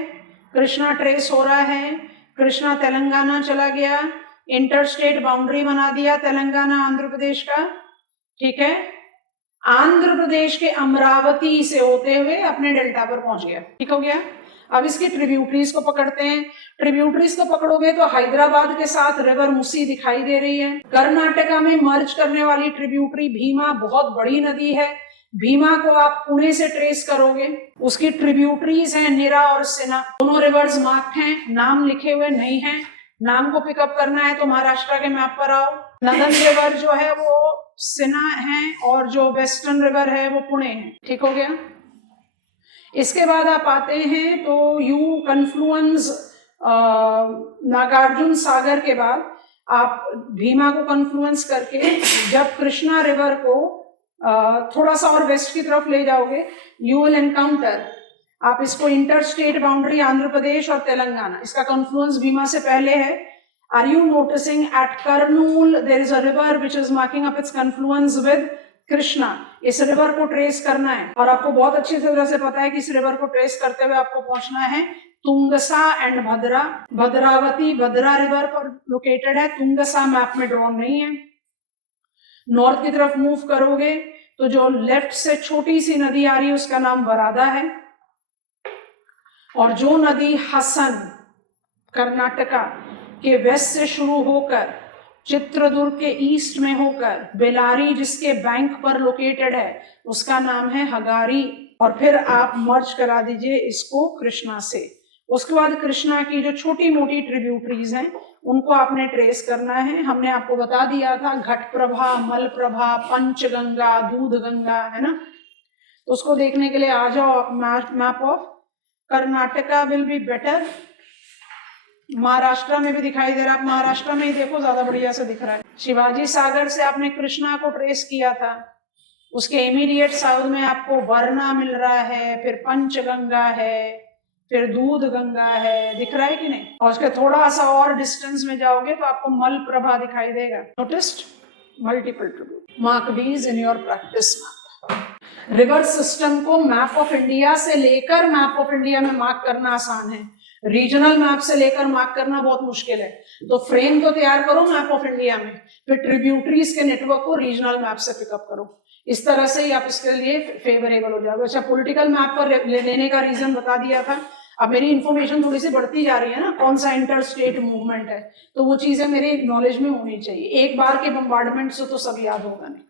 कृष्णा ट्रेस हो रहा है, कृष्णा तेलंगाना चला गया, इंटरस्टेट बाउंड्री बना दिया तेलंगाना आंध्र प्रदेश का, ठीक है। आंध्र प्रदेश के अमरावती से होते हुए अपने डेल्टा पर पहुंच गया, ठीक हो गया। अब इसकी ट्रिब्यूटरीज को पकड़ते हैं। ट्रिब्यूटरीज को पकड़ोगे तो हैदराबाद के साथ रिवर मुसी दिखाई दे रही है। कर्नाटका में मर्ज करने वाली ट्रिब्यूटरी भीमा बहुत बड़ी नदी है। भीमा को आप पुणे से ट्रेस करोगे, उसकी ट्रिब्यूटरीज हैं निरा और सिना, दोनों रिवर्स मार्क्ड हैं, नाम लिखे हुए नहीं है। नाम को पिकअप करना है तो महाराष्ट्र के मैप पर आओ। नदन रिवर जो है वो सिना है और जो वेस्टर्न रिवर है वो पुणे है, ठीक हो गया। इसके बाद आप आते हैं तो यू कन्फ्लुएंस नागार्जुन सागर के बाद आप भीमा को कन्फ्लुएंस करके जब कृष्णा रिवर को थोड़ा सा और वेस्ट की तरफ ले जाओगे, यू विल एनकाउंटर, आप इसको इंटरस्टेट बाउंड्री आंध्र प्रदेश और तेलंगाना, इसका कन्फ्लुएंस भीमा से पहले है। Are you noticing at Kurnool there is a river which is marking up its confluence with Krishna? इस रिवर को ट्रेस करना है और आपको बहुत अच्छी तरह से पता है कि इस रिवर को ट्रेस करते हुए आपको पहुंचना है तुंगसा एंड भद्रा। भद्रावती भद्रा रिवर पर लोकेटेड है, तुंगसा मैप में ड्रॉन नहीं है। नॉर्थ की तरफ मूव करोगे तो जो लेफ्ट से छोटी सी नदी आ रही है उसका नाम वरादा है, और जो नदी हसन कर्नाटका के वेस्ट से शुरू होकर चित्रदुर्ग के ईस्ट में होकर बेलारी जिसके बैंक पर लोकेटेड है उसका नाम है हगारी, और फिर आप मर्ज करा दीजिए इसको कृष्णा से। उसके बाद कृष्णा की जो छोटी मोटी ट्रिब्यूटरीज हैं उनको आपने ट्रेस करना है। हमने आपको बता दिया था घटप्रभा, मलप्रभा, पंचगंगा, दूधगंगा, है ना। तो उसको देखने के लिए आ जाओ map of Karnataka will be better. Maharashtra में भी दिखाई दे रहा है, आप महाराष्ट्र में ही देखो, ज्यादा बढ़िया से दिख रहा है। शिवाजी सागर से आपने कृष्णा को ट्रेस किया था, उसके इमीडिएट साउथ में आपको वरना मिल रहा है, फिर पंचगंगा है, फिर दूध गंगा है, दिख रहा है कि नहीं। और उसके थोड़ा सा और डिस्टेंस में जाओगे तो आपको मलप्रभा दिखाई देगा, noticed. Multiple tribute. Mark these in your practice map. River system को मैप ऑफ इंडिया से लेकर मैप ऑफ इंडिया में मार्क करना आसान है, रीजनल मैप से लेकर मार्क करना बहुत मुश्किल है। तो फ्रेम तो तैयार करो मैप ऑफ इंडिया में, फिर ट्रिब्यूटरीज के नेटवर्क को रीजनल मैप से पिकअप करो। इस तरह से ही आप इसके लिए फेवरेबल हो जाओगे। अच्छा, पॉलिटिकल मैप पर लेने का रीजन बता दिया था। अब मेरी इन्फॉर्मेशन थोड़ी सी बढ़ती जा रही है ना, कौन सा इंटर स्टेट मूवमेंट है, तो वो चीजें मेरे नॉलेज में होनी चाहिए। एक बार के बम्बार्डमेंट से तो सब याद होगा नहीं।